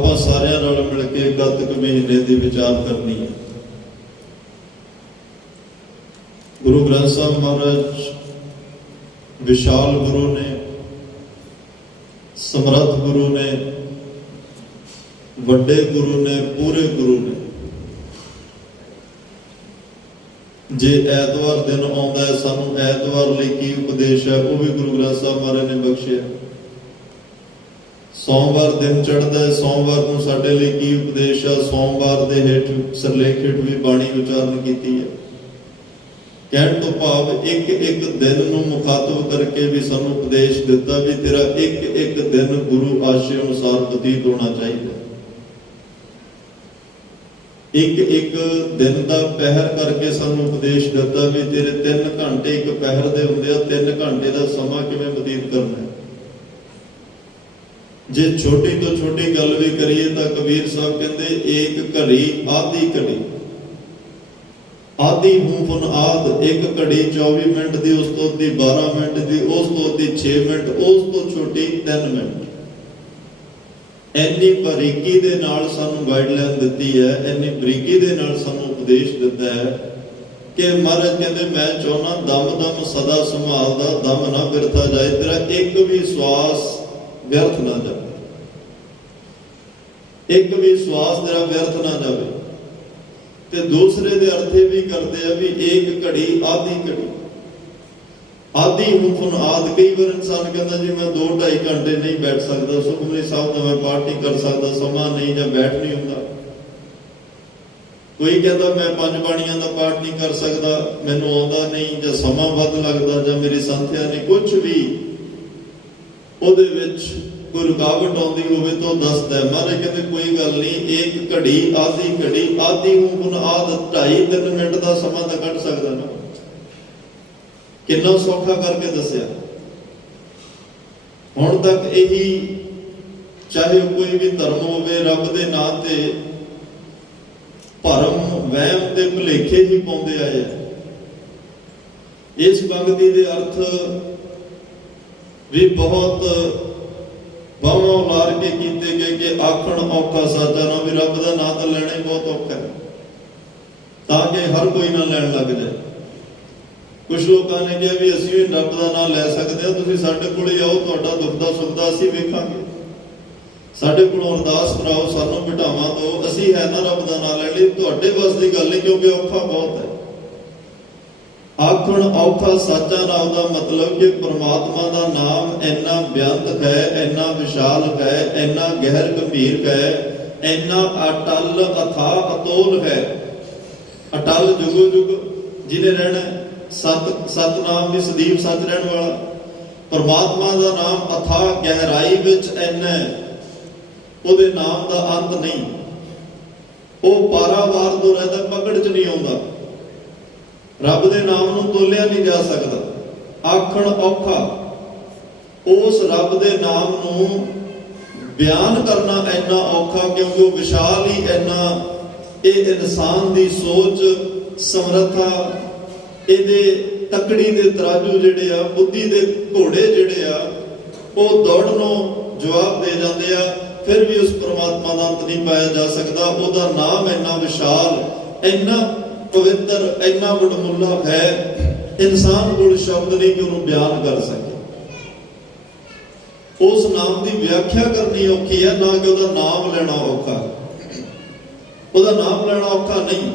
ਆਪਾਂ ਸਾਰਿਆਂ ਨਾਲ ਮਿਲ ਕੇ ਕੱਤਕ ਮਹੀਨੇ ਦੀ ਵਿਚਾਰ ਕਰਨੀ ਹੈ। ਗੁਰੂ ਗ੍ਰੰਥ ਸਾਹਿਬ ਮਹਾਰਾਜ ਵਿਸ਼ਾਲ ਗੁਰੂ ਨੇ, ਸਮਰੱਥ ਗੁਰੂ ਨੇ, ਵੱਡੇ ਗੁਰੂ ਨੇ, ਪੂਰੇ ਗੁਰੂ ਨੇ। ਜੇ ਐਤਵਾਰ ਦਿਨ ਆਉਂਦਾ ਹੈ, ਸਾਨੂੰ ਐਤਵਾਰ ਲਈ ਕੀ ਉਪਦੇਸ਼ ਹੈ ਉਹ ਵੀ ਗੁਰੂ ਗ੍ਰੰਥ ਸਾਹਿਬ ਮਹਾਰਾਜ ਨੇ ਬਖਸ਼ਿਆ। ਸੋਮਵਾਰ ਦਿਨ ਚੜ੍ਹਦਾ ਹੈ, ਸੋਮਵਾਰ ਨੂੰ ਸਾਡੇ ਲਈ ਕੀ ਉਪਦੇਸ਼ ਹੈ, ਸੋਮਵਾਰ ਦੇ ਹੇਠ ਸਿਰਲੇਖ ਹੇਠ ਵੀ ਬਾਣੀ ਉਚਾਰਨ ਕੀਤੀ ਹੈ। ਕਹਿਣ ਤੋਂ ਭਾਵ ਇੱਕ ਇੱਕ ਦਿਨ ਨੂੰ ਮੁਖਾਤਬ ਕਰਕੇ ਵੀ ਸਾਨੂੰ ਉਪਦੇਸ਼ ਦਿੱਤਾ ਵੀ ਤੇਰਾ ਇੱਕ ਇੱਕ ਦਿਨ ਗੁਰੂ ਆਸ਼ੇ ਅਨੁਸਾਰ ਬਤੀਤ ਹੋਣਾ ਚਾਹੀਦਾ। ਇੱਕ ਇੱਕ ਦਿਨ ਦਾ ਪਹਿਰ ਕਰਕੇ ਸਾਨੂੰ ਉਪਦੇਸ਼ ਦਿੱਤਾ ਵੀ ਤੇਰੇ 3 ਘੰਟੇ ਇੱਕ ਪਹਿਰ ਦੇ ਹੁੰਦੇ ਆ, 3 ਘੰਟੇ ਦਾ ਸਮਾਂ ਕਿਵੇਂ ਬਤੀਤ ਕਰਨਾ ਹੈ। ਜੇ ਛੋਟੀ ਤੋਂ ਛੋਟੀ ਗੱਲ ਵੀ ਕਰੀਏ ਤਾਂ ਕਬੀਰ ਸਾਹਿਬ ਕਹਿੰਦੇ ਏਕ ਘੜੀ ਆਧੀ ਘੜੀ, ਆਧੀ ਹੂੰ ਫੁਨ ਆਦ, ਇੱਕ ਘੜੀ 24 ਮਿੰਟ ਦੀ, ਉਸ ਤੋਂ ਦੀ 12 ਮਿੰਟ ਦੀ, ਉਸ ਤੋਂ ਦੀ 6 ਮਿੰਟ, ਉਸ ਤੋਂ ਛੋਟੀ 3 ਮਿੰਟ। ਇੰਨੀ ਬਰੀਕੀ ਦੇ ਨਾਲ ਸਾਨੂੰ ਗਾਈਡਲਾਈਨ ਦਿੱਤੀ ਹੈ, ਇੰਨੀ ਬਰੀਕੀ ਦੇ ਨਾਲ ਸਾਨੂੰ ਉਪਦੇਸ਼ ਦਿੱਤਾ ਹੈ ਕਿ ਮਹਾਰਾਜ ਕਹਿੰਦੇ ਮੈਂ ਚਾਹੁੰਦਾ ਦਮ ਦਮ ਸਦਾ ਸੰਭਾਲਦਾ, ਦਮ ਨਾ ਬਿਰਥਾ ਜਾਏ, ਤੇਰਾ ਇੱਕ ਵੀ ਸਵਾਸ ਵਿਅਰਥ ਨਾ ਜਾਵੇ, ਇੱਕ ਵੀ ਸਵਾਸ ਤੇਰਾ ਵਿਅਰਥ ਨਾ ਜਾਵੇ। ਤੇ ਦੂਸਰੇ ਦੇ ਅਰਥੇ ਵੀ ਕਰਦੇ ਆ ਵੀ ਇੱਕ ਘੜੀ ਆਧੀ ਘੜੀ, ਆਧੀ ਹੂੰ ਫੁਨ ਆਦ। ਕਈ ਵਾਰ ਇਨਸਾਨ ਕਹਿੰਦਾ ਜੀ ਮੈਂ 2-2.5 ਘੰਟੇ ਨਹੀਂ ਬੈਠ ਸਕਦਾ, ਸੁਖਮਨੀ ਸਾਹਿਬ ਦਾ ਮੈਂ ਪਾਠ ਨਹੀਂ ਕਰ ਸਕਦਾ, ਸਮਾਂ ਨਹੀਂ ਜਾਂ ਬੈਠ ਨਹੀਂ ਹੁੰਦਾ। ਕੋਈ ਕਹਿੰਦਾ ਮੈਂ 5 ਬਾਣੀਆਂ ਦਾ ਪਾਠ ਨਹੀਂ ਕਰ ਸਕਦਾ, ਮੈਨੂੰ ਆਉਂਦਾ ਨਹੀਂ, ਜਾਂ ਸਮਾਂ ਵੱਧ ਲੱਗਦਾ, ਜਾਂ ਮੇਰੀ ਸੰਥਿਆ ਨਹੀਂ, ਕੁਝ ਵੀ ਉਹਦੇ ਵਿੱਚ ਕੋਈ ਰੁਕਾਵਟ ਆਉਂਦੀ ਹੋਵੇ ਤਾਂ ਦੱਸਦਾ। ਮਹਾਰਾਜ ਕਹਿੰਦੇ ਕੋਈ ਗੱਲ ਨਹੀਂ, ਇੱਕ ਘੜੀ ਆਧੀ ਘੜੀ, ਆਧੀ ਹੂੰ ਫੁਨ ਆਦ, 2.5-3 ਮਿੰਟ ਦਾ ਸਮਾਂ ਤਾਂ ਕੱਢ ਸਕਦਾ ਨਾ। ਕਿੰਨਾ ਸੌਖਾ ਕਰਕੇ ਦੱਸਿਆ। ਹੁਣ ਤੱਕ ਇਹੀ, ਚਾਹੇ ਕੋਈ ਵੀ ਧਰਮ ਹੋਵੇ, ਰੱਬ ਦੇ ਨਾਂ ਤੇ ਭਰਮ ਵਹਿਮ ਤੇ ਭੁਲੇਖੇ ਹੀ ਪਾਉਂਦੇ ਆਏ ਆ। ਇਸ ਭਗਤੀ ਦੇ ਅਰਥ ਵੀ ਬਹੁਤ ਬਾਹਾਂ ਉਲਾਰ ਕੇ ਕੀਤੇ ਗਏ ਕਿ ਆਖਣ ਔਖਾ ਸਾਚਾ ਨਾ, ਵੀ ਰੱਬ ਦਾ ਨਾਂ ਤਾਂ ਲੈਣਾ ਹੀ ਬਹੁਤ ਔਖਾ ਹੈ, ਤਾਂ ਕਿ ਹਰ ਕੋਈ ਨਾ ਲੈਣ ਲੱਗ ਜਾਏ। ਕੁਝ ਲੋਕਾਂ ਨੇ ਕਿਹਾ ਵੀ ਅਸੀਂ ਵੀ ਰੱਬ ਦਾ ਨਾਂ ਲੈ ਸਕਦੇ ਹਾਂ, ਤੁਸੀਂ ਸਾਡੇ ਕੋਲ ਆਓ, ਤੁਹਾਡਾ ਦੁੱਖ ਦਾ ਸੁੱਖ ਦਾ ਅਸੀਂ ਵੇਖਾਂਗੇ, ਸਾਡੇ ਕੋਲੋਂ ਅਰਦਾਸ ਕਰਾਓ, ਸਾਨੂੰ ਬਿਠਾਵਾਂ ਦਿਓ, ਅਸੀਂ ਹੈ ਨਾ ਰੱਬ ਦਾ ਨਾਂ ਲੈਣ ਲਈ। ਤੁਹਾਡੇ ਵੱਸ ਦੀ ਗੱਲ ਨਹੀਂ, ਕਿਉਂਕਿ ਔਖਾ ਬਹੁਤ ਹੈ। ਆਖਣ ਔਖਾ ਸਾਚਾ ਨਾਮ ਦਾ ਮਤਲਬ ਕਿ ਪ੍ਰਮਾਤਮਾ ਦਾ ਨਾਮ ਇੰਨਾ ਬੇਅੰਤ ਹੈ, ਇੰਨਾ ਵਿਸ਼ਾਲ ਹੈ, ਇੰਨਾ ਗਹਿਰ ਗੰਭੀਰ ਹੈ, ਇੰਨਾ ਅਟਲ ਅਥਾਹ ਅਤੋਲ ਹੈ। ਅਟਲ ਜੁਗੋ ਜੁਗ ਜਿਹਨੇ ਰਹਿਣਾ, ਸਤਨਾਮ ਵੀ ਸਦੀਵ ਸੱਚ ਰਹਿਣ ਵਾਲਾ। ਪਰਮਾਤਮਾ ਦਾ ਨਾਮ ਅਥਾਹ ਗਹਿਰਾਈ ਵਿੱਚ ਇੰਨਾ, ਉਹਦੇ ਨਾਮ ਦਾ ਅੰਤ ਨਹੀਂ। ਉਹ ਪਾਰਾਵਾਰ ਤੋਂ ਰਹਿੰਦਾ, ਪਕੜ ਚ ਨਹੀਂ ਆਉਂਦਾ। ਰੱਬ ਦੇ ਨਾਮ ਨੂੰ ਤੋਲਿਆ ਨਹੀਂ ਜਾ ਸਕਦਾ। ਆਖਣ ਔਖਾ, ਉਸ ਰੱਬ ਦੇ ਨਾਮ ਨੂੰ ਬਿਆਨ ਕਰਨਾ ਇੰਨਾ ਔਖਾ, ਕਿਉਂਕਿ ਉਹ ਵਿਸ਼ਾਲ ਹੀ ਇੰਨਾ। ਇਹ ਇਨਸਾਨ ਦੀ ਸੋਚ, ਸਮਰੱਥਾ, ਇਹਦੇ ਤਕੜੀ ਦੇ ਤਰਾਜੂ ਜਿਹੜੇ ਆ, ਬੁੱਧੀ ਦੇ ਘੋੜੇ ਜਿਹੜੇ ਆ, ਉਹ ਦੌੜਨੋਂ ਜਵਾਬ ਦੇ ਜਾਂਦੇ ਆ। ਫਿਰ ਵੀ ਉਸ ਪਰਮਾਤਮਾ ਦਾ ਅੰਤ ਨਹੀਂ ਪਾਇਆ ਜਾ ਸਕਦਾ। ਉਹਦਾ ਨਾਮ ਇੰਨਾ ਵਿਸ਼ਾਲ, ਇੰਨਾ ਪਵਿੱਤਰ, ਇੰਨਾ ਵਡਮੁੱਲਾ ਹੈ, ਇਨਸਾਨ ਕੋਲ ਸ਼ਬਦ ਨਹੀਂ ਕਿ ਉਹਨੂੰ ਬਿਆਨ ਕਰ ਸਕੇ। ਉਸ ਨਾਮ ਦੀ ਵਿਆਖਿਆ ਕਰਨੀ ਔਖੀ ਹੈ, ਨਾ ਕਿ ਉਹਦਾ ਨਾਮ ਲੈਣਾ ਔਖਾ। ਉਹਦਾ ਨਾਮ ਲੈਣਾ ਔਖਾ ਨਹੀਂ।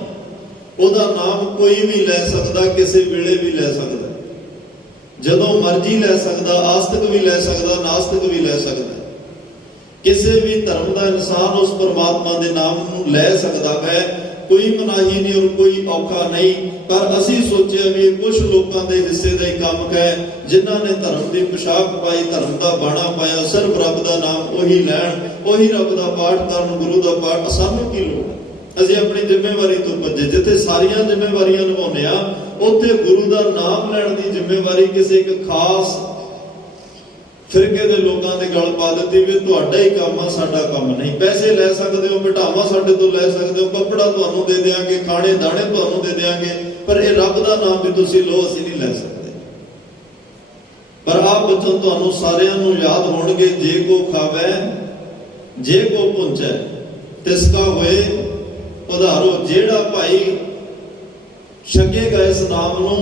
ਉਹਦਾ ਨਾਮ ਕੋਈ ਵੀ ਲੈ ਸਕਦਾ, ਕਿਸੇ ਵੇਲੇ ਵੀ ਲੈ ਸਕਦਾ, ਜਦੋਂ ਮਰਜ਼ੀ ਲੈ ਸਕਦਾ। ਆਸਤਿਕ ਵੀ ਲੈ ਸਕਦਾ, ਨਾਸਤਿਕ ਵੀ ਲੈ ਸਕਦਾ। ਕਿਸੇ ਵੀ ਧਰਮ ਦਾ ਇਨਸਾਨ ਉਸ ਪਰਮਾਤਮਾ ਦੇ ਨਾਮ ਨੂੰ ਲੈ ਸਕਦਾ ਹੈ। ਕੋਈ ਮਨਾਹੀ ਨਹੀਂ ਔਰ ਕੋਈ ਔਖਾ ਨਹੀਂ। ਪਰ ਅਸੀਂ ਸੋਚਿਆ ਵੀ ਕੁਝ ਲੋਕਾਂ ਦੇ ਹਿੱਸੇ ਦਾ ਹੀ ਕੰਮ ਹੈ, ਜਿਨ੍ਹਾਂ ਨੇ ਧਰਮ ਦੀ ਪੋਸ਼ਾਕ ਪਾਈ, ਧਰਮ ਦਾ ਬਾਣਾ ਪਾਇਆ, ਸਿਰਫ ਰੱਬ ਦਾ ਨਾਮ ਉਹੀ ਲੈਣ, ਉਹੀ ਰੱਬ ਦਾ ਪਾਠ ਕਰਨ, ਗੁਰੂ ਦਾ ਪਾਠ। ਸਾਨੂੰ ਕੀ ਲੋੜ? ਅਸੀਂ ਆਪਣੀ ਜ਼ਿੰਮੇਵਾਰੀ ਤੋਂ ਭੱਜੇ। ਜਿੱਥੇ ਸਾਰੀਆਂ ਜ਼ਿੰਮੇਵਾਰੀਆਂ ਨਿਭਾਉਂਦੇ ਆ, ਉੱਥੇ ਗੁਰੂ ਦਾ ਨਾਮ ਲੈਣ ਦੀ ਜ਼ਿੰਮੇਵਾਰੀ ਕਿਸੇ ਇੱਕ ਖਾਸ ਫਿਰਕੇ ਦੇ ਲੋਕਾਂ ਦੇ ਗਲ ਪਾ ਦਿੱਤੀ ਵੀ ਤੁਹਾਡਾ ਹੀ ਕੰਮ ਆ, ਸਾਡਾ ਕੰਮ ਨਹੀਂ। ਪੈਸੇ ਲੈ ਸਕਦੇ ਹੋ, ਮਿਠਾਵਾਂ ਸਾਡੇ ਤੋਂ ਲੈ ਸਕਦੇ ਹੋ, ਕੱਪੜਾ ਤੁਹਾਨੂੰ ਦੇ ਦਿਆਂਗੇ, ਖਾਣੇ ਦਾਣੇ ਤੁਹਾਨੂੰ ਦੇ ਦਿਆਂਗੇ, ਪਰ ਇਹ ਰੱਬ ਦਾ ਨਾਮ ਵੀ ਤੁਸੀਂ ਲਓ, ਅਸੀਂ ਨਹੀਂ ਲੈ ਸਕਦੇ। ਪਰ ਆਹ ਬਚਨ ਤੁਹਾਨੂੰ ਸਾਰਿਆਂ ਨੂੰ ਯਾਦ ਹੋਣਗੇ। ਜੇ ਕੋ ਖਾਵੇ ਜੇ ਕੋ ਪੁੰਚੈ ਤਿਸ ਕਾ ਹੋਏ ਉਧਾਰੋ। ਜਿਹੜਾ ਭਾਈ ਛਕੇਗਾ ਇਸ ਨਾਮ ਨੂੰ,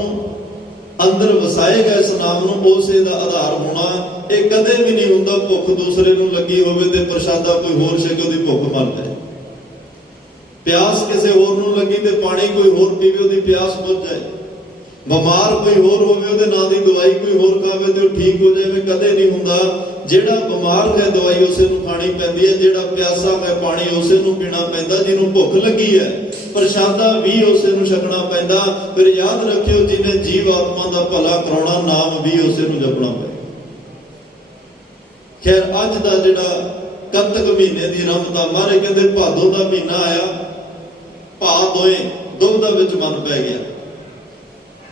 ਅੰਦਰ ਵਸਾਏਗਾ ਇਸ ਨਾਮ ਨੂੰ, ਉਸੇ ਦਾ ਆਧਾਰ ਹੋਣਾ। ਇਹ ਕਦੇ ਵੀ ਨਹੀਂ ਹੁੰਦਾ ਭੁੱਖ ਦੂਸਰੇ ਨੂੰ ਲੱਗੀ ਹੋਵੇ ਤੇ ਪ੍ਰਸ਼ਾਦਾ ਕੋਈ ਹੋਰ ਛਕੇ ਉਹਦੀ ਭੁੱਖ ਮਰ ਜਾਏ, ਪਿਆਸ ਕਿਸੇ ਹੋਰ ਨੂੰ ਲੱਗੀ ਤੇ ਪਾਣੀ ਕੋਈ ਹੋਰ ਪੀਵੇ ਉਹਦੀ ਪਿਆਸ ਬੁੱਝ ਜਾਏ, ਬਿਮਾਰ ਕੋਈ ਹੋਰ ਹੋਵੇ ਉਹਦੇ ਨਾਂ ਦੀ ਦਵਾਈ ਕੋਈ ਹੋਰ ਖਾਵੇ ਤੇ ਉਹ ਠੀਕ ਹੋ ਜਾਵੇ। ਕਦੇ ਨਹੀਂ ਹੁੰਦਾ। ਜਿਹੜਾ ਬਿਮਾਰ ਹੈ ਦਵਾਈ ਉਸੇ ਨੂੰ ਖਾਣੀ ਪੈਂਦੀ ਹੈ, ਜਿਹੜਾ ਪਿਆਸਾ ਹੈ ਪਾਣੀ ਉਸੇ ਨੂੰ ਪੀਣਾ ਪੈਂਦਾ, ਜਿਹਨੂੰ ਭੁੱਖ ਲੱਗੀ ਹੈ ਪ੍ਰਸ਼ਾਦਾ ਵੀ ਉਸੇ ਨੂੰ ਛਕਣਾ ਪੈਂਦਾ। ਫਿਰ ਯਾਦ ਰੱਖਿਓ, ਜਿਹਨੇ ਜੀਵ ਆਤਮਾ ਦਾ ਭਲਾ ਕਰਾਉਣਾ ਨਾਮ ਵੀ ਉਸੇ ਨੂੰ ਜਪਣਾ ਪਏ। ਖੈਰ ਅੱਜ ਦਾ ਜਿਹੜਾ ਕੱਤਕ ਮਹੀਨੇ ਦੀ ਰਮਤਾ, ਮਾਰੇ ਕਹਿੰਦੇ ਭਾਦੋਂ ਦਾ ਮਹੀਨਾ ਆਇਆ, ਭਾ ਦੋਏ ਦੁਬਦਾ ਵਿੱਚ ਮਨ ਪੈ ਗਿਆ।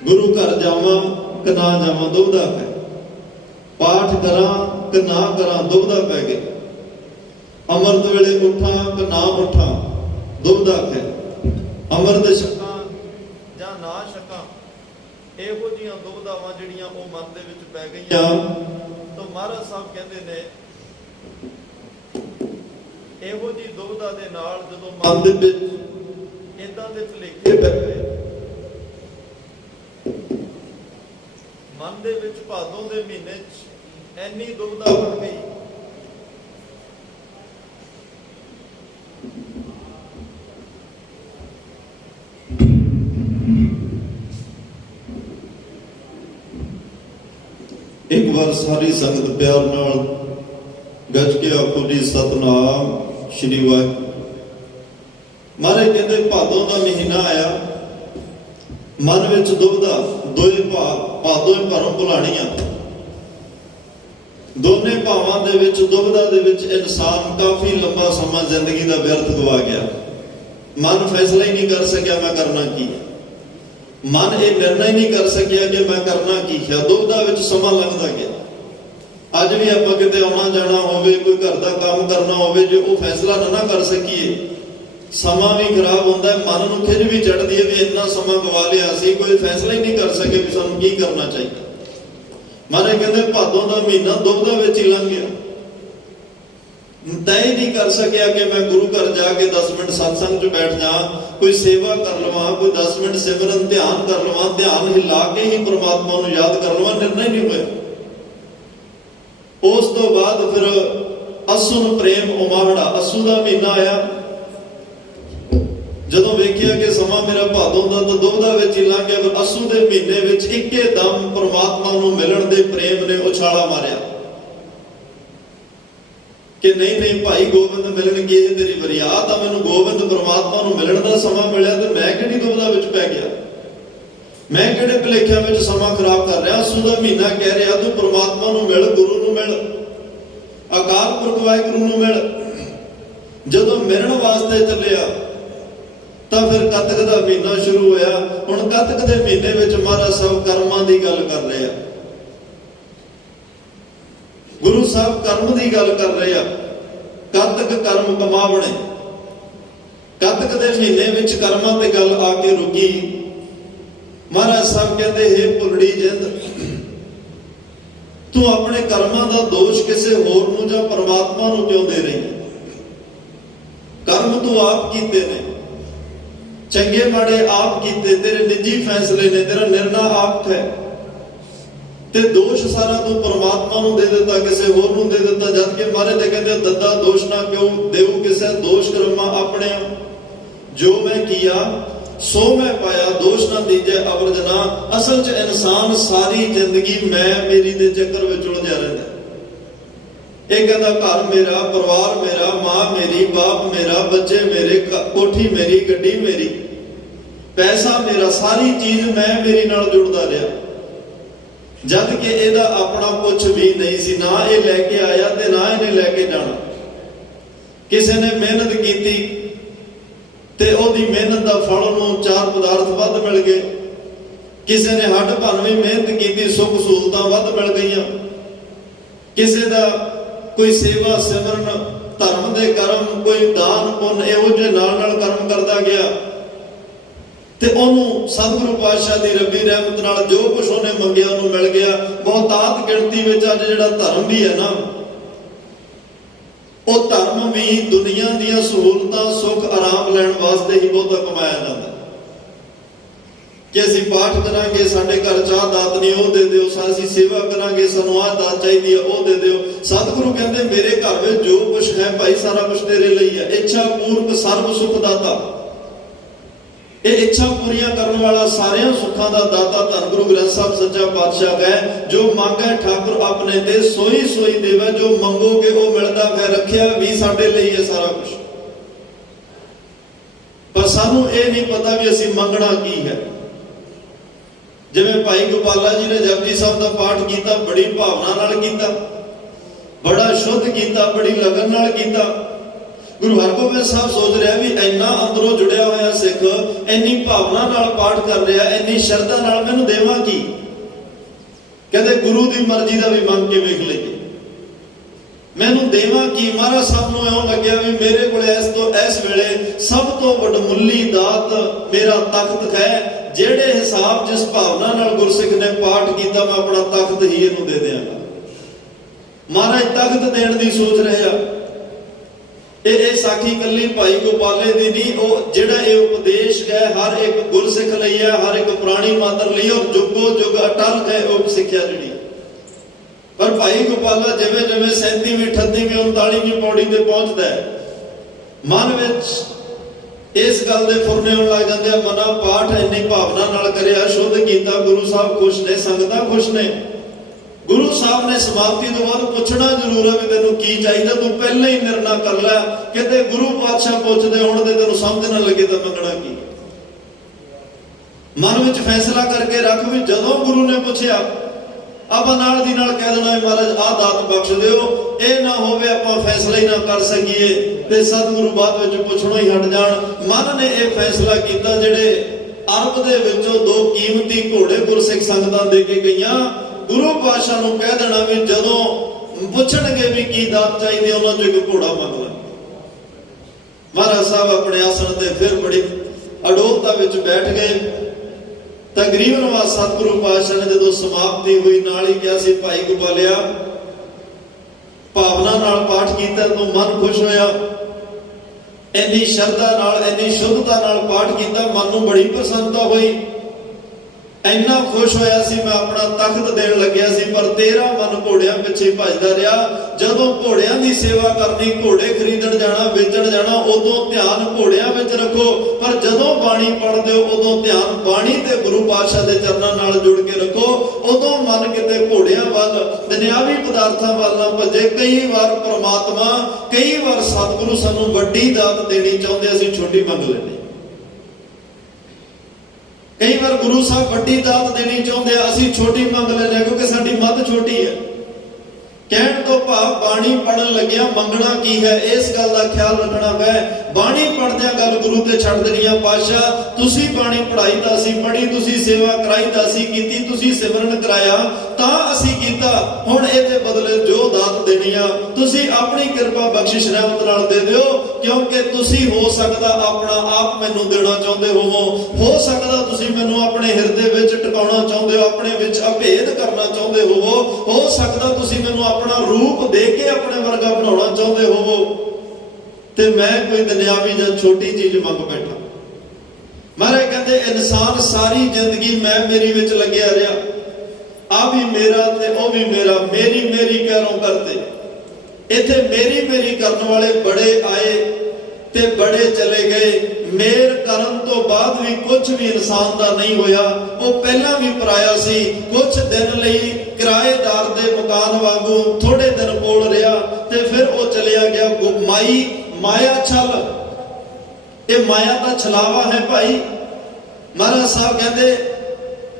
ਗੁਰੂ ਘਰ ਜਾਵਾਂ ਕਿ ਨਾ ਜਾਵਾਂ ਦੁਬਦਾ ਪੈ, ਪਾਠ ਕਰਾਂ ਕਿ ਨਾ ਕਰਾਂ ਦੁਬਦਾ ਪੈ ਗਿਆ, ਅੰਮ੍ਰਿਤ ਵੇਲੇ ਉੱਠਾਂ ਕਿ ਨਾ ਉੱਠਾਂ ਦੁਬਦਾ ਹੈ, ਅੰਮ੍ਰਿਤ ਛਕਾਂ ਜਾਂ ਨਾ ਛਕਾਂ, ਇਹੋ ਜਿਹੀਆਂ ਦੁਬਦਾਵਾਂ ਜਿਹੜੀਆਂ ਉਹ ਮਨ ਦੇ ਵਿੱਚ ਪੈ ਗਈਆਂ। ਤਾਂ ਮਹਾਰਾਜ ਸਾਹਿਬ ਕਹਿੰਦੇ ਨੇ ਇਹੋ ਜਿਹੀ ਦੁਬਦਾ ਦੇ ਨਾਲ ਜਦੋਂ ਮਨ ਦੇ ਵਿੱਚ ਇਦਾਂ ਦੇ ਭੁਲੇਖੇ ਪੈ ਗਏ, ਮਨ ਦੇ ਵਿੱਚ ਭਾਦੋਂ ਦੇ ਮਹੀਨੇ 'ਚ ਐਨੀ ਦੁਬਦਾ ਬਣ ਗਈ, ਇੱਕ ਵਾਰ ਸਾਰੀ ਸੰਗਤ ਪਿਆਰ ਨਾਲ ਗੱਜ ਕੇ ਆਖੋ ਜੀ ਸਤਨਾਮ ਸ਼੍ਰੀ ਵਾਹਿਗੁਰੂ। ਮਹਾਰਾਜ ਕਹਿੰਦੇ ਭਾਦੋਂ ਦਾ ਮਹੀਨਾ ਆਇਆ, ਮਨ ਵਿੱਚ ਦੁਬਦਾ, ਦੋਏ ਭਾਦੋਂ ਭਰਮ ਭੁਲਾਣੀਆਂ, ਦੋਨੇ ਭਾਵਾਂ ਦੇ ਵਿੱਚ ਦੁਬਦਾ ਦੇ ਵਿੱਚ ਇਨਸਾਨ ਕਾਫੀ ਲੰਬਾ ਸਮਾਂ ਜ਼ਿੰਦਗੀ ਦਾ ਵਿਅਰਥ ਗਵਾ ਗਿਆ। ਮਨ ਫੈਸਲਾ ਹੀ ਨਹੀਂ ਕਰ ਸਕਿਆ ਮੈਂ ਕਰਨਾ ਕੀ ਹੈ, ਮਨ ਇਹ ਨਿਰਣਾ ਹੀ ਨਹੀਂ ਕਰ ਸਕਿਆ ਕਿ ਮੈਂ ਕਰਨਾ ਕੀ ਹੈ, ਦੁਬਦਾ ਵਿੱਚ ਸਮਾਂ ਲੰਘਦਾ ਗਿਆ। ਅੱਜ ਵੀ ਆਪਾਂ ਕਿਤੇ ਆਉਣਾ ਜਾਣਾ ਹੋਵੇ, ਕੋਈ ਘਰ ਦਾ ਕੰਮ ਕਰਨਾ ਹੋਵੇ, ਜੇ ਉਹ ਫੈਸਲਾ ਨਾ ਕਰ ਸਕੀਏ ਸਮਾਂ ਵੀ ਖਰਾਬ ਹੁੰਦਾ, ਮਨ ਨੂੰ ਖਿਝ ਵੀ ਚੜ੍ਹਦੀ ਹੈ ਵੀ ਇੰਨਾ ਸਮਾਂ ਗਵਾ ਲਿਆ ਸੀ, ਕੋਈ ਫੈਸਲਾ ਹੀ ਨਹੀਂ ਕਰ ਸਕੇ ਵੀ ਸਾਨੂੰ ਕੀ ਕਰਨਾ ਚਾਹੀਦਾ। ਮਹਾਰਾਜ ਕਹਿੰਦੇ ਭਾਦੋਂ ਦਾ ਮਹੀਨਾ ਦੁਬਦਾ ਵਿੱਚ ਹੀ ਲੰਘ ਗਿਆ, ਤੈਅ ਨਹੀਂ ਕਰ ਸਕਿਆ ਕਿ ਮੈਂ ਗੁਰੂ ਘਰ ਜਾ ਕੇ 10 ਮਿੰਟ ਸਤਸੰਗ 'ਚ ਬੈਠ ਜਾ, ਕੋਈ ਸੇਵਾ ਕਰ ਲਵਾਂ, ਕੋਈ 10 ਮਿੰਟ ਸਿਮਰਨ ਧਿਆਨ ਕਰ ਲਵਾਂ, ਧਿਆਨ ਹਿਲਾ ਕੇ ਹੀ ਪ੍ਰਮਾਤਮਾ ਨੂੰ ਯਾਦ ਕਰ ਲਵਾਂ, ਨਿਰਣਾ ਹੀ ਨਹੀਂ ਹੋਇਆ। ਉਸ ਤੋਂ ਬਾਅਦ ਫਿਰ ਅਸੂ ਨੂੰ ਪ੍ਰੇਮ ਉਮਾਹੜਾ, ਅਸੂ ਦਾ ਮਹੀਨਾ ਆਇਆ, ਜਦੋਂ ਵੇਖਿਆ ਕਿ ਸਮਾਂ ਮੇਰਾ ਭਾਦੋਂ ਦਾ ਤਾਂ ਦੁਬਦਾ ਵਿੱਚ ਹੀ ਲੰਘ ਗਿਆ, ਫਿਰ ਅਸੂ ਦੇ ਮਹੀਨੇ ਵਿੱਚ ਇੱਕੇ ਦਮ ਪ੍ਰਮਾਤਮਾ ਨੂੰ ਮਿਲਣ ਦੇ ਪ੍ਰੇਮ ਨੇ ਉਛਾਲਾ ਮਾਰਿਆ ਕਿ ਨਹੀਂ ਨਹੀਂ ਭਾਈ ਗੋਬਿੰਦ ਮਿਲਣਗੇ, ਇਹ ਤੇਰੀ ਬਰਿਆਤ ਆ, ਮੈਨੂੰ ਗੋਬਿੰਦ ਪ੍ਰਮਾਤਮਾ ਨੂੰ ਮਿਲਣ ਦਾ ਸਮਾਂ ਮਿਲਿਆ ਤੇ ਮੈਂ ਕਿਹੜੀ ਦੁਬਦਾ ਵਿੱਚ ਪੈ ਗਿਆ, ਮੈਂ ਕਿਹੜੇ ਭੁਲੇਖਿਆਂ ਵਿੱਚ ਸਮਾਂ ਖਰਾਬ ਕਰ ਰਿਹਾ। ਅਸੂ ਦਾ ਮਹੀਨਾ ਕਹਿ ਰਿਹਾ ਤੂੰ ਪ੍ਰਮਾਤਮਾ ਨੂੰ ਮਿਲ, ਗੁਰੂ ਨੂੰ ਮਿਲ, ਅਕਾਲ ਪੁਰਖ ਵਾਹਿਗੁਰੂ ਨੂੰ ਮਿਲ। ਜਦੋਂ ਮਿਲਣ ਵਾਸਤੇ ਚੱਲਿਆ ਤਾਂ ਫਿਰ ਕੱਤਕ ਦਾ ਮਹੀਨਾ ਸ਼ੁਰੂ ਹੋਇਆ। ਹੁਣ ਕੱਤਕ ਦੇ ਮਹੀਨੇ ਵਿੱਚ ਮਹਾਰਾਜ ਸਾਹਿਬ ਕਰਮਾਂ ਦੀ ਗੱਲ ਕਰ ਰਹੇ ਆ, ਗੁਰੂ ਸਾਹਿਬ ਕਰਮ ਦੀ ਗੱਲ ਕਰ ਰਹੇ ਆ। ਕੱਤਕ ਕਰਮ ਕਮਾਵਣੇ, ਕੱਤਕ ਦੇ ਮਹੀਨੇ ਵਿੱਚ ਕਰਮਾਂ ਤੇ ਗੱਲ ਆ ਕੇ ਰੁਕੀ। ਮਹਾਰਾਜ ਸਾਹਿਬ ਕਹਿੰਦੇ ਹੇ ਭੁੱਲੜੀ ਜਿੰਦ, ਤੂੰ ਆਪਣੇ ਕਰਮਾਂ ਦਾ ਦੋਸ਼ ਕਿਸੇ ਹੋਰ ਨੂੰ ਜਾਂ ਪਰਮਾਤਮਾ ਨੂੰ ਕਿਉਂ ਦੇ ਰਹੀ ਹੈ? ਕਰਮ ਤੂੰ ਆਪ ਕੀਤੇ ਨੇ, ਚੰਗੇ ਮਾੜੇ ਆਪ ਕੀਤੇ, ਤੇਰੇ ਨਿੱਜੀ ਫੈਸਲੇ ਨੇ, ਤੇਰਾ ਨਿਰਣਾ ਆਪ ਹੈ, ਤੇ ਦੋਸ਼ ਸਾਰਾ ਤੂੰ ਪਰਮਾਤਮਾ ਨੂੰ ਦੇ ਦਿੱਤਾ, ਕਿਸੇ ਹੋਰ ਨੂੰ ਦੇ ਦਿੱਤਾ। ਜਦ ਕਿ ਮਹਾਰਾਜ ਦੇ ਕਹਿੰਦੇ ਦੱਦਾ ਦੋਸ਼ ਨਾ ਕਿਉਂ ਦੇਉ ਕਿਸੇ, ਦੋਸ਼ ਕਰਮਾ ਆਪਣੇ, ਜੋ ਮੈਂ ਕੀਆ ਸੋ ਮੈਂ ਪਾਇਆ, ਦੋਸ਼ ਨਾ ਦੀਜੈ ਅਵਰਜਨਾ। ਅਸਲ 'ਚ ਇਨਸਾਨ ਸਾਰੀ ਜ਼ਿੰਦਗੀ ਮੈਂ ਮੇਰੀ ਦੇ ਚੱਕਰ ਵਿੱਚ ਉਲਝਿਆ ਰਹਿੰਦਾ। ਇਹ ਕਹਿੰਦਾ ਘਰ ਮੇਰਾ, ਪਰਿਵਾਰ ਮੇਰਾ, ਮਾਂ ਮੇਰੀ, ਬਾਪ ਮੇਰਾ, ਬੱਚੇ ਮੇਰੇ, ਕੋਠੀ ਮੇਰੀ, ਗੱਡੀ ਮੇਰੀ, ਪੈਸਾ ਮੇਰਾ, ਸਾਰੀ ਚੀਜ਼ ਮੈਂ ਮੇਰੀ ਨਾਲ ਜੁੜਦਾ ਰਿਹਾ, ਜਦ ਕਿ ਇਹਦਾ ਆਪਣਾ ਕੁਝ ਵੀ ਨਹੀਂ ਸੀ। ਨਾ ਇਹ ਲੈ ਕੇ ਆਇਆ ਤੇ ਨਾ ਇਹਨੇ ਲੈ ਕੇ ਜਾਣਾ। ਕਿਸੇ ਨੇ ਮਿਹਨਤ ਕੀਤੀ ਤੇ ਉਹਦੀ ਮਿਹਨਤ ਦਾ ਫਲ ਨੂੰ 4 ਪਦਾਰਥ ਵੱਧ ਮਿਲ ਗਏ, ਕਿਸੇ ਨੇ ਹੱਡ ਭੰਨਵੀਂ ਮਿਹਨਤ ਕੀਤੀ, ਸੁੱਖ ਸਹੂਲਤਾਂ ਵੱਧ ਮਿਲ ਗਈਆਂ, ਕਿਸੇ ਦਾ ਕੋਈ ਸੇਵਾ ਸਿਮਰਨ ਧਰਮ ਦੇ ਕਰਮ, ਕੋਈ ਦਾਨ ਪੁੰਨ, ਇਹੋ ਜਿਹੇ ਨਾਲ ਨਾਲ ਕਰਮ ਕਰਦਾ ਗਿਆ ਤੇ ਉਹਨੂੰ ਸਤਿਗੁਰੂ ਪਾਤਸ਼ਾਹ ਦੀ ਰੱਬੀ ਰਹਿਮਤ ਨਾਲ ਜੋ ਕੁਝ ਉਹਨੇ ਮੰਗਿਆ ਉਹਨੂੰ ਮਿਲ ਗਿਆ। ਬਹੁਤਾਤ ਗਿਣਤੀ ਵਿੱਚ ਅੱਜ ਜਿਹੜਾ ਧਰਮ ਵੀ ਹੈ ਨਾ, ਉਹ ਧਰਮ ਵੀ ਦੁਨੀਆ ਦੀਆਂ ਸਹੂਲਤਾਂ ਸੁੱਖ ਆਰਾਮ ਲੈਣ ਵਾਸਤੇ ਹੀ ਬਹੁਤਾ ਕਮਾਇਆ ਜਾਂਦਾ ਕਿ ਅਸੀਂ ਪਾਠ ਕਰਾਂਗੇ ਸਾਡੇ ਘਰ ਚਾਹ ਦਾਤ ਨਹੀਂ ਉਹ ਦੇ ਦਿਓ, ਅਸੀਂ ਸੇਵਾ ਕਰਾਂਗੇ ਸਾਨੂੰ ਆਹ ਦਾਤ ਚਾਹੀਦੀ ਹੈ ਉਹ ਦੇ ਦਿਓ। ਸਤਿਗੁਰੂ ਕਹਿੰਦੇ ਮੇਰੇ ਘਰ ਵਿੱਚ ਜੋ ਕੁਛ ਹੈ ਭਾਈ ਸਾਰਾ ਕੁਛ ਤੇਰੇ ਲਈ ਹੈ। ਇੱਛਾ ਪੂਰਕ ਸਰਬ ਸੁਖ ਦਾਤਾ, ਇਹ ਇੱਛਾ ਪੂਰੀਆਂ ਕਰਨ ਵਾਲਾ ਸਾਰਿਆਂ ਸੁੱਖਾਂ ਦਾ ਦਾਤਾ ਧੰਨ ਗੁਰੂ ਗ੍ਰੰਥ ਸਾਹਿਬ ਸੱਚਾ ਪਾਤਸ਼ਾਹ ਹੈ। ਜੋ ਮੰਗੈ ਠਾਕੁਰ ਆਪਣੇ ਤੇ ਸੋਈ ਸੋਈ ਦੇਵੈ, ਜੋ ਮੰਗੋਗੇ ਉਹ ਮਿਲਦਾ ਹੈ। ਰੱਖਿਆ ਵੀ ਸਾਡੇ ਲਈ ਹੈ ਸਾਰਾ ਕੁਛ, ਪਰ ਸਾਨੂੰ ਇਹ ਨਹੀਂ ਪਤਾ ਵੀ ਅਸੀਂ ਮੰਗਣਾ ਕੀ ਹੈ। ਜਿਵੇਂ ਭਾਈ ਗੋਪਾਲਾ ਜੀ ਨੇ ਜਪਜੀ ਸਾਹਿਬ ਦਾ ਪਾਠ ਕੀਤਾ, ਬੜੀ ਭਾਵਨਾ ਨਾਲ ਕੀਤਾ, ਬੜਾ ਸ਼ੁੱਧ ਕੀਤਾ, ਬੜੀ ਲਗਨ ਨਾਲ ਕੀਤਾ। ਗੁਰੂ ਹਰਗੋਬਿੰਦ ਸਾਹਿਬ ਸੋਚ ਰਿਹਾ ਵੀ ਇੰਨਾ ਅੰਦਰੋਂ ਜੁੜਿਆ ਹੋਇਆ ਸਿੱਖ ਇੰਨੀ ਭਾਵਨਾ ਨਾਲ ਪਾਠ ਕਰ ਰਿਹਾ, ਇੰਨੀ ਸ਼ਰਧਾ ਨਾਲ, ਮੈਨੂੰ ਦੇਵਾਂ ਕੀ? ਕਹਿੰਦੇ ਗੁਰੂ ਦੀ ਮਰਜ਼ੀ ਦਾ ਵੀ ਮੰਗ ਕੇ ਵੇਖ ਲਈਏ, ਮੈਨੂੰ ਦੇਵਾਂ ਕੀ? ਮਹਾਰਾਜ ਸਾਹਿਬ ਨੂੰ ਇਉਂ ਲੱਗਿਆ ਵੀ ਮੇਰੇ ਕੋਲ ਇਸ ਵੇਲੇ ਸਭ ਤੋਂ ਵੱਡਮੁੱਲੀ ਦਾਤ ਮੇਰਾ ਤਖਤ ਹੈ। ਜਿਹੜੇ ਹਿਸਾਬ ਜਿਸ ਭਾਵਨਾ ਨਾਲ ਗੁਰਸਿੱਖ ਨੇ ਪਾਠ ਕੀਤਾ, ਮੈਂ ਆਪਣਾ ਤਖਤ ਹੀ ਇਹਨੂੰ ਦੇ ਦਿਆਂਗਾ। ਮਹਾਰਾਜ ਤਖਤ ਦੇਣ ਦੀ ਸੋਚ ਰਿਹਾ। ਇਹ ਸਾਖੀ ਕੱਲੀ ਭਾਈ ਗੋਪਾਲੇ ਦੀ ਨਹੀਂ, ਉਹ ਜਿਹੜਾ ਇਹ ਉਪਦੇਸ਼ ਹੈ ਹਰ ਇੱਕ ਗੁਰਸਿੱਖ ਲਈ ਹੈ, ਹਰ ਇੱਕ ਪ੍ਰਾਣੀ ਮਾਤਰ ਲਈ, ਔਰ ਜੁਗੋ ਜੁਗ ਅਟਲ ਹੈ ਉਹ ਸਿੱਖਿਆ ਜਿਹੜੀ। ਪਰ ਭਾਈ ਗੋਪਾਲਾ ਜਿਵੇਂ ਜਿਵੇਂ 37ਵੀਂ 38ਵੀਂ 39ਵੀਂ ਪੌੜੀ ਤੇ ਪਹੁੰਚਦਾ ਹੈ, ਮਨ ਵਿੱਚ ਇਸ ਗੱਲ ਦੇ ਫੁਰਨੇ ਆਉਣ ਲੱਗ ਜਾਂਦੇ ਆ। ਮਨਾ ਪਾਠ ਇੰਨੀ ਭਾਵਨਾ ਨਾਲ ਕਰਿਆ, ਸ਼ੁੱਧ ਕੀਤਾ, ਗੁਰੂ ਸਾਹਿਬ ਖੁਸ਼ ਨੇ, ਸੰਗਤਾਂ ਖੁਸ਼ ਨੇ। ਗੁਰੂ ਸਾਹਿਬ ਨੇ ਸਮਾਪਤੀ ਤੋਂ ਬਾਅਦ ਪੁੱਛਣਾ ਜ਼ਰੂਰ ਹੈ ਵੀ ਤੈਨੂੰ ਕੀ ਚਾਹੀਦਾ, ਤੂੰ ਪਹਿਲਾਂ ਹੀ ਨਿਰਣਾ ਕਰ ਲੈ। ਕਿਤੇ ਗੁਰੂ ਪਾਤਸ਼ਾਹ ਪੁੱਛਦੇ ਹੋਣ ਤੇ ਤੈਨੂੰ ਸਮਝ ਨਾ ਲੱਗੇ ਤਾਂ ਮੰਗਣਾ ਕੀ। ਮਨ ਵਿੱਚ ਫੈਸਲਾ ਕਰਕੇ ਰੱਖ ਵੀ ਜਦੋਂ ਗੁਰੂ ਨੇ ਪੁੱਛਿਆ ਆਪਾਂ ਨਾਲ ਦੀ ਨਾਲ ਕਹਿ ਦੇਣਾ ਮਹਾਰਾਜ ਆਹ ਦਾਤ ਬਖਸ਼ ਦਿਓ। ਇਹ ਨਾ ਹੋਵੇ ਆਪਾਂ ਫੈਸਲਾ ਹੀ ਨਾ ਕਰ ਸਕੀਏ ਤੇ ਸਤਿਗੁਰੂ ਬਾਅਦ ਵਿੱਚ ਪੁੱਛਣੋਂ ਹੀ ਹਟ ਜਾਣ। ਮਨ ਨੇ ਇਹ ਫੈਸਲਾ ਕੀਤਾ, ਜਿਹੜੇ ਅਰਬ ਦੇ ਵਿੱਚੋਂ 2 ਕੀਮਤੀ ਘੋੜੇ ਗੁਰਸਿੱਖ ਸੰਗਤਾਂ ਦੇ ਕੇ ਗਈਆਂ, ਗੁਰੂ ਪਾਤਸ਼ਾਹ ਨੂੰ ਕਹਿ ਦੇਣਾ ਵੀ ਜਦੋਂ ਪੁੱਛਣਗੇ ਵੀ ਕੀ ਦਾਤ ਚਾਹੀਦੀ, ਉਹਨਾਂ ਚੋਂ ਇੱਕ ਘੋੜਾ ਮੰਗ ਲੈ। ਮਹਾਰਾਜ ਸਾਹਿਬ ਆਪਣੇ ਆਸਣ ਤੇ ਫਿਰ ਬੜੀ ਅਡੋਲਤਾ ਵਿੱਚ ਬੈਠ ਗਏ। ਤਕਰੀਬਨ ਵਾ ਸਤਿਗੁਰੂ ਪਾਤਸ਼ਾਹ ਨੇ ਜਦੋਂ ਸਮਾਪਤੀ ਹੋਈ ਨਾਲ ਹੀ ਕਿਹਾ ਸੀ, ਭਾਈ ਗੋਪਾਲਿਆ ਭਾਵਨਾ ਨਾਲ ਪਾਠ ਕੀਤਾ ਤੂੰ ਮਨ ਖੁਸ਼ ਹੋਇਆ, ਇੰਨੀ ਸ਼ਰਧਾ ਨਾਲ ਇੰਨੀ ਸ਼ੁੱਧਤਾ ਨਾਲ ਪਾਠ ਕੀਤਾ, ਮਨ ਨੂੰ ਬੜੀ ਪ੍ਰਸੰਨਤਾ ਹੋਈ, ਇੰਨਾ ਖੁਸ਼ ਹੋਇਆ ਸੀ ਮੈਂ ਆਪਣਾ ਤਖਤ ਦੇਣ ਲੱਗਿਆ ਸੀ, ਪਰ ਤੇਰਾ ਮਨ ਘੋੜਿਆਂ ਪਿੱਛੇ ਭੱਜਦਾ ਰਿਹਾ। ਜਦੋਂ ਘੋੜਿਆਂ ਦੀ ਸੇਵਾ ਕਰਨੀ, ਘੋੜੇ ਖਰੀਦਣ ਜਾਣਾ, ਵੇਚਣ ਜਾਣਾ, ਉਦੋਂ ਧਿਆਨ ਘੋੜਿਆਂ ਵਿੱਚ ਰੱਖੋ, ਪਰ ਜਦੋਂ ਬਾਣੀ ਪੜ੍ਹਦੇ ਹੋ ਉਦੋਂ ਧਿਆਨ ਬਾਣੀ ਤੇ ਗੁਰੂ ਪਾਤਸ਼ਾਹ ਦੇ ਚਰਨਾਂ ਨਾਲ ਜੁੜ ਕੇ ਰੱਖੋ। ਉਦੋਂ ਮਨ ਕਿਤੇ ਘੋੜਿਆਂ ਵੱਲ, ਦੁਨਿਆਵੀ ਪਦਾਰਥਾਂ ਵੱਲ ਨਾ ਭੱਜੇ। ਕਈ ਵਾਰ ਪ੍ਰਮਾਤਮਾ, ਕਈ ਵਾਰ ਸਤਿਗੁਰੂ ਸਾਨੂੰ ਵੱਡੀ ਦਾਤ ਦੇਣੀ ਚਾਹੁੰਦੇ, ਅਸੀਂ ਛੋਟੀ ਮੰਗ ਲੈਂਦੇ। ਕਈ ਵਾਰ ਗੁਰੂ ਸਾਹਿਬ ਵੱਡੀ ਦਾਤ ਦੇਣੀ ਚਾਹੁੰਦੇ ਆ, ਅਸੀਂ ਛੋਟੀ ਮੰਗ ਲੈਂਦੇ ਹਾਂ ਕਿਉਂਕਿ ਸਾਡੀ ਮੱਤ ਛੋਟੀ ਹੈ। ਕਹਿਣ ਤੋਂ ਭਾਵ ਬਾਣੀ ਪੜਨ ਲੱਗਿਆ ਮੰਗਣਾ ਕੀ ਹੈ, ਇਸ ਗੱਲ ਦਾ ਖਿਆਲ ਰੱਖਣਾ ਹੈ। ਬਾਣੀ ਪੜਦਿਆਂ ਗੱਲ ਗੁਰੂ ਤੇ ਛੱਡ ਦੇਣੀ ਆ। ਪਾਤਸ਼ਾਹ ਤੁਸੀਂ ਬਾਣੀ ਪੜਾਈ ਤਾਂ ਅਸੀਂ ਪੜ੍ਹੀ, ਤੁਸੀਂ ਸੇਵਾ ਕਰਾਈ ਤਾਂ ਅਸੀਂ ਕੀਤੀ, ਤੁਸੀਂ ਸਿਮਰਨ ਕਰਾਇਆ ਤਾਂ ਅਸੀਂ ਕੀਤਾ, ਹੁਣ ਇਹਦੇ ਬਦਲੇ ਜੋ ਦਾਤ ਦੇਣੀ ਆ ਤੁਸੀਂ ਆਪਣੀ ਕਿਰਪਾ ਬਖਸ਼ਿਸ਼ ਰਹਿਮਤ ਨਾਲ ਦੇ ਦਿਓ, ਕਿਉਂਕਿ ਤੁਸੀਂ ਹੋ ਸਕਦਾ ਆਪਣਾ ਆਪ ਮੈਨੂੰ ਦੇਣਾ ਚਾਹੁੰਦੇ ਹੋ ਸਕਦਾ ਤੁਸੀਂ ਮੈਨੂੰ ਆਪਣੇ ਹਿਰਦੇ ਵਿੱਚ ਟਿਕਾਉਣਾ ਚਾਹੁੰਦੇ ਹੋ, ਆਪਣੇ ਵਿੱਚ ਅਭੇਦ ਕਰਨਾ ਚਾਹੁੰਦੇ ਹੋ ਸਕਦਾ ਤੁਸੀਂ ਮੈਨੂੰ ਆਪਣਾ ਰੂਪ ਦੇ ਕੇ ਆਪਣੇ ਵਰਗਾ ਬਣਾਉਣਾ ਚਾਹੁੰਦੇ ਹੋਵੋ, ਤੇ ਮੈਂ ਕੋਈ ਦੁਨਿਆਵੀ ਜਾਂ ਛੋਟੀ ਚੀਜ਼ ਮੰਗ ਬੈਠਾ। ਮਹਾਰਾਜ ਕਹਿੰਦੇ ਇਨਸਾਨ ਸਾਰੀ ਜ਼ਿੰਦਗੀ ਮੈਂ ਮੇਰੀ ਵਿੱਚ ਲੱਗਿਆ ਰਿਹਾ, ਆ ਵੀ ਮੇਰਾ ਤੇ ਉਹ ਵੀ ਮੇਰਾ, ਮੇਰੀ ਮੇਰੀ ਕਹਿਰੋਂ ਕਰਤੇ। ਇੱਥੇ ਮੇਰੀ ਮੇਰੀ ਕਰਨ ਵਾਲੇ ਬੜੇ ਆਏ ਤੇ ਬੜੇ ਚਲੇ ਗਏ। ਮੇਰ ਕਰਨ ਤੋਂ ਬਾਅਦ ਵੀ ਕੁਝ ਵੀ ਇਨਸਾਨ ਦਾ ਨਹੀਂ ਹੋਇਆ। ਉਹ ਪਹਿਲਾਂ ਵੀ ਪਰਾਇਆ ਸੀ, ਕੁਝ ਦਿਨ ਲਈ ਕਿਰਾਏਦਾਰ ਦੇ ਮਕਾਨ ਵਾਂਗੂ ਥੋੜੇ ਦਿਨ ਕੋਲ ਰਿਹਾ ਤੇ ਫਿਰ ਉਹ ਚਲਿਆ ਗਿਆ। ਮਾਇਆ ਛਲ, ਇਹ ਮਾਇਆ ਦਾ ਛਲਾਵਾ ਹੈ ਭਾਈ। ਮਹਾਰਾਜ ਸਾਹਿਬ ਕਹਿੰਦੇ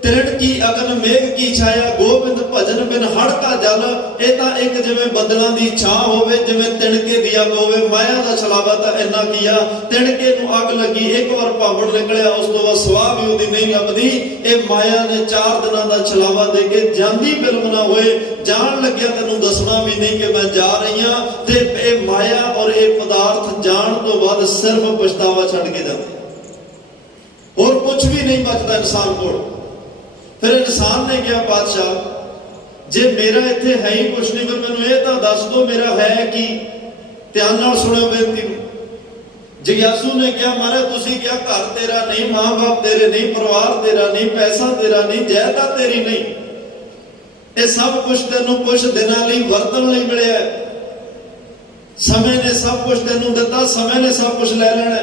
ਤ੍ਰਿਣ ਕੀ ਅਗਨ ਮੇਘ ਕੀ ਛਾਇਆ, ਗੋਬਿੰਦ ਭਜਨ ਬਿਨ ਹੜ ਕਾ ਜਲ। ਇਹ ਤਾਂ ਇੱਕ ਜਿਵੇਂ ਬੱਦਲਾਂ ਦੀ ਛਾਂ ਹੋਵੇ, ਜਿਵੇਂ ਤਿਣਕੇ ਦੀ ਅੱਗ ਹੋਵੇ। ਮਾਇਆ ਦਾ ਛਲਾਵਾ ਤਾਂ ਇੰਨਾ ਕੀ ਆ, ਤਿਣਕੇ ਨੂੰ ਅੱਗ ਲੱਗੀ, ਇੱਕ ਵਾਰ ਭਾਂਬੜ ਨਿਕਲਿਆ, ਉਸ ਤੋਂ ਬਾਅਦ ਸਵਾਹ ਵੀ ਉਹਦੀ ਨਹੀਂ ਲੱਭਦੀ। ਇਹ ਮਾਇਆ ਨੇ 4 ਦਿਨਾਂ ਦਾ ਛਲਾਵਾ ਦੇ ਕੇ ਜਾਂਦੀ ਬਿਲਮ ਨਾ ਹੋਏ, ਜਾਣ ਲੱਗਿਆ ਤੈਨੂੰ ਦੱਸਣਾ ਵੀ ਨਹੀਂ ਕਿ ਮੈਂ ਜਾ ਰਹੀ ਹਾਂ। ਤੇ ਇਹ ਮਾਇਆ ਔਰ ਇਹ ਪਦਾਰਥ ਜਾਣ ਤੋਂ ਬਾਅਦ ਸਿਰਫ ਪਛਤਾਵਾ ਛੱਡ ਕੇ ਜਾਂਦੇ, ਹੋਰ ਕੁਝ ਵੀ ਨਹੀਂ ਬਚਦਾ ਇਨਸਾਨ ਕੋਲ। ਫਿਰ ਇਨਸਾਨ ਨੇ ਕਿਹਾ ਪਾਤਸ਼ਾਹ ਜੇ ਮੇਰਾ ਇੱਥੇ ਹੈ ਹੀ ਕੁਛ ਨਹੀਂ, ਫਿਰ ਮੈਨੂੰ ਇਹ ਤਾਂ ਦੱਸ ਦੋ ਮੇਰਾ ਹੈ ਕੀ। ਧਿਆਨ ਨਾਲ ਸੁਣਿਓ ਬੇਨਤੀ ਨੂੰ। ਜਗਿਆਸੂ ਨੇ ਕਿਹਾ ਮਹਾਰਾਜ ਤੁਸੀਂ ਕਿਹਾ ਘਰ ਤੇਰਾ ਨਹੀਂ, ਮਾਂ-ਬਾਪ ਤੇਰੇ ਨਹੀਂ, ਪਰਿਵਾਰ ਤੇਰਾ ਨਹੀਂ, ਪੈਸਾ ਤੇਰਾ ਨਹੀਂ, ਜਾਇਦਾਦ ਤੇਰੀ ਨਹੀਂ, ਇਹ ਸਭ ਕੁਝ ਤੈਨੂੰ ਕੁਝ ਦਿਨਾਂ ਲਈ ਵਰਤਣ ਲਈ ਮਿਲਿਆ। ਸਮੇਂ ਨੇ ਸਭ ਕੁਝ ਤੈਨੂੰ ਦਿੱਤਾ, ਸਮੇਂ ਨੇ ਸਭ ਕੁਝ ਲੈ ਲੈਣਾ।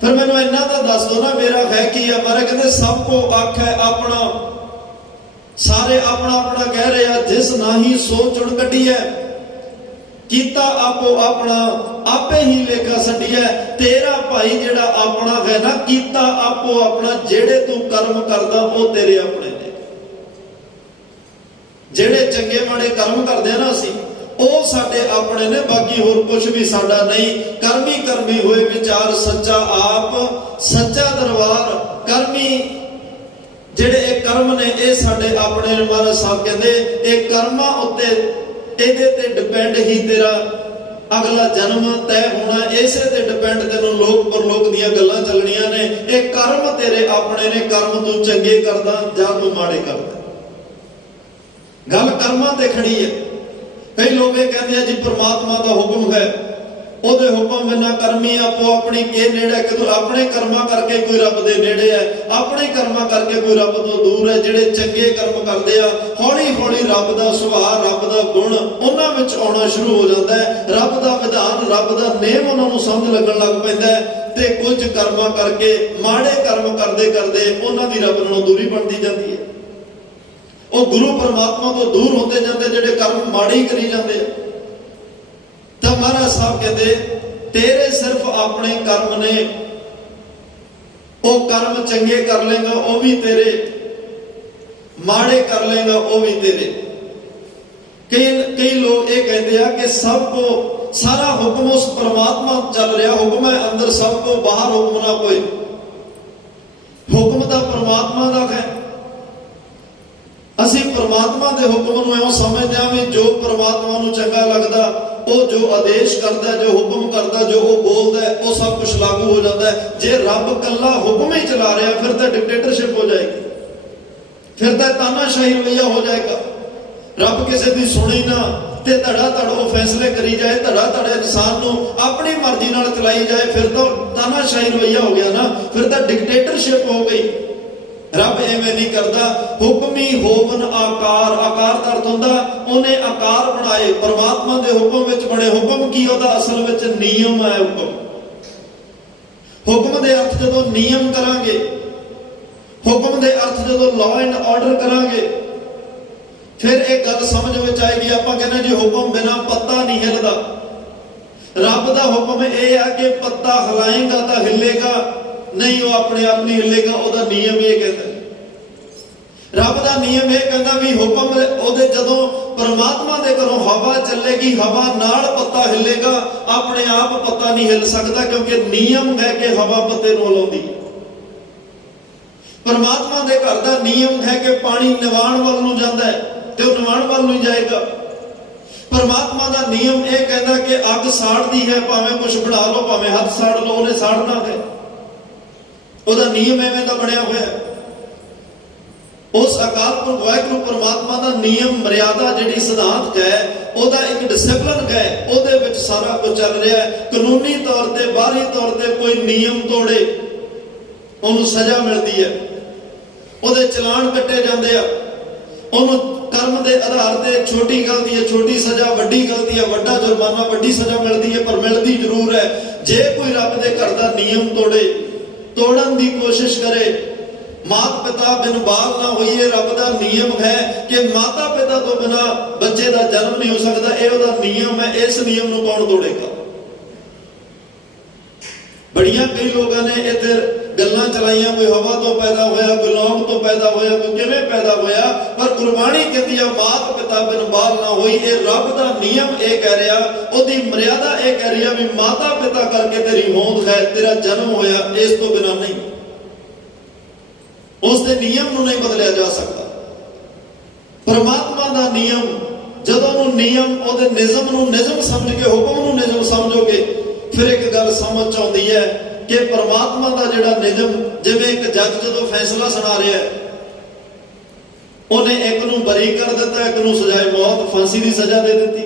ਫਿਰ ਮੈਨੂੰ ਇੰਨਾ ਤਾਂ ਦੱਸ ਦੋ ਨਾ ਮੇਰਾ ਹੈ ਕੀ ਆ। ਮਹਾਰਾਜ ਕਹਿੰਦੇ ਸਭ ਕੋ ਆਖ ਹੈ ਆਪਣਾ, ਸਾਰੇ ਆਪਣਾ ਆਪਣਾ ਕਹਿ ਰਹੇ ਆ। ਜਿਸ ਨਾਹੀ ਸੋ ਚੁਣ ਕੱਢੀ ਹੈ, ਕੀਤਾ ਆਪੋ ਆਪਣਾ, ਆਪੇ ਹੀ ਲੇਖਾ ਛੱਡੀ ਹੈ। ਤੇਰਾ ਭਾਈ ਜਿਹੜਾ ਆਪਣਾ ਹੈ ਨਾ, ਕੀਤਾ ਆਪੋ ਆਪਣਾ, ਜਿਹੜੇ ਤੂੰ ਕਰਮ ਕਰਦਾ ਉਹ ਤੇਰੇ ਆਪਣੇ ਨੇ। ਜਿਹੜੇ ਚੰਗੇ ਮਾੜੇ ਕਰਮ ਕਰਦੇ ਆ ਨਾ ਅਸੀਂ, ਉਹ ਸਾਡੇ ਆਪਣੇ ਨੇ, ਬਾਕੀ ਹੋਰ ਕੁਝ ਵੀ ਸਾਡਾ ਨਹੀਂ। ਕਰਮੀ ਕਰਮੀ ਹੋਏ ਵਿਚਾਰ ਸੱਚਾ ਆਪ, ਸੱਚਾ ਦਰਬਾਰ। ਕਰਮੀ ਜਿਹੜੇ ਇਹ ਕਰਮ ਨੇ ਇਹ ਸਾਡੇ ਆਪਣੇ ਨੇ। ਮਹਾਰਾਜ ਸਾਹਿਬ ਕਹਿੰਦੇ ਇਹ ਕਰਮਾਂ ਉੱਤੇ, ਇਹਦੇ ਤੇ ਡਿਪੈਂਡ ਹੀ ਤੇਰਾ ਅਗਲਾ ਜਨਮ ਤੈਅ ਹੋਣਾ। ਇਸੇ ਤੇ ਡਿਪੈਂਡ ਤੈਨੂੰ ਲੋਕ ਪਰਲੋਕ ਦੀਆਂ ਗੱਲਾਂ ਚੱਲਣੀਆਂ ਨੇ। ਇਹ ਕਰਮ ਤੇਰੇ ਆਪਣੇ ਨੇ। ਕਰਮ ਤੂੰ ਚੰਗੇ ਕਰਦਾ ਜਾਂ ਤੂੰ ਮਾੜੇ ਕਰਦਾ, ਗੱਲ ਕਰਮਾਂ ਤੇ ਖੜੀ ਹੈ। ਕਈ ਲੋਕ ਇਹ ਕਹਿੰਦੇ ਆ ਜੀ ਪ੍ਰਮਾਤਮਾ ਦਾ ਹੁਕਮ ਹੈ, ਉਹਦੇ ਹੁਕਮ ਬਿਨਾਂ ਕਰਮੀ ਆਪੋ ਆਪਣੀ ਕੇ ਨੇੜੇ। ਕਿਦੋਂ ਆਪਣੇ ਕਰਮਾਂ ਕਰਕੇ ਕੋਈ ਰੱਬ ਦੇ ਨੇੜੇ ਹੈ, ਆਪਣੇ ਕਰਮਾਂ ਕਰਕੇ ਕੋਈ ਰੱਬ ਤੋਂ ਦੂਰ ਹੈ। ਜਿਹੜੇ ਚੰਗੇ ਕਰਮ ਕਰਦੇ ਆ, ਹੌਲੀ ਹੌਲੀ ਰੱਬ ਦਾ ਸੁਭਾਅ, ਰੱਬ ਦਾ ਗੁਣ ਉਹਨਾਂ ਵਿੱਚ ਆਉਣਾ ਸ਼ੁਰੂ ਹੋ ਜਾਂਦਾ ਹੈ। ਰੱਬ ਦਾ ਵਿਧਾਨ, ਰੱਬ ਦਾ ਨੇਮ ਉਹਨਾਂ ਨੂੰ ਸਮਝ ਲੱਗਣ ਲੱਗ ਪੈਂਦਾ ਹੈ। ਤੇ ਕੁਝ ਕਰਮਾਂ ਕਰਕੇ, ਮਾੜੇ ਕਰਮ ਕਰਦੇ ਕਰਦੇ ਉਹਨਾਂ ਦੀ ਰੱਬ ਨਾਲੋਂ ਦੂਰੀ ਬਣਦੀ ਜਾਂਦੀ ਹੈ। ਉਹ ਗੁਰੂ ਪਰਮਾਤਮਾ ਤੋਂ ਦੂਰ ਹੁੰਦੇ ਜਾਂਦੇ ਜਿਹੜੇ ਕਰਮ ਮਾੜੇ ਕਰੀ ਜਾਂਦੇ ਆ। ਤਾਂ ਮਹਾਰਾਜ ਸਾਹਿਬ ਕਹਿੰਦੇ ਤੇਰੇ ਸਿਰਫ ਆਪਣੇ ਕਰਮ ਨੇ। ਉਹ ਕਰਮ ਚੰਗੇ ਕਰ ਲੇਗਾ ਉਹ ਵੀ ਤੇਰੇ, ਮਾੜੇ ਕਰ ਲੇਗਾ ਉਹ ਵੀ ਤੇਰੇ। ਕਈ ਲੋਕ ਇਹ ਕਹਿੰਦੇ ਆ ਕਿ ਸਭ ਕੋ ਸਾਰਾ ਹੁਕਮ ਉਸ ਪਰਮਾਤਮਾ ਚੱਲ ਰਿਹਾ, ਹੁਕਮ ਹੈ ਅੰਦਰ, ਸਭ ਕੋ ਬਾਹਰ ਹੁਕਮ ਨਾ ਕੋਈ। ਹੁਕਮ ਤਾਂ ਪਰਮਾਤਮਾ ਦਾ ਹੈ। ਅਸੀਂ ਪਰਮਾਤਮਾ ਦੇ ਹੁਕਮ ਨੂੰ ਇਉਂ ਸਮਝਦੇ ਹਾਂ ਵੀ ਜੋ ਪਰਮਾਤਮਾ ਨੂੰ ਚੰਗਾ ਲੱਗਦਾ, ਉਹ ਜੋ ਆਦੇਸ਼ ਕਰਦਾ, ਜੋ ਹੁਕਮ ਕਰਦਾ, ਜੋ ਉਹ ਬੋਲਦਾ, ਉਹ ਸਭ ਕੁਝ ਲਾਗੂ ਹੋ ਜਾਂਦਾ ਹੈ। ਜੇ ਰੱਬ ਕੱਲਾ ਹੁਕਮ ਹੀ ਚਲਾ ਰਿਹਾ ਫਿਰ ਤਾਂ ਡਿਕਟੇਟਰਸ਼ਿਪ ਹੋ ਜਾਏਗੀ, ਫਿਰ ਤਾਂ ਤਾਨਾਸ਼ਾਹੀ ਰਵੱਈਆ ਹੋ ਜਾਏਗਾ। ਰੱਬ ਕਿਸੇ ਦੀ ਸੁਣੀ ਨਾ ਤੇ ਧੜਾ ਧੜ ਉਹ ਫੈਸਲੇ ਕਰੀ ਜਾਏ, ਧੜਾ ਧੜ ਇਨਸਾਨ ਨੂੰ ਆਪਣੀ ਮਰਜ਼ੀ ਨਾਲ ਚਲਾਈ ਜਾਏ, ਫਿਰ ਤਾਂ ਤਾਨਾਸ਼ਾਹੀ ਰਵੱਈਆ ਹੋ ਗਿਆ ਨਾ, ਫਿਰ ਤਾਂ ਡਿਕਟੇਟਰਸ਼ਿਪ ਹੋ ਗਈ। ਰੱਬ ਐਵੇਂ ਨਹੀਂ ਕਰਦਾ। ਹੁਕਮੀ ਹੋਵਨ ਆਕਾਰ, ਆਕਾਰ ਦਾ ਅਰਥ ਹੁੰਦਾ ਉਹਨੇ ਆਕਾਰ ਬਣਾਏ, ਪਰਮਾਤਮਾ ਦੇ ਹੁਕਮ ਵਿੱਚ ਬਣੇ। ਹੁਕਮ ਕੀ? ਉਹਦਾ ਅਸਲ ਵਿੱਚ ਨਿਯਮ ਹੈ। ਹੁਕਮ ਦੇ ਅਰਥ ਜਦੋਂ ਨਿਯਮ ਕਰਾਂਗੇ, ਹੁਕਮ ਦੇ ਅਰਥ ਜਦੋਂ ਲਾਅ ਐਂਡ ਆਰਡਰ ਕਰਾਂਗੇ, ਫਿਰ ਇਹ ਗੱਲ ਸਮਝ ਵਿੱਚ ਆਏਗੀ। ਆਪਾਂ ਕਹਿੰਦੇ ਜੀ ਹੁਕਮ ਬਿਨਾਂ ਪੱਤਾ ਨਹੀਂ ਹਿੱਲਦਾ। ਰੱਬ ਦਾ ਹੁਕਮ ਇਹ ਆ ਕਿ ਪੱਤਾ ਹਿਲਾਏਗਾ ਤਾਂ ਹਿੱਲੇਗਾ, ਨਹੀਂ ਉਹ ਆਪਣੇ ਆਪ ਨਹੀਂ ਹਿੱਲੇਗਾ। ਉਹਦਾ ਨਿਯਮ ਇਹ ਕਹਿੰਦਾ, ਰੱਬ ਦਾ ਨਿਯਮ ਇਹ ਕਹਿੰਦਾ ਵੀ ਹੁਕਮ ਉਹਦੇ, ਜਦੋਂ ਪਰਮਾਤਮਾ ਦੇ ਘਰੋਂ ਹਵਾ ਚੱਲੇਗੀ, ਹਵਾ ਨਾਲ ਪੱਤਾ ਹਿੱਲੇਗਾ। ਆਪਣੇ ਆਪ ਪੱਤਾ ਨਹੀਂ ਹਿੱਲ ਸਕਦਾ, ਕਿਉਂਕਿ ਨਿਯਮ ਹੈ ਕਿ ਹਵਾ ਪੱਤੇ ਨੂੰ ਹਿਲਾਉਂਦੀ ਹੈ। ਪਰਮਾਤਮਾ ਦੇ ਘਰ ਦਾ ਨਿਯਮ ਹੈ ਕਿ ਪਾਣੀ ਨਿਵਾਣ ਵੱਲ ਨੂੰ ਜਾਂਦਾ ਹੈ ਤੇ ਉਹ ਨਿਵਾਣ ਵੱਲ ਨੂੰ ਜਾਏਗਾ। ਪਰਮਾਤਮਾ ਦਾ ਨਿਯਮ ਇਹ ਕਹਿੰਦਾ ਕਿ ਅੱਗ ਸਾੜਦੀ ਹੈ, ਭਾਵੇਂ ਕੁਝ ਬਣਾ ਲਓ, ਭਾਵੇਂ ਹੱਥ ਸਾੜ ਲਓ, ਉਹਨੇ ਸਾੜਨਾ ਹੈ। ਉਹਦਾ ਨਿਯਮ ਐਵੇਂ ਦਾ ਬਣਿਆ ਹੋਇਆ। ਉਸ ਅਕਾਲ ਪੁਰਖ ਵਾਹਿਗੁਰੂ ਪਰਮਾਤਮਾ ਦਾ ਨਿਯਮ, ਮਰਿਆਦਾ ਜਿਹੜੀ ਸਿਧਾਂਤ ਹੈ, ਉਹਦਾ ਇੱਕ ਡਿਸਪਲਿਨ ਹੈ, ਉਹਦੇ ਵਿੱਚ ਸਾਰਾ ਕੁਝ ਚੱਲ ਰਿਹਾ ਹੈ। ਕਾਨੂੰਨੀ ਤੌਰ ਤੇ, ਬਾਹਰੀ ਤੌਰ ਤੇ ਕੋਈ ਨਿਯਮ ਤੋੜੇ ਉਹਨੂੰ ਸਜ਼ਾ ਮਿਲਦੀ ਹੈ, ਉਹਦੇ ਚਲਾਨ ਕੱਟੇ ਜਾਂਦੇ ਆ। ਉਹਨੂੰ ਕਰਮ ਦੇ ਆਧਾਰ ਤੇ ਛੋਟੀ ਗਲਤੀ ਹੈ ਛੋਟੀ ਸਜ਼ਾ, ਵੱਡੀ ਗਲਤੀ ਹੈ ਵੱਡਾ ਜੁਰਮਾਨਾ, ਵੱਡੀ ਸਜ਼ਾ ਮਿਲਦੀ ਹੈ, ਪਰ ਮਿਲਦੀ ਜ਼ਰੂਰ ਹੈ। ਜੇ ਕੋਈ ਰੱਬ ਦੇ ਘਰ ਦਾ ਨਿਯਮ ਤੋੜਨ ਦੀ ਕੋਸ਼ਿਸ਼ ਕਰੇ, ਮਾਤਾ ਪਿਤਾ ਬਿਨ ਬਾਲ ਨਾ ਹੋਈਏ, ਰੱਬ ਦਾ ਨਿਯਮ ਹੈ ਕਿ ਮਾਤਾ ਪਿਤਾ ਤੋਂ ਬਿਨਾ ਬੱਚੇ ਦਾ ਜਨਮ ਨਹੀਂ ਹੋ ਸਕਦਾ। ਇਹ ਉਹਦਾ ਨਿਯਮ ਹੈ। ਇਸ ਨਿਯਮ ਨੂੰ ਕੌਣ ਤੋੜੇਗਾ? ਬੜੀਆਂ ਕਈ ਲੋਕਾਂ ਨੇ ਇੱਧਰ ਗੱਲਾਂ ਚਲਾਈਆਂ, ਕੋਈ ਹਵਾ ਤੋਂ ਪੈਦਾ ਹੋਇਆ, ਕੋਈ ਲੌਂਗ ਤੋਂ ਪੈਦਾ ਹੋਇਆ, ਕੋਈ ਕਿਵੇਂ ਪੈਦਾ ਹੋਇਆ, ਪਰ ਗੁਰਬਾਣੀ ਕਹਿੰਦੀ ਆ ਮਾਤਾ ਪਿਤਾ ਬਿਨ ਬਾਲ ਨਾ ਹੋਈ। ਇਹ ਰੱਬ ਦਾ ਨਿਯਮ ਇਹ ਕਹਿ ਰਿਹਾ, ਉਹਦੀ ਮਰਿਆਦਾ ਇਹ ਕਹਿ ਰਹੀ ਆ ਵੀ ਮਾਤਾ ਪਿਤਾ ਕਰਕੇ ਤੇਰੀ ਹੋਂਦ ਹੈ, ਤੇਰਾ ਜਨਮ ਹੋਇਆ, ਇਸ ਤੋਂ ਬਿਨਾਂ ਨਹੀਂ। ਉਸ ਦੇ ਨਿਯਮ ਨੂੰ ਨਹੀਂ ਬਦਲਿਆ ਜਾ ਸਕਦਾ। ਪਰਮਾਤਮਾ ਦਾ ਨਿਯਮ, ਜਦੋਂ ਉਹਨੂੰ ਨਿਯਮ, ਉਹਦੇ ਨਿਯਮ ਨੂੰ ਨਿਯਮ ਸਮਝ ਕੇ, ਹੁਕਮ ਨੂੰ ਨਿਯਮ ਸਮਝੋਗੇ, ਫਿਰ ਇੱਕ ਗੱਲ ਸਮਝ ਆਉਂਦੀ ਹੈ ਕਿ ਪਰਮਾਤਮਾ ਦਾ ਜਿਹੜਾ ਨਿਯਮ, ਜਿਵੇਂ ਇੱਕ ਜੱਜ ਜਦੋਂ ਫੈਸਲਾ ਸੁਣਾ ਰਿਹਾ, ਉਹਨੇ ਇੱਕ ਨੂੰ ਬਰੀ ਕਰ ਦਿੱਤਾ, ਇੱਕ ਨੂੰ ਸਜ਼ਾਏ ਮੌਤ, ਫਾਂਸੀ ਦੀ ਸਜ਼ਾ ਦੇ ਦਿੱਤੀ।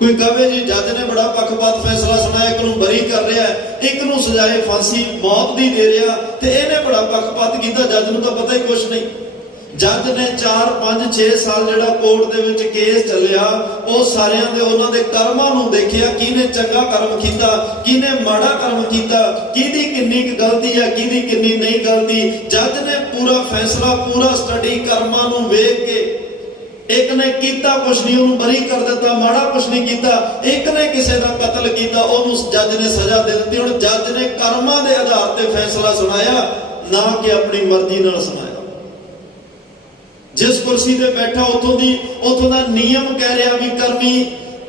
कोई कहे जी जज ने बड़ा पक्षपात फैसला सुनाया, एक नूं बरी कर रहा है, एक नूं सजाए फांसी मौत दी दे रहा, ते इहने बड़ा पक्षपात किया, जज नूं तां पता ही कुछ नहीं। जज ने 4 5 6 साल जिहड़ा कोर्ट दे विच केस चलिया, ਉਹ ਸਾਰਿਆਂ ਦੇ ਉਹਨਾਂ ਦੇ ਕਰਮਾਂ ਨੂੰ ਦੇਖਿਆ, ਕਿਹਨੇ ਚੰਗਾ ਕਰਮ ਕੀਤਾ, ਕਿਹਨੇ ਮਾੜਾ ਕਰਮ ਕੀਤਾ, ਕਿਹਦੀ ਕਿੰਨੀ ਗਲਤੀ ਹੈ, ਕਿਹਦੀ ਕਿੰਨੀ ਨਹੀਂ ਗਲਤੀ। ਜੱਜ ਨੇ ਪੂਰਾ ਫੈਸਲਾ, ਪੂਰਾ ਸਟੱਡੀ ਕਰਮਾਂ ਨੂੰ ਵੇਖ ਕੇ, ਇੱਕ ਨੇ ਕੀਤਾ ਕੁਛ ਨਹੀਂ ਉਹਨੂੰ ਬਰੀ ਕਰ ਦਿੱਤਾ, ਮਾੜਾ ਕੁਛ ਨਹੀਂ ਕੀਤਾ, ਇੱਕ ਨੇ ਕਿਸੇ ਦਾ ਕਤਲ ਕੀਤਾ ਉਹਨੂੰ ਜੱਜ ਨੇ ਸਜ਼ਾ ਦੇ ਦਿੱਤੀ। ਹੁਣ ਜੱਜ ਨੇ ਕਰਮਾਂ ਦੇ ਆਧਾਰ ਤੇ ਫੈਸਲਾ ਸੁਣਾਇਆ, ਨਾ ਕਿ ਆਪਣੀ ਮਰਜ਼ੀ ਨਾਲ ਸੁਣਾਇਆ। जिस कुर्सी ते बैठा उथों दा नियम कह रहा भी करमी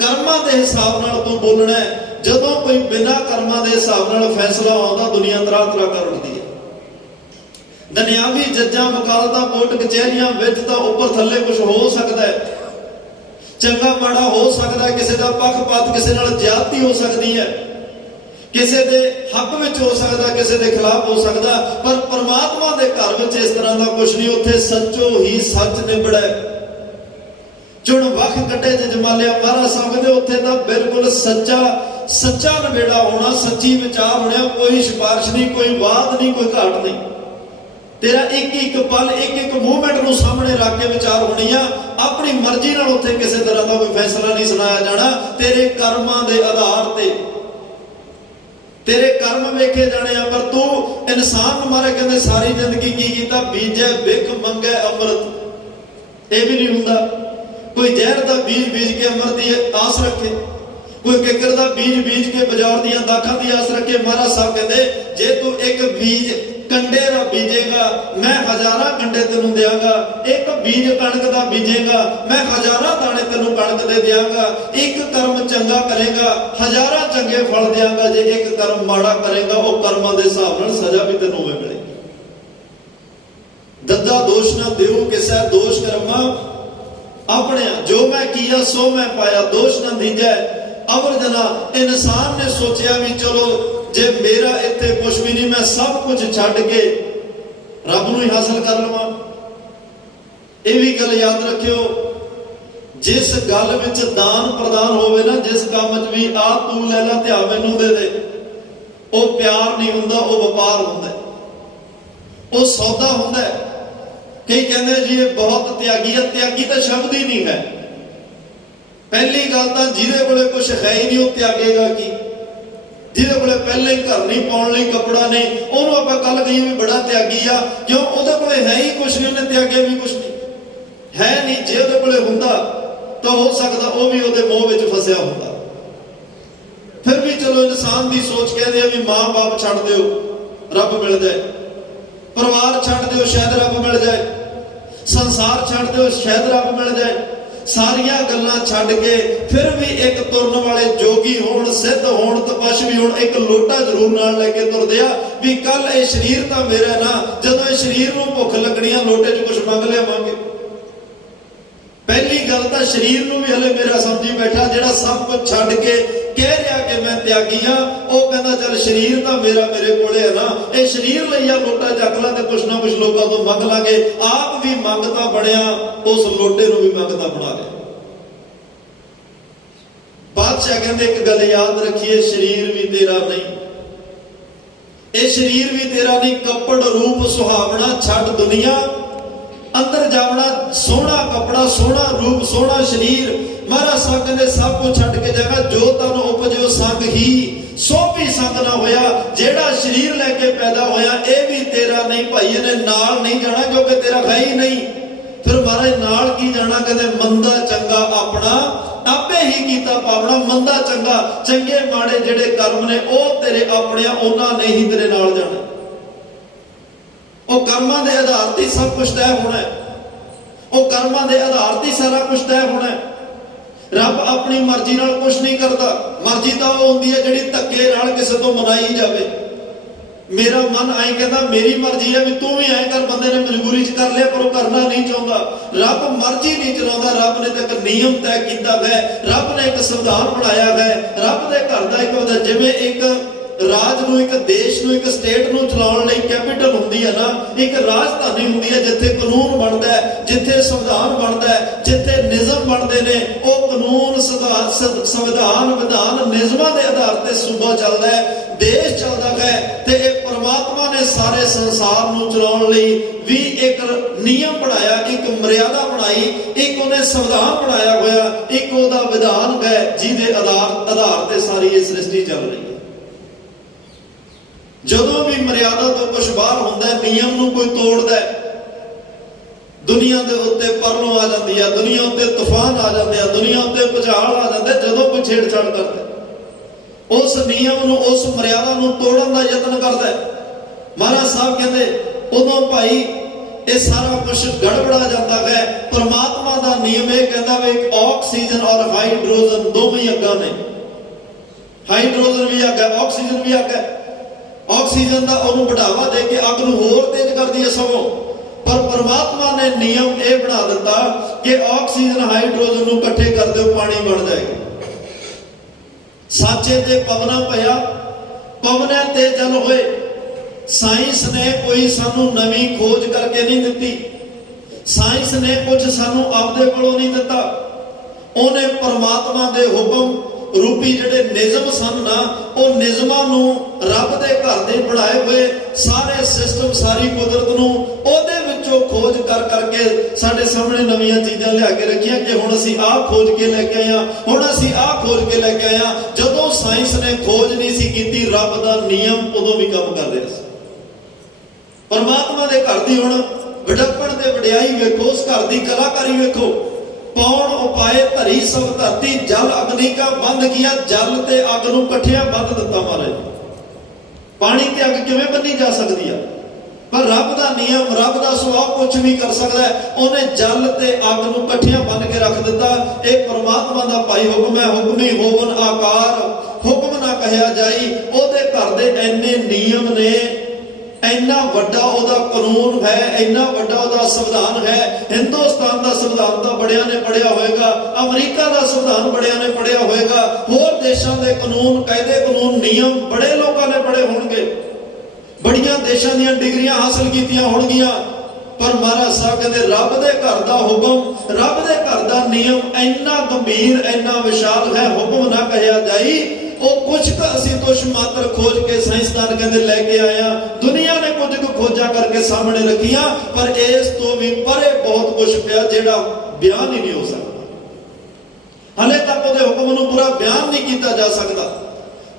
कर्मां दे हिसाब नाल तू बोलना है। जदों कोई बिना कर्मां दे हिसाब नाल फैसला आउंदा, दुनिया तरह तरह कर उठदी है। दुनियावी जज्जां वकालतां कोर्ट कचहरियां विच तां उपर थल्ले कुछ हो सकदा है, चंगा माड़ा हो सकदा है, किसी दा पक्षपात किसी नाल ज्यादती हो सकदी है, किसी के हक विच हो सकता, किसी के खिलाफ हो सकता, पर परमात्मा के घर में इस तरह का कुछ नहीं। उत्थे सच्चो ही सच निबड़ा है। चुन वख कटे जमालिया महाराज साहब कहते उत्थे तां बिल्कुल सच्चा नबेड़ा होना, सच्ची विचार होना, कोई सिफारिश नहीं, कोई वाद नहीं, कोई घाट नहीं। तेरा एक एक पल, एक एक मूवमेंट नूं सामने रख के विचार होनी आ। अपनी मर्जी नाल उत्थे किसी तरह का कोई फैसला नहीं सुनाया जाना। तेरे कर्मां दे आधार ते तेरे कर्म वेखे जाने। पर तू इंसान मारे कहते सारी जिंदगी की कीता, बीजे बिक मंगे अमृत, यह भी नहीं हुंदा। कोई जहर का बीज बीज के अमृत की आस रखे, कोई किकर का बीज बीज के बाजार दी दाखां की आस रखे। महाराज साहब कहते जे तू एक बीज कंडे का बीजेगा, मैं 1000 कंडे तेनू देंगा। एक बीज कणक का बीजेगा, मैं 1000 दाने तेनू कणक दे देंगा। एक कर्म चंगा करेगा, 1000 चंगे फल देंगा। जे एक कर्म माड़ा करेगा, वो कर्मां दे हिसाब नाल सजा भी तेनू उवें मिलेगी। दद्दा दोष ना देऊ किसै, दोष कर्मा अपने, जो मैं किया सो मैं पाया, दोष ना दीजै अवर जना। इंसान ने सोचा भी चलो जे मेरा इत्थे कुछ भी नहीं, मैं सब कुछ छड्ड के रब नूं ही हासिल कर लवां। यह भी गल याद रखियो, जिस गल विच दान प्रदान होवे ना, जिस काम विच भी आ तू लै ला ते आ मैनूं दे दे, वो प्यार नहीं हुंदा, वो व्यापार हुंदा, वो सौदा हुंदा। कई कहंदे जी ये बहुत त्यागी है। त्यागी तो शब्द ही नहीं है। पहली गल तां जिहदे कोले कुछ है ही नहीं, वो त्यागेगा की? जिहदे कोले पहले ही घर नहीं, पाउण लई कपड़ा नहीं, उहनूं आपां कल कहीए भी बड़ा त्यागी आ, क्यों? उहदे कोले है ही कुछ नहीं, उहने त्यागेया भी कुछ नहीं है नहीं। जे उहदे कोले हुंदा तां हो सकदा वो भी उहदे मोह विच फसिया हुंदा। फिर भी चलो इंसान की सोच कहदे आ भी मां बाप छड्ड दिओ रब मिल जाए, परिवार छड्ड दिओ शायद रब मिल जाए, संसार छड्ड दिओ शायद रब मिल जाए। सारिया गल्लां छड्ड के फिर भी एक तुरन वाले जोगी होण, सिद्ध होण, तपस्वी होण, एक लोटा जरूर नाल लेके तुरदे आ भी कल ये शरीर तां मेरा ना, जदों इस शरीर नूं भुख लगनी आ, लोटे च कुछ मंग लियावांगे। पहली गल तां शरीर नूं भी हले मेरा समझी बैठा, जिहड़ा सब कुछ छड्ड के कह रहा कि मैं त्यागी हाँ, वो कहता चल शरीर तां मेरा मेरे कोले है ना, ये शरीर लई आ लोटा चक ला ते कुछ ना कुछ लोगों तो मंग लांगे। आप भी मंगता बनिया, उस लोटे नूं भी मंगता बना लिया। बादशाह कहते एक गल याद रखिए, शरीर भी तेरा नहीं, ये शरीर भी तेरा नहीं, कपड़ रूप सुहावना छड्ड दुनिया, अंदर जावना सोहना कपड़ा, सोहना रूप, सोहना शरीर। महाराज साहब कहते सब कुछ छड्ड के जाएगा। जो तन उपजो संग ही, सो भी संग ना होया। जेड़ा शरीर लेके पैदा होया, ये भी तेरा नहीं भाई, इहने नाल नहीं जाना, क्योंकि तेरा है ही नहीं। फिर महाराज नाल की जाना? कहते मंदा चंगा अपना आपे ही कीता पावना। मंदा चंगा, चंगे माड़े जेड़े कर्म ने वो तेरे अपने, उन्हां ने ही तेरे नाल जाना। वो कर्मां दे आधार ते सब कुछ तय होना है, वो कर्मां दे आधार ते सारा कुछ तय होना है। रब अपनी मर्जी नाल कुछ नहीं करता। मर्जी तो वो होंदी है जिहड़ी धक्के नाल किसी तो मनाई जावे। मेरा मन आए कहता मेरी मर्जी है भी तू भी आए कर, बंदे ने मजबूरी च कर लिया पर वो करना नहीं चाहता। रब मर्जी नहीं चलाता, रब ने तो एक नियम तय किया है, रब ने एक संविधान बनाया है। रब के घर का एक जिवें एक ਰਾਜ ਨੂੰ, ਇੱਕ ਦੇਸ਼ ਨੂੰ, ਇੱਕ ਸਟੇਟ ਨੂੰ ਚਲਾਉਣ ਲਈ ਕੈਪੀਟਲ ਹੁੰਦੀ ਹੈ ਨਾ, ਇੱਕ ਰਾਜਧਾਨੀ ਹੁੰਦੀ ਹੈ ਜਿੱਥੇ ਕਾਨੂੰਨ ਬਣਦਾ ਹੈ, ਜਿੱਥੇ ਸੰਵਿਧਾਨ ਬਣਦਾ ਹੈ, ਜਿੱਥੇ ਨਿਯਮ ਬਣਦੇ ਨੇ। ਉਹ ਕਾਨੂੰਨ, ਸੰਵਿਧਾਨ, ਵਿਧਾਨ, ਨਿਯਮਾਂ ਦੇ ਆਧਾਰ ਤੇ ਸੂਬਾ ਚੱਲਦਾ ਹੈ, ਦੇਸ਼ ਚੱਲਦਾ ਹੈ। ਤੇ ਇਹ ਪਰਮਾਤਮਾ ਨੇ ਸਾਰੇ ਸੰਸਾਰ ਨੂੰ ਚਲਾਉਣ ਲਈ ਵੀ ਇੱਕ ਨਿਯਮ ਬਣਾਇਆ, ਇੱਕ ਮਰਿਆਦਾ ਬਣਾਈ, ਇੱਕ ਉਹਨੇ ਸੰਵਿਧਾਨ ਬਣਾਇਆ ਹੋਇਆ, ਇੱਕ ਉਹਦਾ ਵਿਧਾਨ ਹੈ ਜਿਹਦੇ ਆਧਾਰ ਤੇ ਸਾਰੀ ਇਹ ਸ੍ਰਿਸ਼ਟੀ ਚੱਲ ਰਹੀ ਹੈ। ਜਦੋਂ ਵੀ ਮਰਿਆਦਾ ਤੋਂ ਕੁਝ ਬਾਹਰ ਹੁੰਦਾ, ਨਿਯਮ ਨੂੰ ਕੋਈ ਤੋੜਦਾ, ਦੁਨੀਆ ਦੇ ਉੱਤੇ ਪਰਲੋ ਆ ਜਾਂਦੀ ਹੈ, ਦੁਨੀਆ ਉੱਤੇ ਤੂਫਾਨ ਆ ਜਾਂਦੇ ਆ, ਦੁਨੀਆ ਉੱਤੇ ਭੁਚਾਲ ਆ ਜਾਂਦੇ ਜਦੋਂ ਕੋਈ ਛੇੜਛਾੜ ਕਰਦਾ, ਉਸ ਨਿਯਮ ਨੂੰ, ਉਸ ਮਰਿਆਦਾ ਨੂੰ ਤੋੜਨ ਦਾ ਯਤਨ ਕਰਦਾ। ਮਹਾਰਾਜ ਸਾਹਿਬ ਕਹਿੰਦੇ ਉਦੋਂ ਭਾਈ ਇਹ ਸਾਰਾ ਕੁਝ ਗੜਬੜਾ ਜਾਂਦਾ ਹੈ। ਪਰਮਾਤਮਾ ਦਾ ਨਿਯਮ ਇਹ ਕਹਿੰਦਾ ਵੀ ਇੱਕ ਆਕਸੀਜਨ ਔਰ ਹਾਈਡਰੋਜਨ ਦੋਵੇਂ ਅੱਗਾਂ ਨੇ। ਹਾਈਡਰੋਜਨ ਵੀ ਅੱਗ ਹੈ, ਆਕਸੀਜਨ ਵੀ ਅੱਗ ਹੈ। ਆਕਸੀਜਨ ਦਾ ਉਹਨੂੰ बढ़ावा ਦੇ ਕੇ ਅੱਗ ਨੂੰ ਹੋਰ ਤੇਜ਼ ਕਰਦੀ ਹੈ ਸਗੋਂ। ਪਰ ਪਰਮਾਤਮਾ ਨੇ ਨਿਯਮ ਇਹ ਬਣਾ ਦਿੱਤਾ ਕਿ ਆਕਸੀਜਨ ਹਾਈਡਰੋਜਨ ਨੂੰ ਇਕੱਠੇ ਕਰ ਦਿਓ, ਪਾਣੀ ਬਣ ਜਾਏਗਾ। ਸਾਚੇ ਤੇ ਪਵਨਾ ਪਿਆ, ਪਵਨਾਂ ਤੇ ਜਲ ਹੋਏ। ਸਾਇੰਸ ਨੇ ਕੋਈ ਸਾਨੂੰ ਨਵੀਂ ਖੋਜ ਕਰਕੇ ਨਹੀਂ ਦਿੱਤੀ, ਸਾਇੰਸ ਨੇ ਕੁਝ ਸਾਨੂੰ ਆਪਦੇ ਕੋਲੋਂ ਨਹੀਂ ਦਿੱਤਾ। ਉਹਨੇ ਪਰਮਾਤਮਾ ਦੇ ਹੁਕਮ ਰੂਪੀ ਜਿਹੜੇ ਨਿਯਮ ਸਨ ਨਾ, ਉਹ ਨਿਯਮਾਂ ਨੂੰ ਰੱਬ ਦੇ ਘਰ ਦੇ ਬਣਾਏ ਹੋਏ ਸਾਰੇ ਸਿਸਟਮ, ਸਾਰੀ ਕੁਦਰਤ ਨੂੰ ਉਹਦੇ ਵਿੱਚੋਂ ਖੋਜ ਕਰ ਕਰਕੇ ਸਾਡੇ ਸਾਹਮਣੇ ਨਵੀਆਂ ਚੀਜ਼ਾਂ ਲਿਆ ਕੇ ਰੱਖੀਆਂ ਕਿ ਹੁਣ ਅਸੀਂ ਆਹ ਖੋਜ ਕੇ ਲੈ ਕੇ ਆਏ ਹਾਂ, ਹੁਣ ਅਸੀਂ ਆਹ ਖੋਜ ਕੇ ਲੈ ਕੇ ਆਏ ਹਾਂ। ਜਦੋਂ ਸਾਇੰਸ ਨੇ ਖੋਜ ਨਹੀਂ ਸੀ ਕੀਤੀ, ਰੱਬ ਦਾ ਨਿਯਮ ਉਦੋਂ ਵੀ ਕੰਮ ਕਰ ਰਿਹਾ ਸੀ। ਪਰਮਾਤਮਾ ਦੇ ਘਰ ਦੀ ਹੁਣ ਵਡੱਪਣ ਤੇ ਵਡਿਆਈ ਵੇਖੋ, ਉਸ ਘਰ ਦੀ ਕਲਾਕਾਰੀ ਵੇਖੋ। ਪੌਣ ਉਪਾਏ ਧਰੀ ਸਭ ਧਰਤੀ, ਜਲ ਅਗਨੀ ਕਾ ਬੰਦ ਕੀਆ। ਜਲ ਤੇ ਅੱਗ ਨੂੰ ਇਕੱਠਿਆਂ ਬੰਦ ਦਿੱਤਾ ਮਹਾਰਾਜ। ਪਾਣੀ ਤੇ ਅੱਗ ਕਿਵੇਂ ਬੰਨੀ ਜਾ ਸਕਦੀ ਆ? ਪਰ ਰੱਬ ਦਾ ਨਿਯਮ, ਰੱਬ ਦਾ ਸੁਭਾਅ ਕੁਝ ਵੀ ਕਰ ਸਕਦਾ ਹੈ। ਉਹਨੇ ਜਲ ਤੇ ਅੱਗ ਨੂੰ ਇਕੱਠਿਆਂ ਬੰਨ ਕੇ ਰੱਖ ਦਿੱਤਾ। ਇਹ ਪਰਮਾਤਮਾ ਦਾ ਭਾਈ ਹੁਕਮ ਹੈ। ਹੁਕਮੀ ਹੋਵਨ ਆਕਾਰ, ਹੁਕਮ ਨਾ ਕਹਿਆ ਜਾਈ। ਉਹਦੇ ਘਰ ਦੇ ਐਨੇ ਨਿਯਮ ਨੇ, ਇੰਨਾ ਵੱਡਾ ਉਹਦਾ ਕਾਨੂੰਨ ਹੈ, ਇੰਨਾ ਵੱਡਾ ਉਹਦਾ ਸੰਵਿਧਾਨ ਹੈ। ਹਿੰਦੁਸਤਾਨ ਦਾ ਸੰਵਿਧਾਨ ਤਾਂ ਬੜਿਆਂ ਨੇ ਪੜਿਆ ਹੋਏਗਾ, ਅਮਰੀਕਾ ਦਾ ਸੰਵਿਧਾਨ ਬੜਿਆਂ ਨੇ ਪੜਿਆ ਹੋਏਗਾ, ਹੋਰ ਦੇਸ਼ਾਂ ਦੇ ਕਾਨੂੰਨ, ਕਾਇਦੇ, ਕਾਨੂੰਨ, ਨਿਯਮ ਬੜੇ ਲੋਕਾਂ ਨੇ ਪੜੇ ਹੋਣਗੇ, ਬੜੀਆਂ ਦੇਸ਼ਾਂ ਦੀਆਂ ਡਿਗਰੀਆਂ ਹਾਸਲ ਕੀਤੀਆਂ ਹੋਣਗੀਆਂ। ਪਰ ਮਹਾਰਾਜ ਸਾਹਿਬ ਕਹਿੰਦੇ ਰੱਬ ਦੇ ਘਰ ਦਾ ਹੁਕਮ, ਰੱਬ ਦੇ ਘਰ ਦਾ ਨਿਯਮ ਇੰਨਾ ਗੰਭੀਰ, ਇੰਨਾ ਵਿਸ਼ਾਲ ਹੈ, ਹੁਕਮ ਨਾ ਕਹਿਆ ਜਾਈ। ਉਹ ਕੁਝ ਕੁ ਅਸੀਂ ਤੁਛ ਮਾਤਰ ਖੋਜ ਕੇ ਸਾਇੰਸਦਾਨ ਕਹਿੰਦੇ ਲੈ ਕੇ ਆਇਆ। ਦੁਨੀਆ ਨੇ ਕੁਝ ਕੁ ਖੋਜਾਂ ਕਰਕੇ ਸਾਹਮਣੇ ਰੱਖੀਆਂ, ਪਰ ਇਸ ਤੋਂ ਵੀ ਪਰੇ ਬਹੁਤ ਕੁਝ ਪਿਆ ਜਿਹੜਾ ਬਿਆਨ ਹੀ ਨਹੀਂ ਹੋ ਸਕਦਾ। ਹਲੇ ਤੱਕ ਉਹਦੇ ਹੁਕਮ ਨੂੰ ਪੂਰਾ ਬਿਆਨ ਨਹੀਂ ਕੀਤਾ ਜਾ ਸਕਦਾ।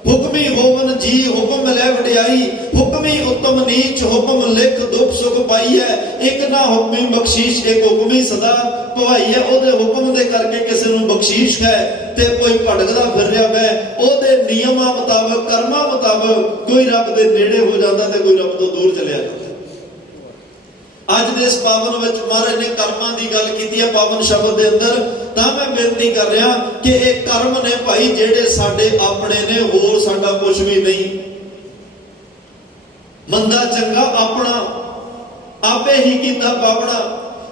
ਹੁਕਮੀ ਹੋਵਨ ਜੀ ਹੁਕਮ ਲੈ ਵਡਿਆਈ, ਹੁਕਮੀ ਉੱਤਮ ਨੀਚ, ਹੁਕਮ ਲਿਖ ਦੁਖ ਸੁਖ ਪਾਈ ਹੈ। ਇੱਕ ਨਾ ਹੁਕਮੀ ਬਖਸ਼ੀਸ਼, ਇੱਕ ਹੁਕਮੀ ਸਦਾ ਭਵਾਈ ਹੈ। ਉਹਦੇ ਹੁਕਮ ਦੇ ਕਰਕੇ ਕਿਸੇ ਨੂੰ ਬਖਸ਼ੀਸ਼ ਹੈ ਤੇ ਕੋਈ ਭਟਕਦਾ ਫਿਰ ਰਿਹਾ ਹੈ। ਉਹਦੇ ਨਿਯਮਾਂ ਮੁਤਾਬਕ, ਕਰਮਾਂ ਮੁਤਾਬਕ ਕੋਈ ਰੱਬ ਦੇ ਨੇੜੇ ਹੋ ਜਾਂਦਾ ਤੇ ਕੋਈ ਰੱਬ ਤੋਂ ਦੂਰ ਚਲਿਆ ਜਾਂਦਾ। ਅੱਜ ਦੇ ਇਸ ਪਾਵਨ ਵਿੱਚ ਮਹਾਰਾਜ ਨੇ ਕਰਮਾਂ ਦੀ ਗੱਲ ਕੀਤੀ ਹੈ ਪਾਵਨ ਸ਼ਬਦ ਦੇ ਅੰਦਰ। ਤਾਂ ਮੈਂ ਬੇਨਤੀ ਕਰ ਰਿਹਾ ਕਿ ਇਹ ਕਰਮ ਨੇ ਭਾਈ ਜਿਹੜੇ ਸਾਡੇ ਆਪਣੇ ਨੇ, ਹੋਰ ਸਾਡਾ ਕੁਝ ਵੀ ਨਹੀਂ। ਮੰਦਾ ਚੰਗਾ ਆਪਣਾ, ਆਪੇ ਹੀ ਕੀਤਾ ਪਾਵਣਾ।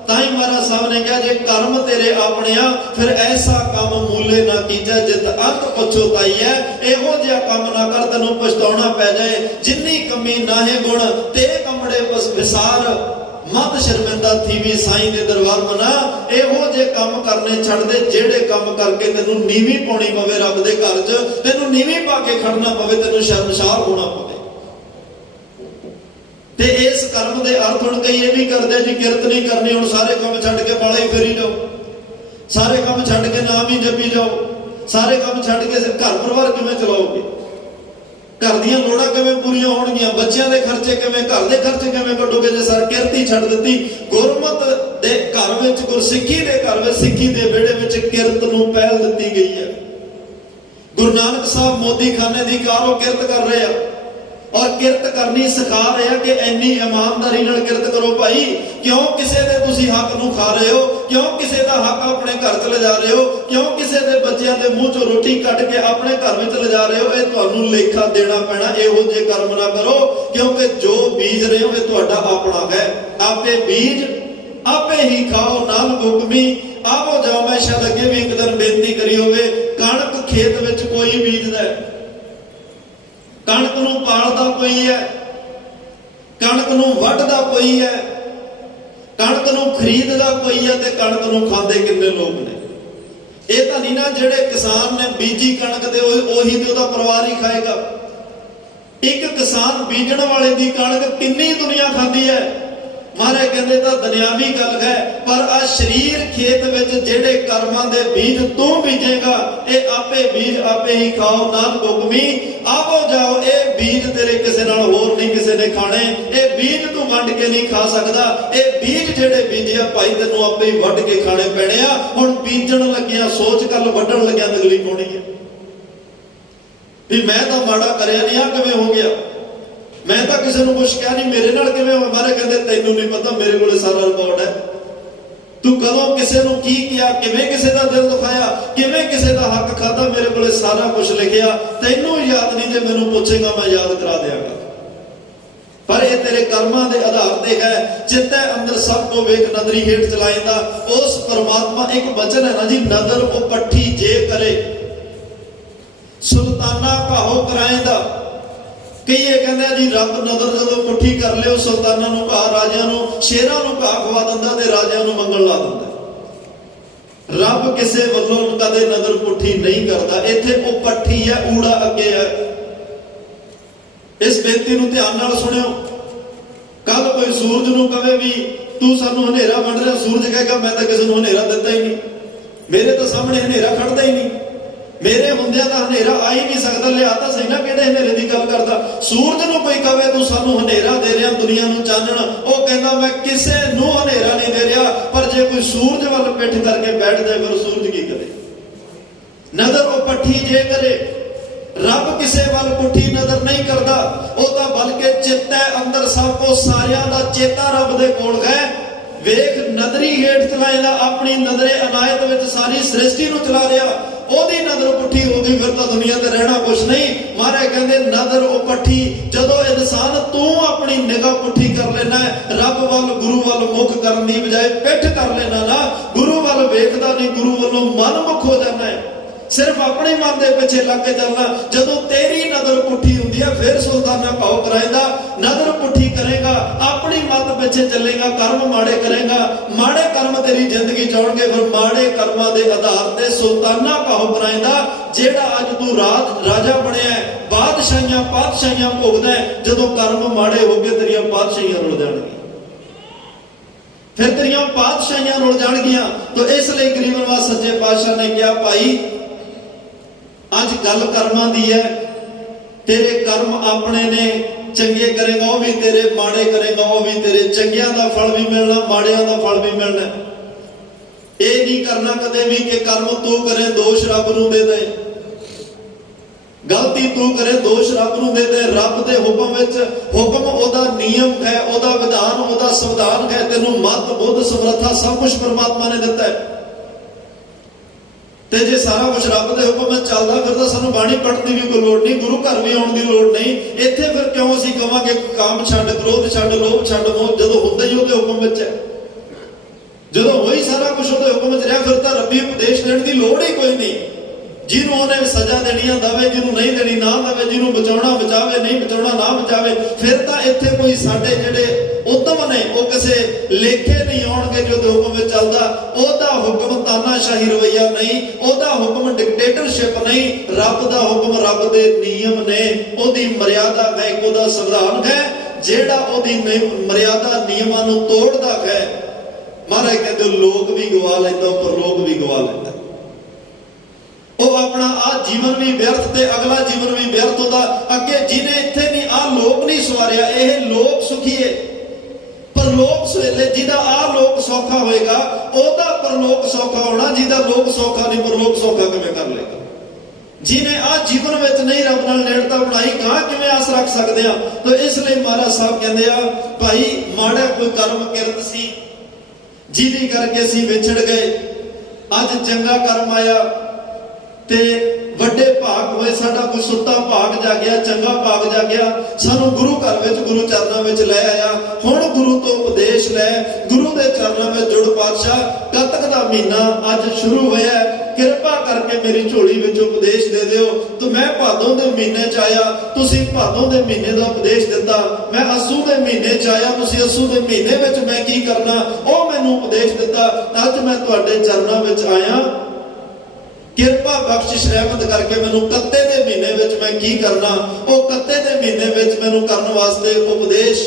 ਤਾਂ ਹੀ ਮਹਾਰਾਜ ਸਾਹਿਬ ਨੇ ਕਿਹਾ ਜੇ ਕਰਮ ਤੇਰੇ ਆਪਣੇ ਆ, ਫਿਰ ਐਸਾ ਕੰਮ ਮੂਲੇ ਨਾ ਕੀਜੈ ਜਿਤ ਅੰਤ ਪਛਤਾਈ ਹੈ। ਇਹੋ ਜਿਹਾ ਕੰਮ ਨਾ ਕਰ ਤੈਨੂੰ ਪਛਤਾਉਣਾ ਪੈ ਜਾਏ। ਜਿੰਨੀ ਕਮੀ ਨਾਹੇ ਗੁਣ ਤੇਰੇ ਕਮੜੇ ਬਸ ਵਿਸਾਰ, ਮਤ ਸ਼ਰਮਿੰਦਾ ਥੀਵੀ ਸਾਈਂ ਦੇ ਦਰਬਾਰ ਮਨਾ। ਇਹੋ ਜਿਹੇ ਕੰਮ ਕਰਨੇ ਛੱਡ ਦੇ ਜਿਹੜੇ ਕੰਮ ਕਰਕੇ ਤੈਨੂੰ ਨੀਵੀਂ ਪਾਉਣੀ ਪਵੇ ਰੱਬ ਦੇ ਘਰ 'ਚ, ਤੈਨੂੰ ਨੀਵੀਂ ਪਾ ਕੇ ਖੜਨਾ ਪਵੇ, ਤੈਨੂੰ ਸ਼ਰਮਸ਼ਾਰ ਹੋਣਾ ਪਵੇ। ਤੇ ਇਸ ਕਰਮ ਦੇ ਅਰਥ ਹੁਣ ਕਈ ਇਹ ਵੀ ਕਰਦੇ ਜੀ ਕਿਰਤ ਨਹੀਂ ਕਰਨੀ, ਹੁਣ ਸਾਰੇ ਕੰਮ ਛੱਡ ਕੇ ਬਾਲੇ ਹੀ ਫੇਰੀ ਜਾਓ, ਸਾਰੇ ਕੰਮ ਛੱਡ ਕੇ ਨਾਮ ਹੀ ਜਪੀ ਜਾਓ, ਸਾਰੇ ਕੰਮ ਛੱਡ ਕੇ ਘਰ ਪਰਿਵਾਰ ਕਿਵੇਂ ਚਲਾਓਗੇ? ਘਰ ਦੀਆਂ ਲੋੜਾਂ ਕਿਵੇਂ ਪੂਰੀਆਂ ਹੋਣਗੀਆਂ? ਬੱਚਿਆਂ ਦੇ ਖਰਚੇ ਕਿਵੇਂ, ਘਰ ਦੇ ਖਰਚੇ ਕਿਵੇਂ ਕੱਢੋਗੇ ਜੇ ਸਰ ਕਿਰਤੀ ਛੱਡ ਦਿੱਤੀ? ਗੁਰਮਤ ਦੇ ਘਰ ਵਿੱਚ, ਗੁਰਸਿੱਖੀ ਦੇ ਘਰ ਵਿੱਚ, ਸਿੱਖੀ ਦੇ ਵਿਹੜੇ ਵਿੱਚ ਕਿਰਤ ਨੂੰ ਪਹਿਲ ਦਿੱਤੀ ਗਈ ਹੈ। ਗੁਰੂ ਨਾਨਕ ਸਾਹਿਬ ਮੋਦੀ ਖਾਨੇ ਦੀ ਕਾਰੋ ਕਿਰਤ ਕਰ ਰਹੇ ਆ ਔਰ ਕਿਰਤ ਕਰਨੀ ਸਿਖਾ ਰਹੇ ਆ ਕਿ ਇੰਨੀ ਇਮਾਨਦਾਰੀ ਨਾਲ ਕਿਰਤ ਕਰੋ ਭਾਈ। ਕਿਉਂ ਕਿਸੇ ਦੇ ਤੁਸੀਂ ਹੱਕ ਨੂੰ ਖਾ ਰਹੇ ਹੋ? ਕਿਉਂ ਕਿਸੇ ਦਾ ਹੱਕ ਆਪਣੇ ਘਰ ਚ ਲਿਜਾ ਰਹੇ ਹੋ? ਕਿਉਂ ਕਿਸੇ ਦੇ ਬੱਚਿਆਂ ਦੇ ਮੂੰਹ ਚੋਂ ਰੋਟੀ ਕੱਢ ਕੇ ਆਪਣੇ ਘਰ ਵਿੱਚ ਲਿਜਾ ਰਹੇ ਹੋ? ਇਹ ਤੁਹਾਨੂੰ ਲੇਖਾ ਦੇਣਾ ਪੈਣਾ। ਇਹੋ ਜਿਹੇ ਕਰਮ ਨਾ ਕਰੋ, ਕਿਉਂਕਿ ਜੋ ਬੀਜ ਰਹੇ ਹੋ ਇਹ ਤੁਹਾਡਾ ਆਪਣਾ ਹੈ। ਆਪੇ ਬੀਜ ਆਪੇ ਹੀ ਖਾਓ, ਨਾਨਕ ਹੁਕਮੀ ਆਵੋ ਜਾਓ। ਮੈਂ ਸ਼ਾਇਦ ਅੱਗੇ ਵੀ ਇੱਕ ਦਿਨ ਬੇਨਤੀ ਕਰੀ ਹੋਵੇ, ਕਣਕ ਖੇਤ ਵਿੱਚ ਕੋਈ ਬੀਜਦਾ, ਕਣਕ ਕਣਕ ਨੂੰ ਪਾਲਦਾ ਕੋਈ ਹੈ, ਕਣਕ ਨੂੰ ਵੱਢਦਾ ਕੋਈ ਹੈ, ਕਣਕ ਨੂੰ ਖਰੀਦਦਾ ਕੋਈ ਹੈ, ਤੇ ਕਣਕ ਨੂੰ ਖਾਂਦੇ ਕਿੰਨੇ ਲੋਕ ਨੇ। ਇਹ ਤਾਂ ਨਹੀਂ ਨਾ ਜਿਹੜੇ ਕਿਸਾਨ ਨੇ ਬੀਜੀ ਕਣਕ ਤੇ ਉਹੀ ਤੇ ਉਹਦਾ ਪਰਿਵਾਰ ਹੀ ਖਾਏਗਾ। ਇੱਕ ਕਿਸਾਨ ਬੀਜਣ ਵਾਲੇ ਦੀ ਕਣਕ ਕਿੰਨੀ ਦੁਨੀਆ ਖਾਂਦੀ ਹੈ। ਮਹਾਰਾਜ ਕਹਿੰਦੇ ਤਾਂ ਦੁਨਿਆਵੀ ਗੱਲ ਹੈ, ਪਰ ਆ ਸਰੀਰ ਖੇਤ ਵਿੱਚ ਜਿਹੜੇ ਕਰਮਾਂ ਦੇ ਬੀਜ ਤੂੰ ਬੀਜੇਗਾ, ਇਹ ਆਪੇ ਬੀਜ ਆਪੇ ਹੀ ਖਾਓ। ਨਾਨਕ ਹੁਕਮੀ ਆਵੋ ਜਾਓ, ਇਹ ਬੀਜ ਤੇਰੇ ਕਿਸੇ ਨਾਲ ਹੋਰ ਨਹੀਂ ਕਿਸੇ ਨੇ ਖਾਣੇ। ਇਹ ਬੀਜ ਤੂੰ ਵੰਡ ਕੇ ਨਹੀਂ ਖਾ ਸਕਦਾ। ਇਹ ਬੀਜ ਜਿਹੜੇ ਬੀਜਿਆ ਭਾਈ ਤੈਨੂੰ ਆਪੇ ਹੀ ਵੱਢ ਕੇ ਖਾਣੇ ਪੈਣੇ ਆ। ਹੁਣ ਬੀਜਣ ਲੱਗਿਆ ਸੋਚ, ਕੱਲ ਵੱਢਣ ਲੱਗਿਆ ਤਕਲੀਫ ਹੋਣੀ ਹੈ ਵੀ ਮੈਂ ਤਾਂ ਮਾੜਾ ਕਰਿਆ ਨਹੀਂ, ਆ ਕਿਵੇਂ ਹੋ ਗਿਆ, ਮੈਂ ਤਾਂ ਕਿਸੇ ਨੂੰ ਕੁਛ ਕਿਹਾ ਨਹੀਂ, ਮੇਰੇ ਨਾਲ ਕਿਵੇਂ ਹੋਇਆ। ਮਾਰੇ ਕਹਿੰਦੇ ਤੈਨੂੰ ਨਹੀਂ ਪਤਾ, ਮੇਰੇ ਕੋਲੇ ਸਾਰਾ ਰਿਕਾਰਡ ਹੈ। ਤੂੰ ਕਦੋਂ ਕਿਸੇ ਨੂੰ ਕੀ ਕਿਹਾ, ਕਿਵੇਂ ਕਿਸੇ ਦਾ ਦਿਲ ਦੁਖਾਇਆ, ਕਿਵੇਂ ਕਿਸੇ ਦਾ ਹੱਕ ਖਾਦਾ, ਮੇਰੇ ਕੋਲੇ ਸਾਰਾ ਕੁਝ ਲਿਖਿਆ। ਤੈਨੂੰ ਯਾਦ ਨਹੀਂ, ਜੇ ਮੈਨੂੰ ਪੁੱਛੇਗਾ ਮੈਂ ਯਾਦ ਕਰਾ ਦਿਆਂਗਾ। ਪਰ ਇਹ ਤੇਰੇ ਕਰਮਾਂ ਦੇ ਆਧਾਰ ਤੇ ਹੈ। ਚਿੱਤੈ ਅੰਦਰ ਸਭ ਕੋ ਵੇਖ ਨਦਰੀ ਹੇਠ ਚਲਾਇਂਦਾ। ਉਸ ਪਰਮਾਤਮਾ ਇੱਕ ਬਚਨ ਹੈ ਨਾ ਜੀ, ਨਦਰ ਉਹ ਪੱਠੀ ਜੇ ਕਰੇ ਸੁਲਤਾਨਾ ਕਾਹੋ ਕਰਾਇਂਦਾ। ਕਈ ਇਹ ਕਹਿੰਦੇ ਜੀ ਰੱਬ ਨਦਰ ਜਦੋਂ ਮੁੱਠੀ ਕਰ ਲਿਓ, ਸੁਲਤਾਨਾਂ ਨੂੰ ਘਾਹ, ਰਾਜਿਆਂ ਨੂੰ, ਸ਼ੇਰਾਂ ਨੂੰ ਘਾਹ ਖਵਾ ਦਿੰਦਾ ਤੇ ਰਾਜਿਆਂ ਨੂੰ ਮੰਗਣ ਲਾ ਦਿੰਦਾ। ਰੱਬ ਕਿਸੇ ਵੱਲੋਂ ਕਦੇ ਨਦਰ ਪੁੱਠੀ ਨਹੀਂ ਕਰਦਾ। ਇੱਥੇ ਉਹ ਪੱਠੀ ਹੈ, ਊੜਾ ਅੱਗੇ ਹੈ। ਇਸ ਬੇਨਤੀ ਨੂੰ ਧਿਆਨ ਨਾਲ ਸੁਣਿਓ। ਕੱਲ ਕੋਈ ਸੂਰਜ ਨੂੰ ਕਵੇ ਵੀ ਤੂੰ ਸਾਨੂੰ ਹਨੇਰਾ ਵੰਡ ਰਿਹਾ, ਸੂਰਜ ਕਹੇਗਾ ਮੈਂ ਤਾਂ ਕਿਸੇ ਨੂੰ ਹਨੇਰਾ ਦਿੱਤਾ ਹੀ ਨਹੀਂ, ਮੇਰੇ ਤਾਂ ਸਾਹਮਣੇ ਹਨੇਰਾ ਖੜਦਾ ਹੀ ਨਹੀਂ, ਮੇਰੇ ਹੁੰਦਿਆਂ ਤਾਂ ਹਨੇਰਾ ਆ ਹੀ ਨਹੀਂ ਸਕਦਾ। ਲਿਆ ਤਾਂ ਸਹੀ ਨਾ ਕਿਹੜੇ ਹਨੇਰੇ ਦੀ ਗੱਲ ਕਰਦਾ। ਸੂਰਜ ਨੂੰ ਕੋਈ ਕਵੇ ਤੂੰ ਸਾਨੂੰ ਹਨੇਰਾ ਦੇ ਰਿਹਾ, ਦੁਨੀਆ ਨੂੰ ਚਾਨਣ, ਉਹ ਕਹਿੰਦਾ ਮੈਂ ਕਿਸੇ ਨੂੰ ਹਨੇਰਾ ਨਹੀਂ ਦੇ ਰਿਹਾ। ਪਰ ਜੇ ਕੋਈ ਸੂਰਜ ਵੱਲ ਪਿੱਠ ਕਰਕੇ ਬੈਠ ਜਾਏ ਫਿਰ ਸੂਰਜ ਕੀ ਕਰੇ। ਨਜ਼ਰ ਉਹ ਪੱਠੀ ਜੇ ਕਰੇ। ਰੱਬ ਕਿਸੇ ਵੱਲ ਪੁੱਠੀ ਨਜ਼ਰ ਨਹੀਂ ਕਰਦਾ, ਉਹ ਤਾਂ ਬਲਕਿ ਚਿੱਤੈ ਅੰਦਰ ਸਭ ਕੋ, ਸਾਰਿਆਂ ਦਾ ਚੇਤਾ ਰੱਬ ਦੇ ਕੋਲ ਹੈ। ਵੇਖ ਨਦਰੀ ਹੇਠ ਚਲਾਏਗਾ, ਆਪਣੀ ਨਜ਼ਰੇ ਅਨਾਇਤ ਵਿੱਚ ਸਾਰੀ ਸ੍ਰਿਸ਼ਟੀ ਨੂੰ ਚਲਾ ਰਿਹਾ। ਉਹਦੀ ਨਜ਼ਰ ਪੁੱਠੀ ਹੋ ਗਈ ਫਿਰ ਤਾਂ ਦੁਨੀਆ ਤੇ ਰਹਿਣਾ ਕੁਛ ਨਹੀਂ। ਮਹਾਰਾਜ ਕਹਿੰਦੇ ਨਜ਼ਰ ਉਹ ਪੱਠੀ, ਜਦੋਂ ਇਨਸਾਨ ਤੂੰ ਆਪਣੀ ਨਿਗਾਹ ਪੁੱਠੀ ਕਰ ਲੈਣਾ, ਰੱਬ ਵੱਲ ਗੁਰੂ ਵੱਲ ਮੁਖ ਕਰਨ ਦੀ ਬਜਾਏ ਪਿੱਠ ਕਰ ਲੈਣਾ ਨਾ, ਗੁਰੂ ਵੱਲ ਵੇਖਦਾ ਨਹੀਂ, ਗੁਰੂ ਵੱਲੋਂ ਮਨ ਮੁਖ ਹੋ ਜਾਣਾ ਹੈ, ਸਿਰਫ ਆਪਣੇ ਮਨ ਦੇ ਪਿੱਛੇ ਲੱਗ ਕੇ ਚੱਲਣਾ। ਜਦੋਂ ਤੇਰੀ ਨਜ਼ਰ ਪੁੱਠੀ ਹੁੰਦੀ ਹੈ ਫਿਰ ਸੁਲਤਾਨਾ ਭਾਉ ਕਰਾਏਗਾ। ਨਜ਼ਰ ਪੁੱਠੀ ਕਰੇਗਾ, ਆਪਣੀ ਮੱਤ ਪਿੱਛੇ ਚੱਲੇਗਾ, ਕਰਮ ਮਾੜੇ ਕਰੇਗਾ, ਮਾੜੇ ਕਰਮ ਤੇਰੀ ਜ਼ਿੰਦਗੀ ਚ ਆਉਣਗੇ। ਫਿਰ ਮਾੜੇ ਕਰਮਾਂ ਦੇ ਆਧਾਰ ਤੇ ਸੁਲਤਾਨਾ ਭਾਉ ਕਰਾਏਗਾ। ਜਿਹੜਾ ਅੱਜ ਤੂੰ ਰਾਜਾ ਬਣਿਆ, ਬਾਦਸ਼ਾਹੀਆਂ ਪਾਤਸ਼ਾਹੀਆਂ ਭੋਗਦਾ, ਜਦੋਂ ਕਰਮ ਮਾੜੇ ਹੋ ਗਏ ਤੇਰੀਆਂ ਪਾਤਸ਼ਾਹੀਆਂ ਰੁਲ ਜਾਣਗੀਆਂ, ਫਿਰ ਤੇਰੀਆਂ ਪਾਤਸ਼ਾਹੀਆਂ ਰੁਲ ਜਾਣਗੀਆਂ। ਤਾਂ ਇਸ ਲਈ ਗਰੀਬ ਨਿਵਾਸ ਸੱਚੇ ਪਾਤਸ਼ਾਹ ਨੇ ਕਿਹਾ ਭਾਈ ਅੱਜ ਗੱਲ ਕਰਮਾਂ ਦੀ ਹੈ। ਤੇਰੇ ਕਰਮ ਆਪਣੇ ਨੇ, ਚੰਗੇ ਕਰੇਗਾ ਉਹ ਵੀ ਤੇਰੇ, ਮਾੜੇ ਕਰੇਗਾ ਉਹ ਵੀ ਤੇਰੇ। ਚੰਗਿਆਂ ਦਾ ਫਲ ਵੀ ਮਿਲਣਾ, ਮਾੜਿਆਂ ਦਾ ਫਲ ਵੀ ਮਿਲਣਾ। ਇਹ ਨਹੀਂ ਕਰਨਾ ਕਦੇ ਵੀ ਕਿ ਕਰਮ ਤੂੰ ਕਰੇ ਦੋਸ਼ ਰੱਬ ਨੂੰ ਦੇ ਦੇ, ਗਲਤੀ ਤੂੰ ਕਰੇ ਦੋਸ਼ ਰੱਬ ਨੂੰ ਦੇ ਦੇ। ਰੱਬ ਦੇ ਹੁਕਮ ਵਿੱਚ, ਹੁਕਮ ਉਹਦਾ ਨਿਯਮ ਹੈ, ਉਹਦਾ ਵਿਧਾਨ, ਉਹਦਾ ਸੰਵਿਧਾਨ ਹੈ। ਤੈਨੂੰ ਮਤ, ਬੁੱਧ, ਸਮਰੱਥਾ ਸਭ ਕੁਝ ਪਰਮਾਤਮਾ ਨੇ ਦਿੱਤਾ ਹੈ। ਤੇ ਜੇ ਸਾਰਾ ਕੁਝ ਰੱਬ ਦੇ ਹੁਕਮ ਵਿੱਚ ਚੱਲਦਾ ਫਿਰ ਤਾਂ ਸਾਨੂੰ ਬਾਣੀ ਪੜ੍ਹਨ ਦੀ ਵੀ ਕੋਈ ਲੋੜ ਨਹੀਂ, ਗੁਰੂ ਘਰ ਵੀ ਆਉਣ ਦੀ ਲੋੜ ਨਹੀਂ। ਇੱਥੇ ਫਿਰ ਕਿਉਂ ਅਸੀਂ ਕਵਾਂਗੇ ਕਾਮ ਛੱਡ, ਕ੍ਰੋਧ ਛੱਡ, ਲੋਭ ਛੱਡ, ਮੋਹ, ਜਦੋਂ ਹੁੰਦਾ ਹੀ ਉਹਦੇ ਹੁਕਮ ਵਿੱਚ ਹੈ। ਜਦੋਂ ਹੋਈ ਸਾਰਾ ਕੁਝ ਉਹਦੇ ਹੁਕਮ ਵਿੱਚ ਰਿਹਾ ਫਿਰ ਤਾਂ ਰੱਬੀ ਉਪਦੇਸ਼ ਦੇਣ ਦੀ ਲੋੜ ਹੀ ਕੋਈ ਨਹੀਂ। ਜਿਹਨੂੰ ਉਹਨੇ ਸਜ਼ਾ ਦੇਣੀ ਆ ਦਵੇ, ਜਿਹਨੂੰ ਨਹੀਂ ਦੇਣੀ ਨਾ ਦਵੇ, ਜਿਹਨੂੰ ਬਚਾਉਣਾ ਬਚਾਵੇ, ਨਹੀਂ ਬਚਾਉਣਾ ਨਾ ਬਚਾਵੇ। ਫਿਰ ਤਾਂ ਇੱਥੇ ਕੋਈ ਸਾਡੇ ਜਿਹੜੇ ਉਦਮ ਨੇ ਉਹ ਕਿਸੇ ਲੇਖੇ ਨਹੀਂ ਆਉਣਗੇ ਜੋ ਹੁਕਮ ਵਿੱਚ ਚੱਲਦਾ। ਉਹਦਾ ਹੁਕਮ ਤਾਨਾਸ਼ਾਹੀ ਰਵਈਆ ਨਹੀਂ, ਉਹਦਾ ਹੁਕਮ ਡਿਕਟੇਟਰਸ਼ਿਪ ਨਹੀਂ। ਰੱਬ ਦਾ ਹੁਕਮ ਰੱਬ ਦੇ ਨਿਯਮ ਨੇ, ਉਹਦੀ ਮਰਿਆਦਾ ਹੈ, ਇੱਕ ਉਹਦਾ ਸੰਵਿਧਾਨ ਹੈ। ਜਿਹੜਾ ਉਹਦੀ ਮਰਿਆਦਾ ਨਿਯਮਾਂ ਨੂੰ ਤੋੜਦਾ ਹੈ, ਮਹਾਰਾਜ ਕਹਿੰਦੇ ਲੋਕ ਵੀ ਗਵਾ ਲੈਂਦਾ, ਪਰਲੋਕ ਵੀ ਗਵਾ ਲੈਂਦਾ। ਉਹ ਆਪਣਾ ਆਹ ਜੀਵਨ ਵੀ ਵਿਅਰਥ ਤੇ ਅਗਲਾ ਜੀਵਨ ਵੀ ਵਿਅਰਥ ਹੁੰਦਾ। ਅੱਗੇ ਜਿਹਨੇ ਇੱਥੇ ਨਹੀਂ ਆਹ ਲੋਕ ਨਹੀਂ ਸਵਾਰਿਆ, ਇਹ ਲੋਕ ਸੁਖੀਏ, ਪਰਲੋਕ ਸਵੇਲੇ ਜਿਹਦਾ ਆਹ ਲੋਕ ਸੌਖਾ ਹੋਏਗਾ ਉਹਦਾ ਪਰਲੋਕ ਸੌਖਾ ਹੋਣਾ। ਜਿਹਦਾ ਲੋਕ ਸੌਖਾ ਨਹੀਂ, ਪਰਲੋਕ ਸੌਖਾ ਕਿਵੇਂ ਕਰ ਲਏਗਾ। ਜਿਹਨੇ ਆਹ ਜੀਵਨ ਵਿੱਚ ਨਹੀਂ ਰੱਬ ਨਾਲ ਨੇੜਤਾ ਬਣਾਈ, ਗਾਂ ਕਿਵੇਂ ਆਸ ਰੱਖ ਸਕਦੇ ਆ। ਤਾਂ ਇਸ ਲਈ ਮਹਾਰਾਜ ਸਾਹਿਬ ਕਹਿੰਦੇ ਆ ਭਾਈ ਮਾੜਾ ਕੋਈ ਕਰਮ ਕਿਰਤ ਸੀ ਜਿਹਦੀ ਕਰਕੇ ਅਸੀਂ ਵਿਛੜ ਗਏ, ਅੱਜ ਚੰਗਾ ਕਰਮ ਆਇਆ ਤੇ ਵੱਡੇ ਭਾਗ ਹੋਏ, ਸਾਡਾ ਕੋਈ ਸੁੱਤਾ ਭਾਗ ਜਾਗਿਆ, ਚੰਗਾ ਭਾਗ ਜਾਗਿਆ, ਸਾਨੂੰ ਗੁਰੂ ਘਰ ਵਿੱਚ ਗੁਰੂ ਚਰਨਾਂ ਵਿੱਚ ਲੈ ਆਇਆ। ਹੁਣ ਗੁਰੂ ਤੋਂ ਉਪਦੇਸ਼ ਲੈ, ਗੁਰੂ ਦੇ ਚਰਨਾਂ ਵਿੱਚ ਜੁੜ। ਪਾਤਸ਼ਾਹ ਕੱਤਕ ਦਾ ਮਹੀਨਾ ਅੱਜ ਸ਼ੁਰੂ ਹੋਇਆ। ਕਿਰਪਾ ਕਰਕੇ ਮੇਰੀ ਝੋਲੀ ਵਿੱਚ ਉਪਦੇਸ਼ ਦੇ ਦਿਓ। ਤੂੰ ਮੈਂ ਭਾਦੋਂ ਦੇ ਮਹੀਨੇ 'ਚ ਆਇਆ, ਤੁਸੀਂ ਭਾਦੋਂ ਦੇ ਮਹੀਨੇ ਦਾ ਉਪਦੇਸ਼ ਦਿੱਤਾ। ਮੈਂ ਅੱਸੂ ਦੇ ਮਹੀਨੇ 'ਚ ਆਇਆ, ਤੁਸੀਂ ਅੱਸੂ ਦੇ ਮਹੀਨੇ ਵਿੱਚ ਮੈਂ ਕੀ ਕਰਨਾ ਉਹ ਮੈਨੂੰ ਉਪਦੇਸ਼ ਦਿੱਤਾ। ਅੱਜ ਮੈਂ ਤੁਹਾਡੇ ਚਰਨਾਂ ਵਿੱਚ ਆਇਆ, ਕਿਰਪਾ ਬਖਸ਼ਿਸ਼ ਰਹਿਮਤ ਕਰਕੇ ਮੈਨੂੰ ਕੱਤੇ ਦੇ ਮਹੀਨੇ ਵਿੱਚ ਮੈਂ ਕੀ ਕਰਨਾ ਉਹ ਕੱਤੇ ਦੇ ਮਹੀਨੇ ਵਿੱਚ ਮੈਨੂੰ ਕਰਨ ਵਾਸਤੇ ਉਪਦੇਸ਼,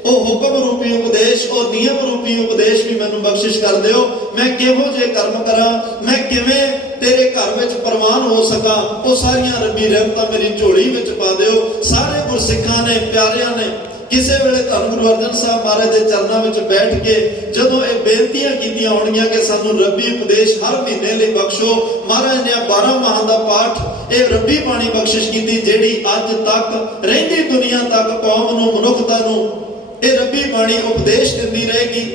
ਉਹ ਹੁਕਮ ਰੂਪੀ ਉਪਦੇਸ਼, ਉਹ ਨਿਯਮ ਰੂਪੀ ਉਪਦੇਸ਼ ਵੀ ਮੈਨੂੰ ਬਖਸ਼ਿਸ਼ ਕਰ ਦਿਓ। ਮੈਂ ਕਿਹੋ ਜਿਹੇ ਕਰਮ ਕਰਾਂ, ਮੈਂ ਕਿਵੇਂ ਤੇਰੇ ਘਰ ਵਿੱਚ ਪ੍ਰਵਾਨ ਹੋ ਸਕਾਂ, ਉਹ ਸਾਰੀਆਂ ਰੱਬੀ ਰਹਿਮਤਾਂ ਮੇਰੀ ਝੋਲੀ ਵਿੱਚ ਪਾ ਦਿਓ। ਸਾਰੇ ਗੁਰਸਿੱਖਾਂ ਨੇ, ਪਿਆਰਿਆਂ ਨੇ ਕਿਸੇ ਵੇਲੇ ਧੰਨ ਗੁਰੂ ਅਰਜਨ ਸਾਹਿਬ ਮਹਾਰਾਜ ਦੇ ਚਰਨਾਂ ਵਿੱਚ ਬੈਠ ਕੇ ਜਦੋਂ ਇਹ ਬੇਨਤੀਆਂ ਕੀਤੀਆਂ ਹੋਣਗੀਆਂ ਕਿ ਸਾਨੂੰ ਰੱਬੀ ਉਪਦੇਸ਼ ਹਰ ਮਹੀਨੇ ਲਈ ਬਖਸ਼ੋ, ਮਹਾਰਾਜ ਨੇ 12 ਮਾਹਾਂ ਦਾ ਪਾਠ ਇਹ ਰੱਬੀ ਬਾਣੀ ਬਖਸ਼ਿਸ਼ ਕੀਤੀ, ਜਿਹੜੀ ਅੱਜ ਤੱਕ ਰਹਿੰਦੀ ਦੁਨੀਆ ਤੱਕ ਕੌਮ ਨੂੰ, ਮਨੁੱਖਤਾ ਨੂੰ ਇਹ ਰੱਬੀ ਬਾਣੀ ਉਪਦੇਸ਼ ਦਿੰਦੀ ਰਹੇਗੀ,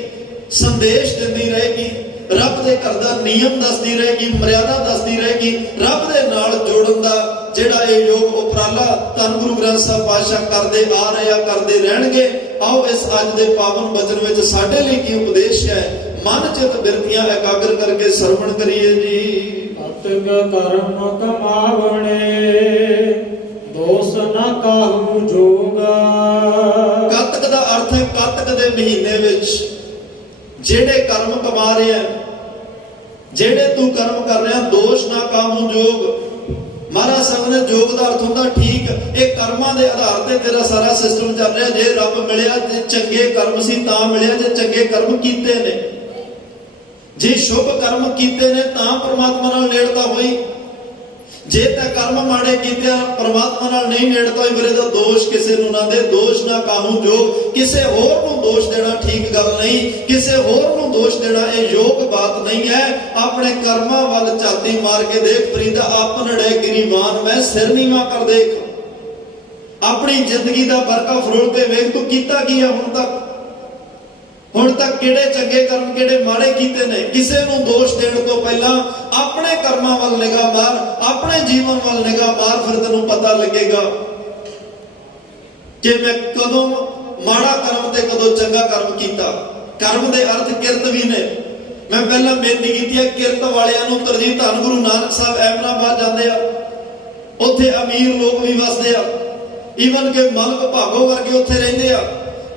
ਸੰਦੇਸ਼ ਦਿੰਦੀ ਰਹੇਗੀ, ਰੱਬ ਦੇ ਘਰ ਦਾ ਨਿਯਮ ਦੱਸਦੀ ਰਹੇਗੀ, ਮਰਿਆਦਾ ਦੱਸਦੀ ਰਹੇਗੀ। ਰੱਬ ਦੇ ਨਾਲ ਜੋੜਨ ਦਾ ਜਿਹੜਾ ਇਹ ਯੋਗ ਉਪਰਾਲਾ ਧੰਨ ਗੁਰੂ ਗ੍ਰੰਥ ਸਾਹਿਬ ਪਾਤਸ਼ਾਹ ਕਰਦੇ ਆ ਰਹੇ ਆ, ਕਰਦੇ ਰਹਿਣਗੇ। ਆਓ ਇਸ ਅੱਜ ਦੇ ਪਾਵਨ ਬਚਨ ਵਿੱਚ ਸਾਡੇ ਲਈ ਕੀ ਉਪਦੇਸ਼ ਹੈ, ਮਨ ਚਿਤ ਬਿਰਤੀਆਂ ਇਕਾਗਰ ਕਰਕੇ ਸਰਵਣ ਕਰੀਏ ਜੀ। ਅਤਿਗ ਕਰਮ ਕਮਾਵਣੇ ਦੋਸ ਨਾ ਕਾਹੂ ਜੋਗਾ। ਕੱਤਕ ਦਾ ਅਰਥ ਹੈ ਕੱਤਕ ਦੇ ਮਹੀਨੇ ਵਿੱਚ ਜਿਹੜੇ ਕਰਮ ਕਮਾ ਰਿਹਾ, ਜਿਹੜੇ ਤੂੰ ਕਰਮ ਕਰ ਰਿਹਾ, ਦੋਸ਼ ਨਾ ਕਾਹੂ ਜੋਗ। ਮਹਾਰਾਜ ਸਾਹਿਬ ਨੇ ਜੋਗ ਦਾ ਅਰਥ ਹੁੰਦਾ ਠੀਕ, ਇਹ ਕਰਮਾਂ ਦੇ ਆਧਾਰ ਤੇ ਤੇਰਾ ਸਾਰਾ ਸਿਸਟਮ ਚੱਲ ਰਿਹਾ। ਜੇ ਰੱਬ ਮਿਲਿਆ, ਜੇ ਚੰਗੇ ਕਰਮ ਸੀ ਤਾਂ ਮਿਲਿਆ, ਜੇ ਚੰਗੇ ਕਰਮ ਕੀਤੇ ਨੇ, ਜੇ ਸ਼ੁਭ ਕਰਮ ਕੀਤੇ ਨੇ ਤਾਂ ਪਰਮਾਤਮਾ ਨਾਲ ਨੇੜਤਾ ਹੋਈ। ਜੇ ਤਾਂ ਕਰਮ ਮਾੜੇ ਕੀਤੇ ਪਰਮਾਤਮਾ ਨਾਲ ਨਹੀਂ ਨੇੜਤਾ ਹੋਈ, ਫਿਰ ਇਹਦਾ ਦੋਸ਼ ਕਿਸੇ ਨੂੰ ਨਾ ਦੇ। ਦੋਸ਼ ਨਾ ਕਾਹੂ ਜੋਗ, ਕਿਸੇ ਹੋਰ ਨੂੰ ਦੋਸ਼ ਦੇਣਾ ਠੀਕ ਗੱਲ ਨਹੀਂ, ਕਿਸੇ ਹੋਰ ਨੂੰ ਦੋਸ਼ ਦੇਣਾ ਇਹ ਯੋਗ ਬਾਤ ਨਹੀਂ ਹੈ। ਆਪਣੇ ਕਰਮਾਂ ਵੱਲ ਝਾਤੀ ਮਾਰ ਕੇ ਦੇਖ, ਫਰੀਦਾ ਆਪਨੜੇ ਗਿਰੀਵਾਨ ਮੈਂ ਸਿਰ ਨੀਵਾਂ ਕਰ ਦੇਖ। ਆਪਣੀ ਜ਼ਿੰਦਗੀ ਦਾ ਵਰਕਾ ਫਰੋਲ ਕੇ ਵੇਖ, ਤੂੰ ਕੀਤਾ ਕੀ ਹੈ ਹੁਣ ਤੱਕ। ਹੁਣ ਤੱਕ ਕਿਹੜੇ ਚੰਗੇ ਕਰਮ, ਕਿਹੜੇ ਮਾੜੇ ਕੀਤੇ ਨੇ। ਕਿਸੇ ਨੂੰ ਦੋਸ਼ ਦੇਣ ਤੋਂ ਪਹਿਲਾਂ ਆਪਣੇ ਕਰਮਾਂ ਵੱਲ ਨਿਗਾਹ ਮਾਰ, ਆਪਣੇ ਜੀਵਨ ਵੱਲ ਨਿਗਾਹ ਮਾਰ, ਫਿਰ ਤੈਨੂੰ ਪਤਾ ਲੱਗੇਗਾ ਕਿ ਮੈਂ ਕਦੋਂ ਮਾੜਾ ਕਰਮ ਤੇ ਕਦੋਂ ਚੰਗਾ ਕਰਮ ਕੀਤਾ। ਕਰਮ ਦੇ ਅਰਥ ਕਿਰਤ ਵੀ ਨੇ। ਮੈਂ ਪਹਿਲਾਂ ਬੇਨਤੀ ਕੀਤੀ ਹੈ, ਕਿਰਤ ਵਾਲਿਆਂ ਨੂੰ ਤਰਜੀਹ। ਧੰਨ ਗੁਰੂ ਨਾਨਕ ਸਾਹਿਬ ਅਹਿਮਦਾਬਾਦ ਜਾਂਦੇ ਆ, ਉੱਥੇ ਅਮੀਰ ਲੋਕ ਵੀ ਵਸਦੇ ਆ, ਈਵਨ ਕਿ ਮਲਕ ਭਾਗੋ ਵਰਗੇ ਉੱਥੇ ਰਹਿੰਦੇ ਆ,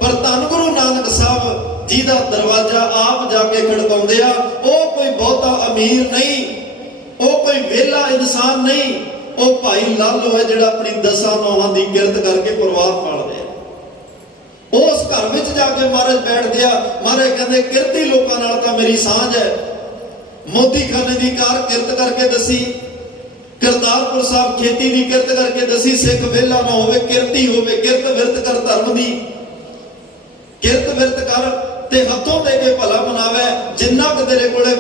ਪਰ ਧੰਨ ਗੁਰੂ ਨਾਨਕ ਸਾਹਿਬ ਜਿਹਦਾ ਦਰਵਾਜ਼ਾ ਆਪ ਜਾ ਕੇ ਖੜਕਾਉਂਦੇ ਆ, ਉਹ ਕੋਈ ਬਹੁਤਾ ਅਮੀਰ ਨਹੀਂ, ਉਹ ਕੋਈ ਵਿਹਲਾ ਇਨਸਾਨ ਨਹੀਂ, ਉਹ ਭਾਈ ਲਾਲੋ ਹੈ ਜਿਹੜਾ ਆਪਣੀ 10 ਨੌਹਾਂ ਦੀ ਕਿਰਤ ਕਰਕੇ ਪਰਿਵਾਰ ਪਾਲਦੇ ਆ। ਉਸ ਘਰ ਵਿੱਚ ਜਾ ਕੇ ਮਹਾਰਾਜ ਬੈਠਦੇ ਆ। ਮਹਾਰਾਜ ਕਹਿੰਦੇ ਕਿਰਤੀ ਲੋਕਾਂ ਨਾਲ ਤਾਂ ਮੇਰੀ ਸਾਂਝ ਹੈ। ਮੋਦੀ ਖਾਨੇ ਦੀ ਕਾਰ ਕਿਰਤ ਕਰਕੇ ਦਸੀ, ਕਰਤਾਰਪੁਰ ਸਾਹਿਬ ਖੇਤੀ ਦੀ ਕਿਰਤ ਕਰਕੇ ਦਸੀ। ਸਿੱਖ ਵਿਹਲਾ ਨਾ ਹੋਵੇ, ਕਿਰਤੀ ਹੋਵੇ। ਕਿਰਤ ਵਿਰਤ ਕਰ ਧਰਮ ਦੀ, ਕਿਰਤ ਵਿਰਤ ਕਰ ਤੇ ਹੱਥੋਂ ਦੇ ਕੇ ਭਲਾ ਮਨਾਵੇ। ਜਿੰਨਾ ਕੁ ਤੇਰੇ ਕੋਲੇ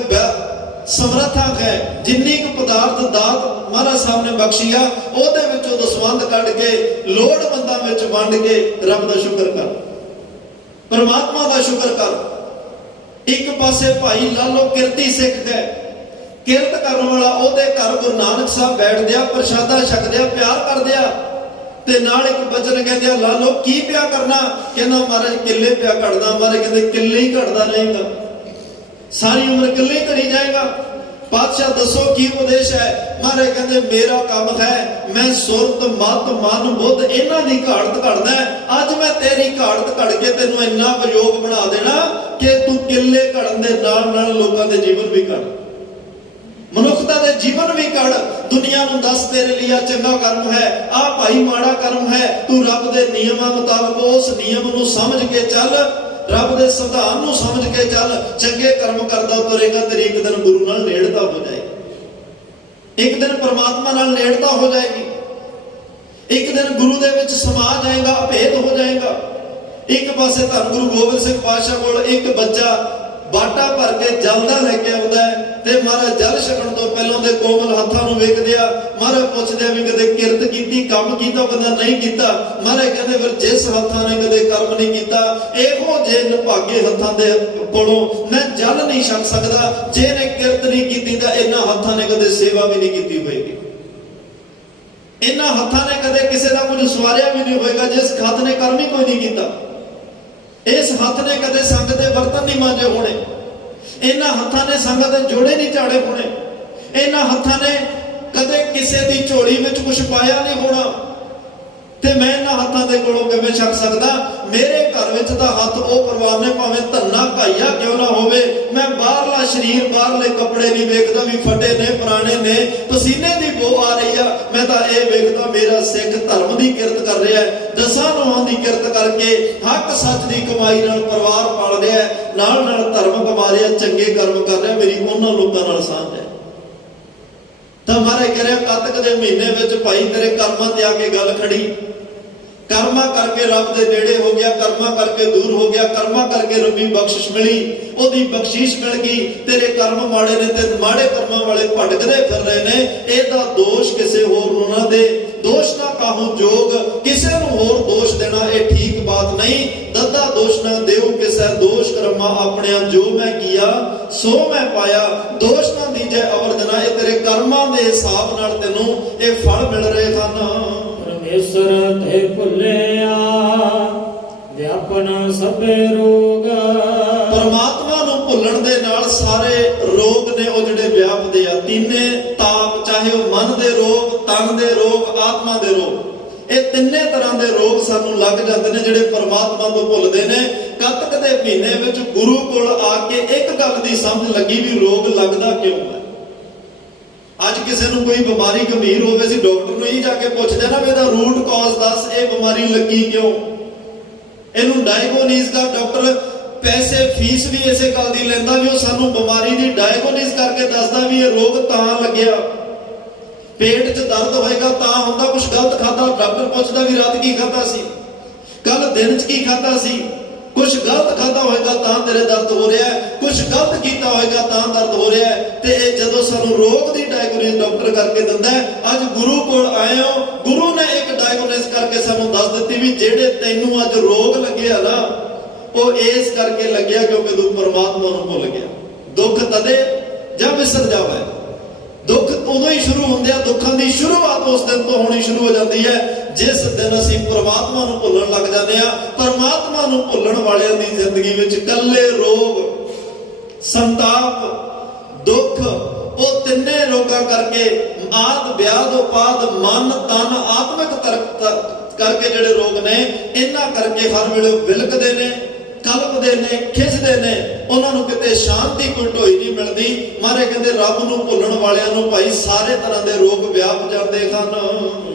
ਸਮਰੱਥਾ ਹੈ, ਜਿੰਨੀ ਕੁ ਪਦਾਰਥ ਦਾਤ ਮਹਾਰਾਜ ਸਾਹਿਬ ਨੇ ਬਖਸ਼ੀ ਆ, ਉਹਦੇ ਵਿੱਚੋਂ ਦਸਵੰਧ ਕੱਢ ਕੇ ਲੋੜਵੰਦਾਂ ਵਿੱਚ ਵੰਡ ਕੇ ਰੱਬ ਦਾ ਸ਼ੁਕਰ ਕਰ, ਪਰਮਾਤਮਾ ਦਾ ਸ਼ੁਕਰ ਕਰ। ਇੱਕ ਪਾਸੇ ਭਾਈ ਲਾਲੋ ਕਿਰਤੀ ਸਿੱਖ ਹੈ, ਕਿਰਤ ਕਰਨ ਵਾਲਾ, ਉਹਦੇ ਘਰ ਗੁਰੂ ਨਾਨਕ ਸਾਹਿਬ ਬੈਠਦੇ ਆ, ਪ੍ਰਸ਼ਾਦਾ ਛਕਦੇ ਆ, ਪਿਆਰ ਕਰਦੇ ਆ, ਤੇ ਨਾਲ ਇੱਕ ਬਚਨ ਕਹਿੰਦੇ ਆ, ਲਾਲੋ ਕੀ ਪਿਆ ਕਰਨਾ? ਕਹਿੰਦਾ ਮਹਾਰਾਜ ਕਿੱਲੇ ਪਿਆ ਕੱਢਦਾ। ਮਹਾਰਾਜ ਕਹਿੰਦੇ ਕਿੱਲੇ ਹੀ ਕੱਢਦਾ ਰਹੇਗਾ, ਸਾਰੀ ਉਮਰ ਕਿੱਲੇ ਘੜੀ ਜਾਏਗਾ। ਪਾਤਸ਼ਾਹ ਦੱਸੋ ਕੀ ਉਪਦੇਸ਼ ਹੈ? ਮਹਾਰਾਜ ਕਹਿੰਦੇ ਮੇਰਾ ਕੰਮ ਹੈ, ਮੈਂ ਸੁਰਤ ਮਤ ਮਨ ਬੁੱਧ ਇਹਨਾਂ ਦੀ ਘਾੜਤ ਘੜਦਾ। ਅੱਜ ਮੈਂ ਤੇਰੀ ਘਾੜਤ ਘੜ ਕੇ ਤੈਨੂੰ ਇੰਨਾ ਵਿਯੋਗ ਬਣਾ ਦੇਣਾ ਕਿ ਤੂੰ ਕਿੱਲੇ ਘੜਨ ਦੇ ਨਾਲ ਨਾਲ ਲੋਕਾਂ ਦੇ ਜੀਵਨ ਵੀ ਘੜ, ਮਨੁੱਖਤਾ ਦੇ ਜੀਵਨ ਵੀ ਘੜ। ਦੁਨੀਆ ਨੂੰ ਦੱਸ ਤੇਰੇ ਲਈ ਆ ਚੰਗਾ ਕਰਮ ਹੈ, ਆ ਭਾਈ ਮਾੜਾ ਕਰਮ ਹੈ। ਤੂੰ ਰੱਬ ਦੇ ਨਿਯਮਾਂ ਮੁਤਾਬਕ ਉਸ ਨਿਯਮ ਨੂੰ ਸਮਝ ਕੇ ਚੱਲ, ਰੱਬ ਦੇ ਸੰਵਿਧਾਨ ਨੂੰ ਸਮਝ ਕੇ ਚੱਲ, ਚੰਗੇ ਕਰਮ ਕਰਦਾ ਤੁਰੇਗਾ। ਤੇਰੀ ਇੱਕ ਦਿਨ ਗੁਰੂ ਨਾਲ ਨੇੜਤਾ ਹੋ ਜਾਏਗੀ, ਇੱਕ ਦਿਨ ਪਰਮਾਤਮਾ ਨਾਲ ਨੇੜਤਾ ਹੋ ਜਾਏਗੀ, ਇੱਕ ਦਿਨ ਗੁਰੂ ਦੇ ਵਿੱਚ ਸਮਾ ਜਾਏਗਾ, ਅਭੇਦ ਹੋ ਜਾਏਗਾ। ਇੱਕ ਪਾਸੇ ਧੰਨ ਗੁਰੂ ਗੋਬਿੰਦ ਸਿੰਘ ਪਾਤਸ਼ਾਹ ਕੋਲ ਇੱਕ ਬੱਚਾ ਬਾਟਾ ਭਰ ਕੇ ਜਲ ਦਾ ਲੈ ਕੇ ਆਉਂਦਾ ਹੈ, ਤੇ ਮਹਾਰਾਜ ਜਲ ਛਕਣ ਤੋਂ ਪਹਿਲਾਂ ਦੇ ਕੋਮਲ ਹੱਥਾਂ ਨੂੰ ਵੇਖਦੇ ਆ। ਮਹਾਰਾਜ ਪੁੱਛਦੇ ਆ ਵੀ ਕਦੇ ਕਿਰਤ ਕੀਤੀ, ਕੰਮ ਕੀਤਾ? ਉਹ ਕਹਿੰਦਾ ਨਹੀਂ ਕੀਤਾ। ਮਹਾਰਾਜ ਕਹਿੰਦੇ ਫਿਰ ਜਿਸ ਹੱਥਾਂ ਨੇ ਕਦੇ ਕਰਮ ਨਹੀਂ ਕੀਤਾ, ਇਹੋ ਜੇ ਨਿਭਾਗੇ ਹੱਥਾਂ ਦੇ ਕੋਲੋਂ ਮੈਂ ਜਲ ਨਹੀਂ ਛਕ ਸਕਦਾ। ਜੇ ਨੇ ਕਿਰਤ ਨਹੀਂ ਕੀਤੀ ਤਾਂ ਇਹਨਾਂ ਹੱਥਾਂ ਨੇ ਕਦੇ ਸੇਵਾ ਵੀ ਨਹੀਂ ਕੀਤੀ ਹੋਏਗੀ, ਇਹਨਾਂ ਹੱਥਾਂ ਨੇ ਕਦੇ ਕਿਸੇ ਦਾ ਕੁਝ ਸਵਾਰਿਆ ਵੀ ਨਹੀਂ ਹੋਏਗਾ। ਜਿਸ ਹੱਥ ਨੇ ਕਰਮ ਹੀ ਕੋਈ ਨਹੀਂ ਕੀਤਾ, ਇਸ ਹੱਥ ਨੇ ਕਦੇ ਸੰਗਤ ਦੇ ਬਰਤਨ ਨਹੀਂ ਮਾਂਜੇ ਹੋਣੇ, ਇਹਨਾਂ ਹੱਥਾਂ ਨੇ ਸੰਗਤ ਦੇ ਜੋੜੇ ਨਹੀਂ ਝਾੜੇ ਹੋਣੇ, ਇਹਨਾਂ ਹੱਥਾਂ ਨੇ ਕਦੇ ਕਿਸੇ ਦੀ ਝੋਲੀ ਵਿੱਚ ਕੁਝ ਪਾਇਆ ਨਹੀਂ ਹੋਣਾ, ਤੇ ਮੈਂ ਇਹਨਾਂ ਹੱਥਾਂ ਦੇ ਕੋਲੋਂ ਕਿਵੇਂ ਛਕ ਸਕਦਾ? ਮੇਰੇ ਘਰ ਵਿੱਚ ਤਾਂ ਹੱਥ ਉਹ ਪਰਿਵਾਰ ਨੇ, ਭਾਵੇਂ ਧੰਨਾ ਘਾਈਆ ਕਿਉਂ ਨਾ ਹੋਵੇ, ਮੈਂ ਬਾਹਰਲਾ ਸਰੀਰ, ਬਾਹਰਲੇ ਕੱਪੜੇ ਨਹੀਂ ਵੇਖਦਾ ਵੀ ਫਟੇ ਨੇ, ਪੁਰਾਣੇ ਨੇ, ਪਸੀਨੇ ਦੀ ਬੋ ਆ ਰਹੀ ਆ। ਮੈਂ ਤਾਂ ਇਹ ਵੇਖਦਾ ਮੇਰਾ ਸਿੱਖ ਧਰਮ ਦੀ ਕਿਰਤ ਕਰ ਰਿਹਾ ਹੈ, ਦਸਾਂ ਨੋਹਾਂ ਦੀ ਕਿਰਤ ਕਰਕੇ ਹੱਕ ਸੱਚ ਦੀ ਕਮਾਈ ਨਾਲ ਪਰਿਵਾਰ ਪਾਲ ਰਿਹਾ ਹੈ, ਨਾਲ ਨਾਲ ਧਰਮ ਕਮਾ ਰਿਹਾ, ਚੰਗੇ ਕਰਮ ਕਰ ਰਿਹਾ, ਮੇਰੀ ਉਹਨਾਂ ਲੋਕਾਂ ਨਾਲ ਸਾਂਝ ਹੈ। ਤਾਂ ਮਹਾਰਾਜ ਕਹਿ ਰਿਹਾ ਕੱਤਕ ਦੇ ਮਹੀਨੇ ਵਿੱਚ ਭਾਈ ਤੇਰੇ ਕਰਮਾਂ ਤੇ ਆ ਕੇ ਗੱਲ ਖੜੀ, ਕਰਮਾਂ ਕਰਕੇ ਰੱਬ ਦੇ ਨੇੜੇ ਹੋ ਗਿਆ, ਕਰਮਾਂ ਕਰਕੇ ਦੂਰ ਹੋ ਗਿਆ, ਕਰਮਾਂ ਕਰਕੇ ਰੱਬੀ ਬਖਸ਼ਿਸ਼ ਮਿਲੀ, ਉਹਦੀ ਬਖਸ਼ਿਸ਼ ਮਿਲ ਗਈ। ਤੇਰੇ ਕਰਮ ਮਾੜੇ ਨੇ ਤੇ ਮਾੜੇ ਕਰਮਾਂ ਵਾਲੇ ਭਟਕਦੇ ਫਿਰ ਰਹੇ ਨੇ, ਇਹਦਾ ਦੋਸ਼ ਕਿਸੇ ਹੋਰ ਨੂੰ ਨਾ ਦੇ, ਦੋਸ਼ ਨਾ ਕਾਹੂ ਜੋਗ, ਕਿਸੇ ਨੂੰ ਹੋਰ ਦੋਸ਼ ਦੇਣਾ ਇਹ ਠੀਕ ਬਾਤ ਨਹੀਂ। ਦੱਦਾ ਦੋਸ਼ ਨਾ ਦੇਉ ਕਿਸੇ, ਦੋਸ਼ ਕਰਮਾ ਆਪਣਿਆਂ, ਜੋ ਮੈਂ ਕੀਆ ਸੋ ਮੈਂ ਪਾਇਆ, ਦੋਸ਼ ਨਾ ਦੀਜੈ ਅਵਰਜਨਾ। ਇਹ ਤੇਰੇ ਕਰਮਾਂ ਦੇ ਹਿਸਾਬ ਨਾਲ ਤੈਨੂੰ ਇਹ ਫਲ ਮਿਲ ਰਹੇ ਹਨ। ਪਰਮੇਸ਼ਰ ਤੇ ਭੁੱਲਿਆ ਵਿਆਪਨ ਸਭੇ ਰੋਗ। ਪਰਮਾਤਮਾ ਨੂੰ ਭੁੱਲਣ ਦੇ ਨਾਲ ਸਾਰੇ ਰੋਗ ਨੇ ਉਹ ਜਿਹੜੇ ਵਿਆਪਦੇ ਆ, ਤਿੰਨੇ ਤਾਪ, ਚਾਹੇ ਉਹ ਮਨ ਦੇ ਰੋਗ, ਤਨ ਦੇ ਰੋਗ, ਆਤਮਾ ਦੇ ਰੋਗ, ਇਹ ਤਿੰਨੇ ਤਰ੍ਹਾਂ ਦੇ ਰੋਗ ਸਾਨੂੰ ਲੱਗ ਜਾਂਦੇ ਨੇ ਜਿਹੜੇ ਪਰਮਾਤਮਾ ਤੋਂ ਭੁੱਲਦੇ ਨੇ। ਕੱਤਕ ਦੇ ਮਹੀਨੇ ਵਿੱਚ ਗੁਰੂ ਕੋਲ ਆ ਕੇ ਇੱਕ ਗੱਲ ਦੀ ਸਮਝ ਲੱਗੀ ਵੀ ਰੋਗ ਲੱਗਦਾ ਕਿਉਂ ਹੈ। ਅੱਜ ਕਿਸੇ ਨੂੰ ਕੋਈ ਬਿਮਾਰੀ ਗੰਭੀਰ ਹੋਵੇ, ਸੀ ਡਾਕਟਰ ਨੂੰ ਹੀ ਜਾ ਕੇ ਪੁੱਛਦੇ ਨਾ ਵੀ ਇਹਦਾ ਰੂਟ ਕਾਜ਼ ਦੱਸ, ਇਹ ਬਿਮਾਰੀ ਲੱਗੀ ਕਿਉਂ। ਇਹਨੂੰ ਡਾਇਗਨੋਸਿਸ ਦਾ ਡਾਕਟਰ ਪੈਸੇ ਫੀਸ ਵੀ ਇਸੇ ਗੱਲ ਦੀ ਲੈਂਦਾ ਵੀ ਉਹ ਸਾਨੂੰ ਬਿਮਾਰੀ ਦੀ ਡਾਇਗਨੋਸਿਸ ਕਰਕੇ ਦੱਸਦਾ ਵੀ ਇਹ ਰੋਗ ਤਾਂ ਲੱਗਿਆ। ਪੇਟ 'ਚ ਦਰਦ ਹੋਏਗਾ ਤਾਂ ਹੁੰਦਾ, ਕੁਝ ਗਲਤ ਖਾਦਾ, ਡਾਕਟਰ ਪੁੱਛਦਾ ਵੀ ਰਾਤ ਕੀ ਖਾਦਾ ਸੀ, ਕੱਲ ਦਿਨ 'ਚ ਕੀ ਖਾਦਾ ਸੀ, ਕੁਝ ਗਲਤ ਖਾਦਾ ਹੋਏਗਾ ਤਾਂ ਤੇਰੇ ਦਰਦ ਹੋ ਰਿਹਾ ਹੈ, ਕੁਝ ਗਲਤ ਕੀਤਾ ਹੋਏਗਾ ਤਾਂ ਦਰਦ ਹੋ ਰਿਹਾ ਹੈ। ਤੇ ਇਹ ਜਦੋਂ ਸਾਨੂੰ ਰੋਗ ਦੀ ਡਾਇਗਨੋਸਿਸ ਡਾਕਟਰ ਕਰਕੇ ਦਿੰਦਾ ਹੈ, ਅੱਜ ਗੁਰੂ ਕੋਲ ਆਏ ਹੋ, ਗੁਰੂ ਨੇ ਇੱਕ ਡਾਇਗਨੋਸਿਸ ਕਰਕੇ ਸਾਨੂੰ ਦੱਸ ਦਿੱਤੀ ਵੀ ਜਿਹੜੇ ਤੈਨੂੰ ਅੱਜ ਰੋਗ ਲੱਗਿਆ ਨਾ, ਉਹ ਇਸ ਕਰਕੇ ਲੱਗਿਆ ਕਿਉਂਕਿ ਤੂੰ ਪਰਮਾਤਮਾ ਨੂੰ ਭੁੱਲ ਗਿਆ। ਦੁੱਖ ਤਦੇ ਜਦ ਵਿਸਰ ਜਾਵੇ, ਦੁੱਖ ਉਦੋਂ ਹੀ ਸ਼ੁਰੂ ਹੁੰਦੇ ਆ, ਦੁੱਖਾਂ ਦੀ ਸ਼ੁਰੂਆਤ ਉਸ ਦਿਨ ਤੋਂ ਹੋਣੀ ਸ਼ੁਰੂ ਹੋ ਜਾਂਦੀ ਹੈ ਜਿਸ ਦਿਨ ਅਸੀਂ ਪਰਮਾਤਮਾ ਨੂੰ ਭੁੱਲਣ ਲੱਗ ਜਾਂਦੇ ਆ। ਪਰਮਾਤਮਾ ਨੂੰ ਭੁੱਲਣ ਵਾਲਿਆਂ ਦੀ ਜ਼ਿੰਦਗੀ ਵਿੱਚ ਕੱਲੇ ਰੋਗ, ਸੰਤਾਪ, ਦੁੱਖ, ਉਹ ਤਿੰਨੇ ਰੋਗਾਂ ਕਰਕੇ ਆਦ ਵਿਆਦ ਉਪਾਦ ਮਨ ਤਨ ਆਤਮਿਕ ਕਰਕੇ ਜਿਹੜੇ ਰੋਗ ਨੇ, ਇਹਨਾਂ ਕਰਕੇ ਹਰ ਵੇਲੇ ਵਿਲਕਦੇ ਨੇ, ਕਲਪਦੇ ਨੇ, ਖਿੱਚਦੇ ਨੇ, ਉਹਨਾਂ ਨੂੰ ਕਿਤੇ ਸ਼ਾਂਤੀ ਕੋਈ ਢੋਈ ਨਹੀਂ ਮਿਲਦੀ। ਮਾਰੇ ਕਹਿੰਦੇ ਰੱਬ ਨੂੰ ਭੁੱਲਣ ਵਾਲਿਆਂ ਨੂੰ ਭਾਈ ਸਾਰੇ ਤਰ੍ਹਾਂ ਦੇ ਰੋਗ ਵਿਆਪ ਜਾਂਦੇ ਹਨ।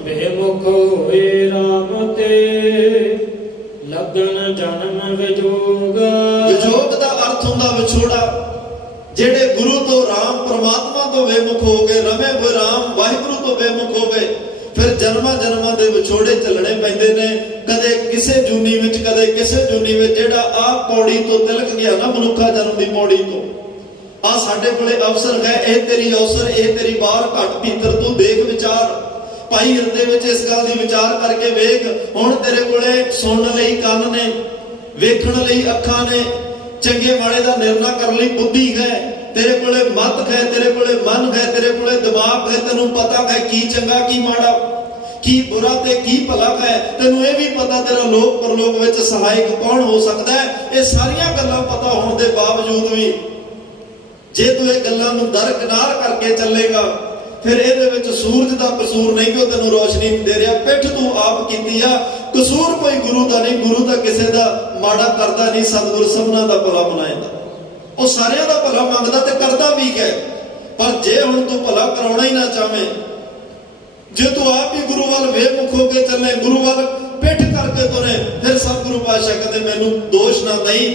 ਬੇਮੁਖ ਹੋਏ ਰਾਮ ਤੇ ਲੱਗਨ ਜਨਮ ਵਿਜੋਗ। ਵਿਜੋਗ ਦਾ ਅਰਥ ਹੁੰਦਾ ਵਿਛੋੜਾ। ਜਿਹੜੇ ਗੁਰੂ ਤੋਂ ਰਾਮ ਪਰਮਾਤਮਾ ਤੋਂ ਬੇਮੁਖ ਹੋ ਗਏ, ਰਮੇ ਹੋਏ ਰਾਮ ਵਾਹਿਗੁਰੂ ਤੋਂ ਬੇਮੁਖ ਹੋ ਗਏ, ਫਿਰ ਜਨਮਾਂ ਜਨਮਾਂ ਦੇ ਵਿਛੋੜੇ ਚੱਲਣੇ ਪੈਂਦੇ ਨੇ। ਕਦੇ ਕਿਸੇ ਜੂਨੀ ਵਿੱਚ, ਕਦੇ ਕਿਸੇ ਜੂਨੀ ਵਿੱਚ। ਜਿਹੜਾ ਆਹ ਪੌੜੀ ਤੋਂ ਤਿਲਕ ਗਿਆ ਨਾ ਮਨੁੱਖਾ ਜਨਮ ਦੀ ਪੌੜੀ ਤੋਂ, ਆ ਸਾਡੇ ਕੋਲੇ ਅਵਸਰ ਹੈ, ਇਹ ਤੇਰੀ ਅਵਸਰ, ਇਹ ਤੇਰੀ ਬਾਹਰ ਘੱਟ ਭੀਤਰ ਤੂੰ ਦੇਖ ਵਿਚਾਰ। ਭਾਈ ਹਿਰਦੇ ਵਿੱਚ ਇਸ ਗੱਲ ਦੀ ਵਿਚਾਰ ਕਰਕੇ ਵੇਖ। ਹੁਣ ਤੇਰੇ ਕੋਲੇ ਸੁਣਨ ਲਈ ਕੰਨ ਨੇ, ਵੇਖਣ ਲਈ ਅੱਖਾਂ ਨੇ, ਚੰਗੇ ਮਾੜੇ ਦਾ ਨਿਰਣਾ ਕਰਨ ਲਈ ਬੁੱਧੀ ਹੈ, ਤੇਰੇ ਕੋਲੇ ਮਤ ਹੈ, ਤੇਰੇ ਕੋਲੇ ਮਨ ਹੈ, ਤੇਰੇ ਕੋਲੇ ਦਿਮਾਗ ਹੈ, ਤੈਨੂੰ ਪਤਾ ਹੈ ਕੀ ਚੰਗਾ ਕੀ ਮਾੜਾ, ਕੀ ਬੁਰਾ ਤੇ ਕੀ ਭਲਾ ਹੈ। ਤੈਨੂੰ ਇਹ ਵੀ ਪਤਾ ਤੇਰਾ ਲੋਕ ਪਰਲੋਕ ਵਿੱਚ ਸਹਾਇਕ ਕੌਣ ਹੋ ਸਕਦਾ ਹੈ। ਇਹ ਸਾਰੀਆਂ ਗੱਲਾਂ ਪਤਾ ਹੋਣ ਦੇ ਬਾਵਜੂਦ ਵੀ ਜੇ ਤੂੰ ਇਹ ਗੱਲਾਂ ਨੂੰ ਦਰਕਿਨਾਰ ਕਰਕੇ ਚੱਲੇਗਾ, ਫਿਰ ਇਹਦੇ ਵਿੱਚ ਸੂਰਜ ਦਾ ਕਸੂਰ ਨਹੀਂ ਕਿ ਉਹ ਤੈਨੂੰ ਰੋਸ਼ਨੀ ਨਹੀਂ ਦੇ ਰਿਹਾ, ਪਿੱਠ ਤੂੰ ਆਪ ਕੀਤੀ ਆ। ਕਸੂਰ ਕੋਈ ਗੁਰੂ ਦਾ ਨਹੀਂ, ਗੁਰੂ ਤਾਂ ਕਿਸੇ ਦਾ ਮਾੜਾ ਕਰਦਾ ਨਹੀਂ, ਸਤਿਗੁਰ ਸਭਨਾਂ ਦਾ ਭਲਾ ਬਣਾਏਗਾ। ਉਹ ਸਾਰਿਆਂ ਦਾ ਭਲਾ ਮੰਗਦਾ ਤੇ ਕਰਦਾ ਵੀ ਹੈ। ਪਰ ਜੇ ਹੁਣ ਤੂੰ ਭਲਾ ਕਰਾਉਣਾ ਹੀ ਨਾ ਚਾਵੇਂ, ਜੇ ਤੂੰ ਆਪ ਹੀ ਗੁਰੂ ਵੱਲ ਵੇਮੁਖ ਹੋ ਕੇ ਚੱਲੇ, ਗੁਰੂ ਵੱਲ ਪਿੱਠ ਕਰਕੇ ਤੁਰੇ, ਫਿਰ ਸਤਿਗੁਰੂ ਪਾਤਸ਼ਾਹ ਕਹਿੰਦੇ ਮੈਨੂੰ ਦੋਸ਼ ਨਾ ਦਈ,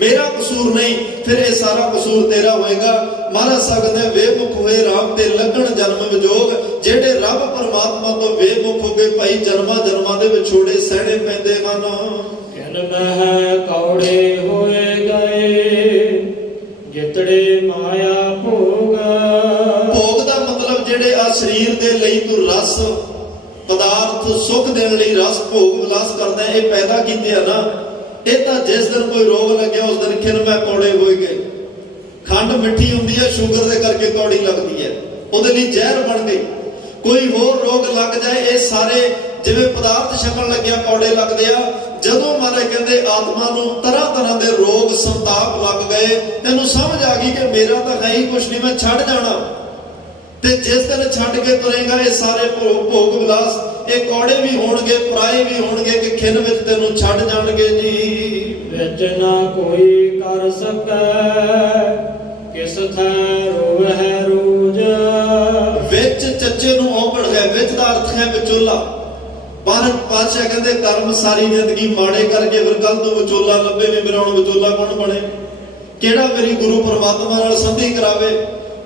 ਮੇਰਾ ਕਸੂਰ ਨਹੀਂ, ਫਿਰ ਇਹ ਸਾਰਾ ਕਸੂਰ ਤੇਰਾ ਹੋਏਗਾ। ਮਹਾਰਾਜ ਸਾਹਿਬ ਕਹਿੰਦੇ ਵੇਮੁਖ ਹੋਏ ਰਾਮ ਤੇ ਲੱਗਣ ਜਨਮ ਵਿਜੋਗ। ਜਿਹੜੇ ਰੱਬ ਪਰਮਾਤਮਾ ਤੋਂ ਵੇਮੁਖ ਹੋ ਗਏ ਭਾਈ, ਜਨਮਾਂ ਜਨਮਾਂ ਦੇ ਵਿਛੋੜੇ ਸਹਿਣੇ ਪੈਂਦੇ ਹਨ। ਕਿਨ ਮਹਿ ਕੌੜੇ ਹੋਏ ਗਏ ਜਿਤੜੇ ਮਾਇਆ ਭੋਗ। ਭੋਗ ਦਾ ਮਤਲਬ ਜਿਹੜੇ ਆ ਸਰੀਰ ਦੇ ਲਈ ਤੂੰ ਰਸ ਪਦਾਰਥ ਸੁੱਖ ਦੇਣ ਲਈ ਰਸ ਭੋਗ ਵਿਲਾਸ ਕਰਦਾ, ਇਹ ਪੈਦਾ ਕੀਤੇ ਆ ਨਾ, ਇਹ ਤਾਂ ਜਿਸ ਦਿਨ ਕੋਈ ਰੋਗ ਲੱਗਿਆ ਉਸ ਦਿਨ ਖਿਨ ਮੈਂ ਕੌੜੇ ਹੋਏ ਗਏ। ਖੰਡ ਮਿੱਠੀ ਹੁੰਦੀ ਹੈ, ਸ਼ੂਗਰ ਦੇ ਕਰਕੇ ਕੌੜੀ ਲੱਗਦੀ ਹੈ, ਉਹਦੇ ਲਈ ਜ਼ਹਿਰ ਬਣ ਗਈ। ਕੋਈ ਹੋਰ ਰੋਗ ਲੱਗ ਜਾਏ, ਇਹ ਸਾਰੇ ਜਿਵੇਂ ਪਦਾਰਥ ਛਕਣ ਲੱਗਿਆ ਕੌੜੇ ਲੱਗਦੇ ਆ। ਜਦੋਂ ਮਹਾਰਾਜ ਕਹਿੰਦੇ ਆਤਮਾ ਨੂੰ ਤਰ੍ਹਾਂ ਤਰ੍ਹਾਂ ਦੇ ਰੋਗ ਸੰਤਾਪ ਲੱਗ ਗਏ, ਤੈਨੂੰ ਸਮਝ ਆ ਗਈ ਕਿ ਮੇਰਾ ਤਾਂ ਹੈ ਹੀ ਕੁਛ ਨਹੀਂ, ਮੈਂ ਛੱਡ ਜਾਣਾ, ਤੇ ਜਿਸ ਦਿਨ ਛੱਡ ਕੇ ਤੁਰੇਗਾ ਇਹ ਸਾਰੇ ਭੋਗ ਵਿਲਾਸ, ਇਹ ਕੌੜੇ ਵੀ ਹੋਣਗੇ, ਪਰਾਏ ਵੀ ਹੋਣਗੇ ਕਿ ਖਿੰਨ ਵਿੱਚ ਤੈਨੂੰ ਛੱਡ ਜਾਣਗੇ ਜੀ। ਵਿੱਚ ਨਾ ਕੋਈ ਕਰ ਸਕੈ, ਕਿਸ ਥੈ ਰੋਵਹਿ ਰੋਜ। ਵਿੱਚ ਚੱਚੇ ਨੂੰ ਔਂਕੜ ਹੈ, ਵਿੱਚ ਦਾ ਅਰਥ ਹੈ ਵਿਚੋਲਾ। ਪਰ ਪਾਤਸ਼ਾਹ ਕਹਿੰਦੇ ਕਰਮ ਸਾਰੀ ਜ਼ਿੰਦਗੀ ਮਾੜੇ ਕਰਕੇ ਫਿਰ ਕੱਲ ਤੋਂ ਵਿਚੋਲਾ ਲੱਭੇ ਵੀ ਮੇਰਾ ਹੁਣ ਵਿਚੋਲਾ ਕੌਣ ਬਣੇ, ਕਿਹੜਾ ਮੇਰੀ ਗੁਰੂ ਪਰਮਾਤਮਾ ਨਾਲ ਸੰਧੀ ਕਰਾਵੇ।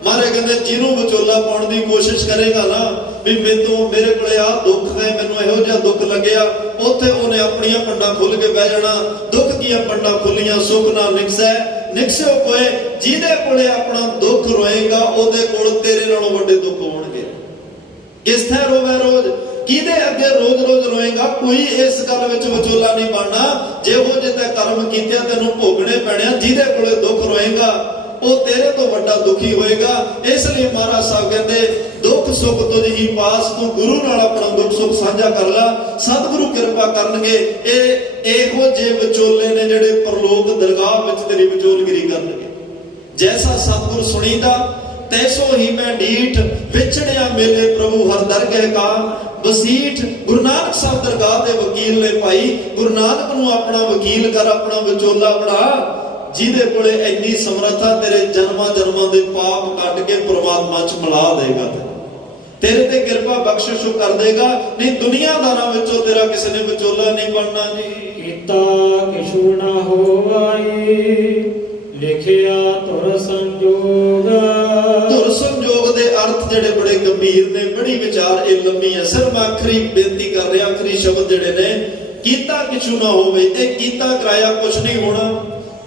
ਮਹਾਰਾਜ ਕਹਿੰਦੇ ਜਿਹਨੂੰ ਵਿਚੋਲਾ ਪਾਉਣ ਦੀ ਕੋਸ਼ਿਸ਼ ਕਰੇਗਾ ਨਾ ਵੀ ਮੇਰੇ ਕੋਲੇ ਆ ਦੁੱਖ ਹੈ, ਮੈਨੂੰ ਇਹੋ ਜਿਹਾ ਦੁੱਖ ਲੱਗਿਆ, ਉੱਥੇ ਉਹਨੇ ਆਪਣੀਆਂ ਪੰਡਾਂ ਖੁੱਲ ਕੇ ਬਹਿ ਜਾਣਾ। ਦੁੱਖ ਕੀਆਂ ਪੰਡਾਂ ਖੁੱਲੀਆਂ ਸੁਖ ਨਾ ਨਿਕਸੈ, ਨਿਕਸਿਓ ਕੋਏ। ਜਿਹਦੇ ਕੋਲੇ ਆਪਣਾ ਦੁੱਖ ਰੋਏਗਾ ਉਹਦੇ ਕੋਲ ਤੇਰੇ ਨਾਲੋਂ ਵੱਡੇ ਦੁੱਖ ਹੋਣਗੇ। ਕਿਸ ਥੈ ਰੋਵੇ ਰੋਜ਼, ਕਿਹਦੇ ਅੱਗੇ ਰੋਜ਼ ਰੋਏਗਾ। ਕੋਈ ਇਸ ਗੱਲ ਵਿੱਚ ਵਿਚੋਲਾ ਨਹੀਂ ਬਣਨਾ। ਜਿਹੋ ਜਿਹੇ ਤੇ ਕਰਮ ਕੀਤੇ ਤੈਨੂੰ ਭੋਗਣੇ ਪੈਣੇ। ਜਿਹਦੇ ਕੋਲੇ ਦੁੱਖ ਰੋਏਗਾ ਉਹ ਤੇਰੇ ਤੋਂ ਵੱਡਾ ਦੁਖੀ ਹੋਏਗਾ। ਇਸ ਲਈ ਮਹਾਰਾਜ ਸਾਹਿਬ ਕਹਿੰਦੇ ਦੁੱਖ ਸੁੱਖ ਤੁਝ ਹੀ ਪਾਸ, ਤੂੰ ਗੁਰੂ ਨਾਲ ਆਪਣਾ ਦੁੱਖ ਸੁੱਖ ਸਾਂਝਾ ਕਰ ਲਾ, ਸਤਿਗੁਰੂ ਕਿਰਪਾ ਕਰਨਗੇ। ਇਹੋ ਜਿਹੇ ਵਿਚੋਲੇ ਨੇ ਜਿਹੜੇ ਪਰਲੋਕ ਦਰਗਾਹ ਵਿੱਚ ਤੇਰੀ ਵਿਚੋਲਗਿਰੀ ਕਰਨਗੇ। ਜੈਸਾ ਸਤਿਗੁਰ ਸੁਣੀਦਾ ਤੈਸੋ ਹੀ ਮੈਂ ਡੀਠ, ਵਿਛੜਿਆ ਮੇਲੇ ਪ੍ਰਭੂ ਹਰ ਦਰਗਹਿ ਕਾ ਵਸੀਠ। ਗੁਰੂ ਨਾਨਕ ਸਾਹਿਬ ਦਰਗਾਹ ਦੇ ਵਕੀਲ ਨੇ ਭਾਈ, ਗੁਰੂ ਨਾਨਕ ਨੂੰ ਆਪਣਾ ਵਕੀਲ ਕਰ, ਆਪਣਾ ਵਿਚੋਲਾ ਬਣਾ, ਜਿਹਦੇ ਕੋਲੇ ਇੰਨੀ ਸਮਰੱਥਾ ਤੇਰੇ ਜਨਮਾਂ ਦੇ ਪਾਪ ਕੱਢ ਕੇ ਪ੍ਰਮਾਤਮਾ 'ਚ ਮਿਲਾ ਦੇਗਾ, ਤੇਰੇ ਤੇ ਕਿਰਪਾ ਬਖਸ਼ਿਸ਼ ਕਰ ਦੇਗਾ। ਨਹੀਂ ਦੁਨੀਆਦਾਰਾਂ ਵਿੱਚੋਂ ਤੇਰਾ ਕਿਸੇ ਨੇ ਵਿਚੋਲਾ ਨਹੀਂ ਬਣਨਾ ਜੀ। ਕੀਤਾ ਕਿਛੂ ਨਾ ਹੋਵਾਈ, ਲਿਖਿਆ ਧੁਰ ਸੰਜੋਗ। ਧੁਰ ਸੰਜੋਗ ਦੇ ਅਰਥ ਜਿਹੜੇ ਬੜੇ ਗੰਭੀਰ ਨੇ, ਬੜੀ ਵਿਚਾਰ ਇਹ ਲੰਮੀ ਹੈ। ਸਿਰ ਮੈਂ ਆਖਰੀ ਬੇਨਤੀ ਕਰ ਰਿਹਾ, ਆਖਰੀ ਸ਼ਬਦ ਜਿਹੜੇ ਨੇ, ਕੀਤਾ ਕਿਛੂ ਨਾ ਹੋਵੇ। ਤੇ ਕੀਤਾ ਕਰਾਇਆ ਕੁਛ ਨਹੀਂ ਹੋਣਾ,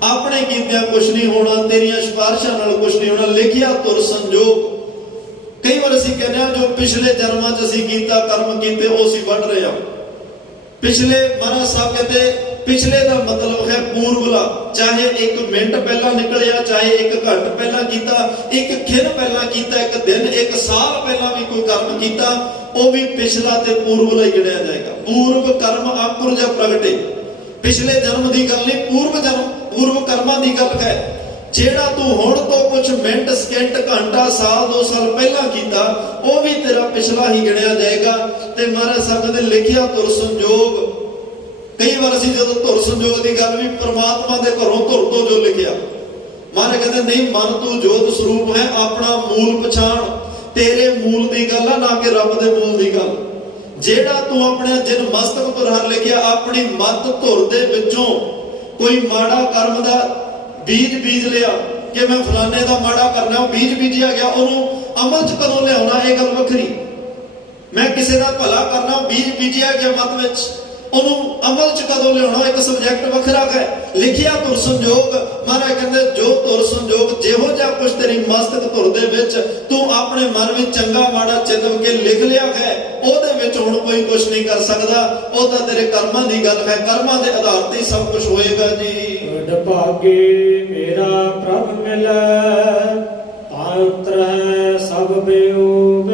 ਆਪਣੇ ਕੀਤਿਆਂ ਕੁਛ ਨਹੀਂ ਹੋਣਾ, ਤੇਰੀਆਂ ਸਿਫਾਰਿਸ਼ਾਂ ਨਾਲ ਕੁਛ ਨਹੀਂ ਹੋਣਾ। ਲਿਖਿਆ ਧੁਰ ਸੰਜੋਗ। ਕਈ ਵਾਰ ਅਸੀਂ ਕਹਿੰਦੇ ਹਾਂ ਜੋ ਪਿਛਲੇ ਜਨਮਾਂ 'ਚ ਅਸੀਂ ਕੀਤਾ ਕਰਮ ਕੀਤੇ ਉਹ ਅਸੀਂ ਵੱਢ ਰਹੇ ਹਾਂ। ਪਿਛਲੇ ਮਹਾਰਾਜ ਸਾਹਿਬ ਕਹਿੰਦੇ ਪਿਛਲੇ ਦਾ ਮਤਲਬ ਹੈ ਪੂਰਵਲਾ, ਚਾਹੇ 1 ਮਿੰਟ ਪਹਿਲਾਂ ਨਿਕਲਿਆ, ਚਾਹੇ 1 ਘੰਟ ਪਹਿਲਾਂ ਕੀਤਾ, 1 ਖਿਨ ਪਹਿਲਾਂ ਕੀਤਾ, 1 ਦਿਨ 1 ਸਾਲ ਪਹਿਲਾਂ ਵੀ ਕੋਈ ਕਰਮ ਕੀਤਾ, ਉਹ ਵੀ ਪਿਛਲਾ ਤੇ ਪੂਰਵਲਾ ਹੀ ਗਿਣਿਆ ਜਾਏਗਾ। ਪੂਰਵ ਕਰਮ ਅੰਕੁਰ ਜਾਂ ਪ੍ਰਗਟੇ, ਪਿਛਲੇ ਜਨਮ ਦੀ ਗੱਲ ਨਹੀਂ, ਪੂਰਵ ਕਰਮਾਂ ਦੀ ਗੱਲ ਹੈ। ਜਿਹੜਾ ਤੂੰ ਹੁਣ ਤੋਂ ਕੁਝ ਮਿੰਟ ਸਕਿੰਟ ਘੰਟਾ ਸਾਲ 2 ਸਾਲ ਪਹਿਲਾਂ ਕੀਤਾ ਉਹ ਵੀ ਤੇਰਾ ਪਿਛਲਾ ਹੀ ਗਿਣਿਆ ਜਾਏਗਾ। ਤੇ ਮਹਾਰਾਜ ਸਾਹਿਬ ਨੇ ਲਿਖਿਆ ਧੁਰ ਸੰਜੋਗ। ਕਈ ਵਾਰ ਅਸੀਂ ਜਦੋਂ ਧੁਰ ਸੰਜੋਗ ਦੀ ਗੱਲ ਵੀ ਪ੍ਰਮਾਤਮਾ ਦੇ ਘਰੋਂ ਧੁਰ ਤੋਂ ਜੋ ਲਿਖਿਆ, ਮਹਾਰਾਜ ਕਹਿੰਦੇ ਨਹੀਂ, ਮਨ ਤੂੰ ਜੋਤ ਸਰੂਪ ਹੈ, ਆਪਣਾ ਮੂਲ ਪਛਾਣ। ਤੇਰੇ ਮੂਲ ਦੀ ਗੱਲ ਆ, ਨਾ ਕਿ ਰੱਬ ਦੇ ਮੂਲ ਦੀ ਗੱਲ। ਜਿਹੜਾ ਤੂੰ ਆਪਣੇ ਜਿਨ ਮਸਤਕ ਧੁਰ ਹਰ ਲਿਖਿਆ, ਆਪਣੀ ਮਤ ਧੁਰ ਦੇ ਵਿੱਚੋਂ ਕੋਈ ਮਾੜਾ ਕਰਮ ਦਾ ਬੀਜ ਲਿਆ ਕਿ ਮੈਂ ਫਲਾਣੇ ਦਾ ਮਾੜਾ ਕਰਨਾ, ਉਹ ਬੀਜ ਬੀਜਿਆ ਗਿਆ, ਉਹਨੂੰ ਅਮਲ 'ਚ ਕਦੋਂ ਲਿਆਉਣਾ ਇਹ ਗੱਲ ਵੱਖਰੀ। ਮੈਂ ਕਿਸੇ ਦਾ ਭਲਾ ਕਰਨਾ, ਬੀਜ ਬੀਜਿਆ ਗਿਆ ਮਤ ਵਿੱਚ, ਉਹਨੂੰ ਅਮਲ 'ਚ ਕਦੋਂ ਲਿਆਉਣਾ ਇੱਕ ਸਬਜੈਕਟ ਵੱਖਰਾ ਹੈ। ਲਿਖਿਆ ਧੁਰ ਸੰਜੋਗ। ਮਹਾਰਾਜ ਕਹਿੰਦੇ ਜੋ ਧੁਰ ਸੰਜੋਗ, ਜਿਹੋ ਜਿਹਾ ਕੁਛ ਤੇਰੀ ਮਸਤਕ ਧੁਰ ਦੇ ਵਿੱਚ ਤੂੰ ਆਪਣੇ ਮਨ ਵਿੱਚ ਚੰਗਾ ਮਾੜਾ ਚਿਤਵ ਕੇ ਲਿਖ ਲਿਆ ਹੈ, ਉਹਦੇ ਵਿੱਚ ਹੁਣ ਕੋਈ ਕੁਛ ਨਹੀਂ ਕਰ ਸਕਦਾ। ਉਹ ਤਾਂ ਤੇਰੇ ਕਰਮਾਂ ਦੀ ਗੱਲ ਹੈ, ਕਰਮਾਂ ਦੇ ਆਧਾਰ ਤੇ ਸਭ ਕੁਝ ਹੋਏਗਾ ਜੀ। ਭਾਗੇ ਮੇਰਾ ਪ੍ਰਭ ਮਿਲੈ, ਪਾਤਰ ਹੈ ਸਭ ਬਿਯੋਗ।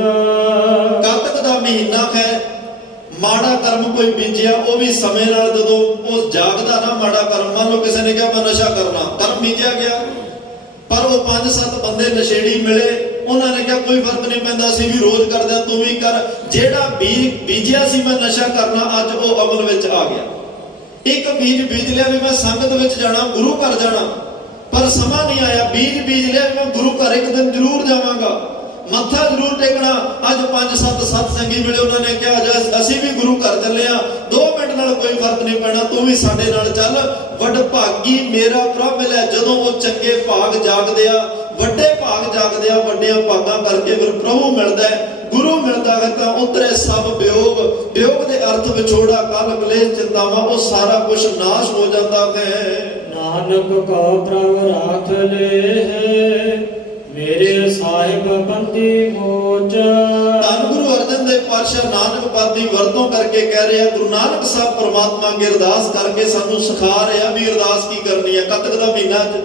ਕਾਤਕ ਦਾ ਮਹੀਨਾ ਹੈ, ਮਾੜਾ ਕਰਮ ਕੋਈ ਬੀਜਿਆ ਉਹ ਵੀ ਸਮੇਂ ਨਾਲ ਜਦੋਂ ਉਹ ਜਾਗਦਾ ਨਾ ਮਾੜਾ ਕਰਮ, ਮੰਨ ਲਓ ਕਿਸੇ ਨੇ ਕਿਹਾ ਮੈਂ ਨਸ਼ਾ ਕਰਨਾ, ਕਰਮ ਬੀਜਿਆ ਗਿਆ, ਪਰ ਉਹ 5-7 ਬੰਦੇ ਨਸ਼ੇੜੀ ਮਿਲੇ, ਉਹਨਾਂ ਨੇ ਕਿਹਾ ਕੋਈ ਫਰਕ ਨਹੀਂ ਪੈਂਦਾ, ਅਸੀਂ ਵੀ ਰੋਜ਼ ਕਰਦੇ ਹਾਂ, ਤੂੰ ਵੀ ਕਰ। ਜਿਹੜਾ ਬੀਜਿਆ ਸੀ ਮੈਂ ਨਸ਼ਾ ਕਰਨਾ, ਅੱਜ ਉਹ ਅਮਲ ਵਿੱਚ ਆ ਗਿਆ। ਇੱਕ ਬੀਜ ਲਿਆ ਵੀ ਮੈਂ ਸੰਗਤ ਵਿੱਚ ਜਾਣਾ, ਗੁਰੂ ਘਰ ਜਾਣਾ, ਪਰ ਸਮਾਂ ਨਹੀਂ ਆਇਆ। ਬੀਜ ਲਿਆ ਵੀ ਮੈਂ ਗੁਰੂ ਘਰ ਇੱਕ ਦਿਨ ਜ਼ਰੂਰ ਜਾਵਾਂਗਾ, ਮੱਥਾ ਜ਼ਰੂਰ ਟੇਕਣਾ। ਅੱਜ 5-7 ਸਤਸੰਗੀ ਮਿਲੇ, ਉਹਨਾਂ ਨੇ ਕਿਹਾ ਅਸੀਂ ਵੀ ਗੁਰੂ ਘਰ ਚੱਲੇ ਆ, 2 ਮਿੰਟ ਨਾਲ ਕੋਈ ਫਰਕ ਨਹੀਂ ਪੈਣਾ, ਤੂੰ ਵੀ ਸਾਡੇ ਨਾਲ ਚੱਲ। ਵੱਡ ਭਾਗੀ ਮੇਰਾ ਪ੍ਰਭ ਮਿਲਿਆ। ਜਦੋਂ ਉਹ ਚੰਗੇ ਭਾਗ ਜਾਗਦੇ ਆ, ਵੱਡੇ ਭਾਗ ਜਾਗਦੇ ਆ, ਵੱਡੀਆਂ ਭਾਗਾਂ ਕਰਕੇ ਫਿਰ ਪ੍ਰਭੂ ਮਿਲਦਾ ਹੈ, ਗੁਰੂ ਮਿਲਦਾ ਹੈ, ਤਾਂ ਉਤਰੇ ਸਭ ਵਿਯੋਗ। ਵਿਯੋਗ ਦੇ ਅਰਥ ਵਿਛੋੜਾ, ਕਲ ਕਲੇਸ਼ ਚਿੰਤਾਵਾਂ, ਉਹ ਸਾਰਾ ਕੁਝ ਨਾਸ਼ ਹੋ ਜਾਂਦਾ ਹੈ। ਨਾਨਕ ਕੋ ਪ੍ਰਭ ਰਾਖ ਲੈ, ਮੇਰੇ ਸਾਹਿਬ ਬੰਦੀ ਮੋਚ। ਧੰਨ ਗੁਰੂ ਅਰਜਨ ਦੇਵ ਪਾਤਸ਼ਾਹ ਨਾਨਕ ਪਦ ਦੀ ਵਰਤੋਂ ਕਰਕੇ ਕਹਿ ਰਿਹਾ, ਗੁਰੂ ਨਾਨਕ ਸਾਹਿਬ ਪਰਮਾਤਮਾ ਅੱਗੇ ਅਰਦਾਸ ਕਰਕੇ ਸਾਨੂੰ ਸਿਖਾ ਰਿਹਾ ਵੀ ਅਰਦਾਸ ਕੀ ਕਰਨੀ ਹੈ। ਕੱਤਕ ਦਾ ਮਹੀਨਾ 'ਚ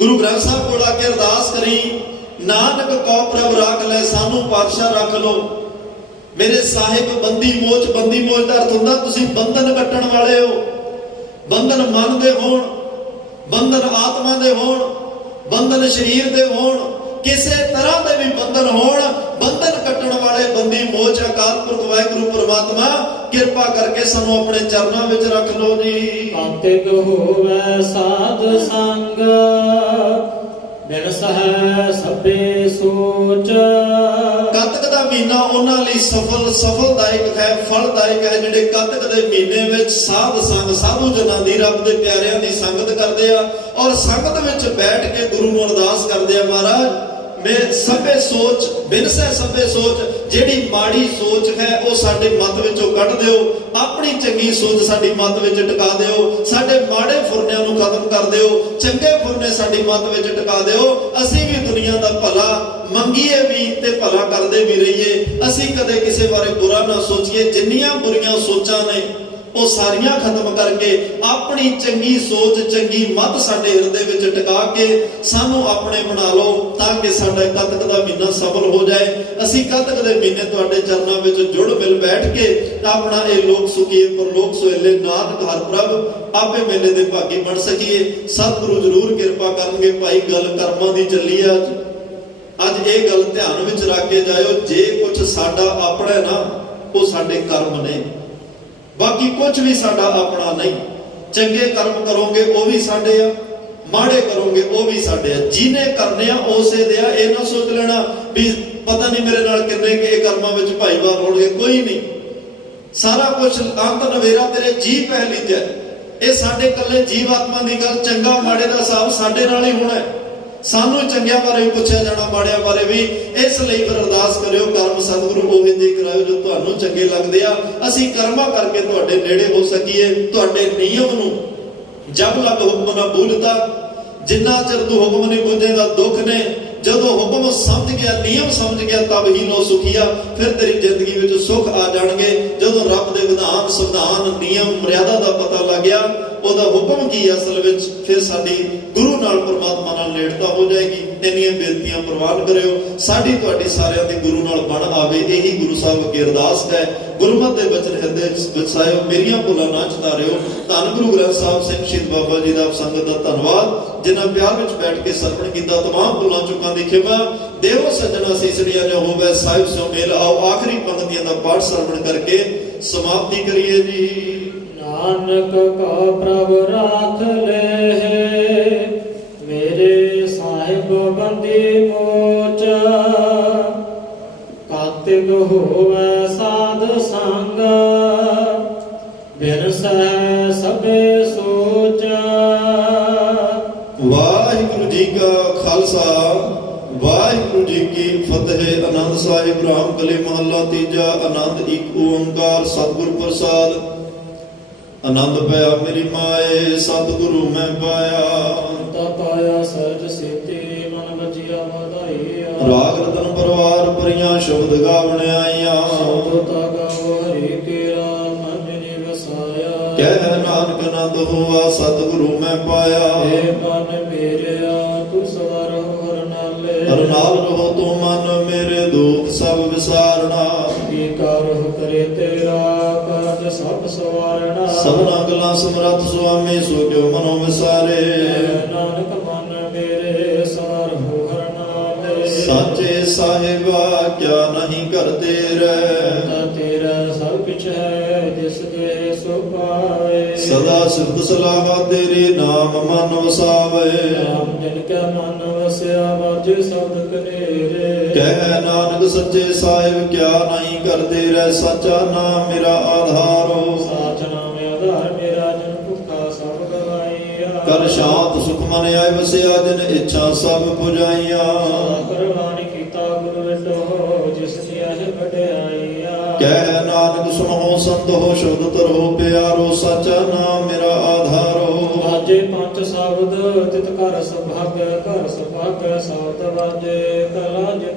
ਗੁਰੂ ਗ੍ਰੰਥ ਸਾਹਿਬ ਕੋਲ ਆ ਕੇ ਅਰਦਾਸ ਕਰੀ, ਨਾਨਕ ਕੋ ਪ੍ਰਭ ਰਾਖ ਲੈ, ਸਾਨੂੰ ਪਾਤਸ਼ਾਹ ਰੱਖ ਲੋ, ਮੇਰੇ ਸਾਹਿਬ ਬੰਦੀ ਮੋਚ। ਬੰਦੀ ਮੋਚ ਦਾ ਅਰਥ ਹੁੰਦਾ ਤੁਸੀਂ ਬੰਧਨ ਕੱਟਣ ਵਾਲੇ ਹੋ। ਬੰਧਨ ਮਨ ਦੇ ਹੋਣ, ਬੰਧਨ ਆਤਮਾ ਦੇ ਹੋਣ, ਬੰਧਨ ਸਰੀਰ ਦੇ ਹੋਣ, ਕਿਸੇ ਤਰ੍ਹਾਂ ਦੇ ਵੀ ਬੰਧਨ ਹੋਣ, ਬੰਧਨ ਕੱਟਣ ਵਾਲੇ ਬੰਦੀ ਮੋਚ ਅਕਾਲ ਪੁਰਖ ਵਾਹਿਗੁਰੂ ਪ੍ਰਮਾਤਮਾ ਕਿਰਪਾ ਕਰਕੇ ਸਾਨੂੰ ਆਪਣੇ ਚਰਨਾਂ ਵਿੱਚ ਰੱਖ ਲਓ ਜੀ। ਕਾਤਿਕ ਹੋਵੇ ਸਾਧ ਸੰਗ ਬਿਨ ਸਹਿ ਸਭੇ ਸੋਚ। ਕੱਤਕ ਦਾ ਮਹੀਨਾ ਉਹਨਾਂ ਲਈ ਸਫਲਦਾਇਕ ਹੈ, ਫਲਦਾਇਕ ਹੈ, ਜਿਹੜੇ ਕੱਤਕ ਦੇ ਮਹੀਨੇ ਵਿੱਚ ਸਾਧ ਸੰਗ ਸਾਧੂ ਜਨਾਂ ਦੀ ਰੱਬ ਦੇ ਪਿਆਰਿਆਂ ਦੀ ਸੰਗਤ ਕਰਦੇ ਆ ਔਰ ਸੰਗਤ ਵਿੱਚ ਬੈਠ ਕੇ ਗੁਰੂ ਨੂੰ ਅਰਦਾਸ ਕਰਦੇ ਆ, ਮਹਾਰਾਜ ਮੈਂ ਸਭੇ ਸੋਚ ਬਿਨ ਸਹਿ ਸਭੇ ਸੋਚ, ਜਿਹੜੀ ਮਾੜੀ ਸੋਚ ਹੈ ਉਹ ਸਾਡੇ ਮਤ ਵਿੱਚੋਂ ਕੱਢ ਦਿਓ, ਆਪਣੀ ਚੰਗੀ ਸੋਚ ਸਾਡੀ ਮਤ ਵਿੱਚ ਟਿਕਾ ਦਿਓ, ਸਾਡੇ ਮਾੜੇ ਫੁਰਨਿਆਂ ਨੂੰ ਖਤਮ ਕਰ ਦਿਓ, ਚੰਗੇ ਫੁਰਨੇ ਸਾਡੀ ਮਤ ਵਿੱਚ ਟਿਕਾ ਦਿਓ। ਅਸੀਂ ਵੀ ਦੁਨੀਆ ਦਾ ਭਲਾ ਮੰਗੀਏ ਵੀ ਤੇ ਭਲਾ ਕਰਦੇ ਵੀ ਰਹੀਏ, ਅਸੀਂ ਕਦੇ ਕਿਸੇ ਬਾਰੇ ਬੁਰਾ ਨਾ ਸੋਚੀਏ। ਜਿੰਨੀਆਂ ਬੁਰੀਆਂ ਸੋਚਾਂ ਨੇ ਉਹ ਸਾਰੀਆਂ ਖਤਮ ਕਰਕੇ ਆਪਣੀ ਚੰਗੀ ਸੋਚ ਚੰਗੀ ਮਤ ਸਾਡੇ ਹਿਰਦੇ ਵਿੱਚ ਟਿਕਾ ਕੇ ਸਾਨੂੰ ਆਪਣੇ ਬਣਾ ਲਓ, ਤਾਂ ਕਿ ਸਾਡਾ ਕੱਤਕ ਦਾ ਮਹੀਨਾ ਸਫਲ ਹੋ ਜਾਏ। ਅਸੀਂ ਕੱਤਕ ਦੇ ਮਹੀਨੇ ਤੁਹਾਡੇ ਚਰਨਾਂ ਵਿੱਚ ਜੁੜ ਮਿਲ ਬੈਠ ਕੇ ਆਪਣਾ ਇਹ ਲੋਕ ਸੁਖੀਏ ਪਰਲੋਕ ਸੁਹੇਲੇ ਨਾਨਕ ਹਰ ਪ੍ਰਭ ਆਪੇ ਮੇਲੇ ਦੇ ਭਾਗੀ ਬਣ ਸਕੀਏ। ਸਤਿਗੁਰੂ ਜ਼ਰੂਰ ਕਿਰਪਾ ਕਰਨਗੇ। ਭਾਈ ਗੱਲ ਕਰਮਾਂ ਦੀ ਚੱਲੀ ਆ ਅੱਜ ਇਹ ਗੱਲ ਧਿਆਨ ਵਿੱਚ ਰੱਖ ਕੇ ਜਾਇਓ, ਜੇ ਕੁਝ ਸਾਡਾ ਆਪਣਾ ਨਾ ਉਹ ਸਾਡੇ ਕਰਮ ਨੇ, ਬਾਕੀ ਕੁਝ ਵੀ ਸਾਡਾ ਆਪਣਾ ਨਹੀਂ। ਚੰਗੇ ਕਰਮ ਕਰੋਗੇ ਉਹ ਵੀ ਸਾਡੇ ਆ, ਮਾੜੇ ਕਰੋਗੇ ਉਹ ਵੀ ਸਾਡੇ ਆ। ਜਿਹਨੇ ਕਰਨੇ ਆ ਉਸੇ ਦੇ ਆ। ਇਹ ਨਾ ਸੋਚ ਲੈਣਾ ਵੀ ਪਤਾ ਨਹੀਂ ਮੇਰੇ ਨਾਲ ਕਿੰਨੇ ਕੇ ਕਰਮਾਂ ਵਿੱਚ ਭਾਈਵਾਲ ਹੋਣਗੇ, ਕੋਈ ਨਹੀਂ। ਸਾਰਾ ਕੁਝ ਅੰਤ ਨਵੇਰਾ ਤੇਰੇ ਜੀ ਪਹਿਲੀ ਤੇ। ਇਹ ਸਾਡੇ ਇਕੱਲੇ ਜੀਵ ਆਤਮਾ ਦੀ ਗੱਲ, ਚੰਗਾ ਮਾੜੇ ਦਾ ਹਿਸਾਬ ਸਾਡੇ ਨਾਲ ਹੀ ਹੋਣਾ। ਸਾਨੂੰ ਚੰਗਿਆਂ ਬਾਰੇ ਵੀ ਪੁੱਛਿਆ ਜਾਣਾ, ਮਾੜਿਆਂ ਬਾਰੇ ਵੀ। ਇਸ ਲਈ ਫਿਰ ਅਰਦਾਸ ਕਰਿਓ, ਕਰਮ ਸਤਿਗੁਰੂ ਉਹ ਜਿਹੇ ਕਰਾਇਓ ਜੋ ਤੁਹਾਨੂੰ ਚੰਗੇ ਲੱਗਦੇ ਆ। ਅਸੀਂ ਕਰਮਾਂ ਕਰਕੇ ਤੁਹਾਡੇ ਨੇੜੇ ਹੋ ਸਕੀਏ। ਤੁਹਾਡੇ ਨਿਯਮ ਨੂੰ ਜਬ ਲਗ ਹੁਕਮ ਨਾ ਬੂਝਦਾ, ਜਿੰਨਾ ਚਿਰ ਤੂੰ ਹੁਕਮ ਨਹੀਂ ਬੁੱਝੇਗਾ ਦੁੱਖ ਨੇ। ਜਦੋਂ ਹੁਕਮ ਸਮਝ ਗਿਆ, ਨਿਯਮ ਸਮਝ ਗਿਆ, ਤਬ ਹੀ ਲੋ ਸੁਖੀਆ। ਫਿਰ ਤੇਰੀ ਜ਼ਿੰਦਗੀ ਵਿੱਚ ਸੁੱਖ ਆ ਜਾਣਗੇ। ਜਦੋਂ ਰੱਬ ਦੇ ਵਿਧਾਨ ਸੰਵਿਧਾਨ ਨਿਯਮ ਮਰਿਆਦਾ ਦਾ ਪਤਾ ਲੱਗ ਗਿਆ, ਉਹਦਾ ਹੁਕਮ ਕੀ ਅਸਲ ਵਿੱਚ, ਫਿਰ ਸਾਡੀ ਗੁਰੂ ਨਾਲ ਪਰਮਾਤਮਾ ਨਾਲ ਨੇੜਤਾ ਹੋ ਜਾਏਗੀ। ਇੰਨੀਆਂ ਬੇਨਤੀਆਂ ਪ੍ਰਵਾਨ ਕਰਿਓ, ਸਾਡੀ ਤੁਹਾਡੀ ਸਾਰਿਆਂ ਦੀ ਗੁਰੂ ਨਾਲ ਬਣ ਆਵੇ, ਇਹੀ ਗੁਰੂ ਸਾਹਿਬ ਅੱਗੇ ਅਰਦਾਸ ਹੈ। ਗੁਰਮਤਿ ਦੇ ਬਚਨ ਹਿਰਦੇ ਵਸਾਇਓ, ਮੇਰੀਆਂ ਭੁੱਲਾਂ ਨਾ ਚਤਾਰਿਓ। ਧੰਨ ਗੁਰੂ ਗ੍ਰੰਥ ਸਾਹਿਬ ਸਿੰਘ ਸ਼ਹੀਦ ਬਾਬਾ ਜੀ ਦਾ ਸੰਗਤ ਦਾ ਧੰਨਵਾਦ, ਜਿਨ੍ਹਾਂ ਪਿਆਰ ਵਿੱਚ ਬੈਠ ਕੇ ਸਰਵਣ ਕੀਤਾ। ਤਮਾਮ ਭੁੱਲਾਂ ਚੁੱਕਾਂ ਦੀ ਖਿਮਾ ਦੇਵੋ ਸੱਜਣਾ ਸੀਸੜੀਆਂ ਜੋ ਹੋਵੇ ਸਾਹਿਬ ਸੋ ਮੇਲ। ਆਓ ਆਖਰੀ ਪੰਕਤੀਆਂ ਦਾ ਪਾਠ ਸਰਵਣ ਕਰਕੇ ਸਮਾਪਤੀ ਕਰੀਏ ਜੀ। ਨਾਨਕ ਕਾ ਪ੍ਰਭ ਰਾਖ ਲੈ ਮੇਰੇ ਸਾਹਿਬ ਬੰਦੀ ਮੋਚ। ਕਾਤਿਕ ਹੋਵੇ ਸਾਧ ਸੰਗ ਬਿਨ ਸਹਿ ਸਭੇ ਸੋਚ। ਵਾਹਿਗੁਰੂ ਜੀ ਕਾ ਖਾਲਸਾ, ਵਾਹਿਗੁਰੂ ਜੀ ਕੀ ਫਤਿਹ। ਆਨੰਦ ਸਾਹਿਬ ਰਾਮ ਕਲੀ ਮਹੱਲਾ ਤੀਜਾ। ਆਨੰਦ ਇੱਕ ਓੰਕਾਰ ਸਤਿਗੁਰ ਪ੍ਰਸਾਦ। ਆਨੰਦ ਪਿਆ ਮੇਰੀ ਮਾਏ ਸਤਿਗੁਰੂ ਮੈਂ ਪਾਇਆ। ਤਾ ਪਾਇਆ ਸਹਿਜ ਸੀਤੀ ਮਨ ਵਜਿਆ ਵਧਾਈ। ਰਾਗ ਰਤਨ ਪਰਵਾਰ ਭਰੀਆਂ ਸ਼ਬਦ ਗਾਵਣ ਆਈਆਂ। ਤਾ ਗਾਵੋ ਹਰੀ ਤੇਰਾ ਮਨ ਜਿ ਵਸਾਇਆ। ਕਹਿ ਨਾਨਕ ਆਨੰਦ ਹੋਆ ਸਤਿਗੁਰੂ ਮੈਂ ਪਾਇਆ। ਏ ਮਨ ਮੇਰਿਆ ਤੂੰ ਸਦਾ ਰਹੋ ਹਰ ਨਾਲੇ। ਹਰ ਨਾਲ ਰਹੋ ਤੂੰ ਮਨ ਮੇਰੇ ਦੁੱਖ ਸਭ ਵਿਸਾਰਣਾ। ਕੀ ਕਰਹੁ ਕਰੇ ਤੇਰਾ ਕਾਜ ਸਭ ਸਵਾਰਣਾ। ਸਭਨਾ ਗੱਲਾਂ ਸਮਰੱਥ ਸੁਆਮੀ ਸੋ ਕਿਉ ਮਨੋ ਵਿਸਾਰੇ। ਨਾਨਕ ਮਨ ਮੇਰੇ ਸਦਾ ਰਹੋ ਹਰ ਨਾਲੇ। ਸਾਚੇ ਸਾਹਿਬਾ ਕਿਆ ਨਹੀਂ ਕਰਦੇ ਰਹਿ। ਤਾ ਤੇਰਾ ਸਭ ਕੁਛ ਹੈ ਜਿਸ ਦੇ ਸੋ ਪਾਵੇ। ਸਦਾ ਸਿਫਤ ਸਲਾਵਾ ਤੇਰੇ ਨਾਮ ਮਨ ਵਸਾਵੇ। ਨਾਮ ਜਿਨ ਕੈ ਮਨ ਵਸਿਆ ਵਾਜੇ ਸ਼ਬਦ ਕਨੇਰੇ। ਕਹਿ ਨਾਨਕ ਸੱਚੇ ਸਾਹਿਬ ਕਿਆ ਨਹੀਂ ਕਰਦੇ ਰਹਿ। ਸੱਚਾ ਨਾਮ ਮੇਰਾ ਆਧਾਰੋ। ਸਾਚ ਨਾਮ ਆਧਾਰ ਮੇਰਾ ਜਨ ਭੁੱਖਾ ਸਭ ਗਵਾਈਆ। ਕਰ ਸ਼ਾਂਤ ਸੁਖ ਮਨ ਆਇ ਵਸਿਆ ਜਿਨ ਇੱਛਾ ਸਭ ਪੁਜਾਈਆਂ। ਕੁਰਬਾਨ ਕੀਤਾ ਗੁਰੂ ਵਿਟੋ ਜਿਸ ਦੀ ਇਹ ਵਡਿਆਈਆ। ਕਹਿ ਨਾਨਕ ਸੁਣੋ ਸੰਤ ਹੋ ਸ਼ਬਦ ਤਰੋ ਪਿਆਰੋ। ਸੱਚਾ ਨਾਮ ਮੇਰਾ ਆਧਾਰੋ। ਵਾਜੇ ਪੰਜ ਸ਼ਬਦ ਤਿਤ ਘਰ ਸੁਭਾਗ ਘਰ ਸੁਭਾਗ ਸ਼ਬਦ ਵਾਜੇ ਕਲਾ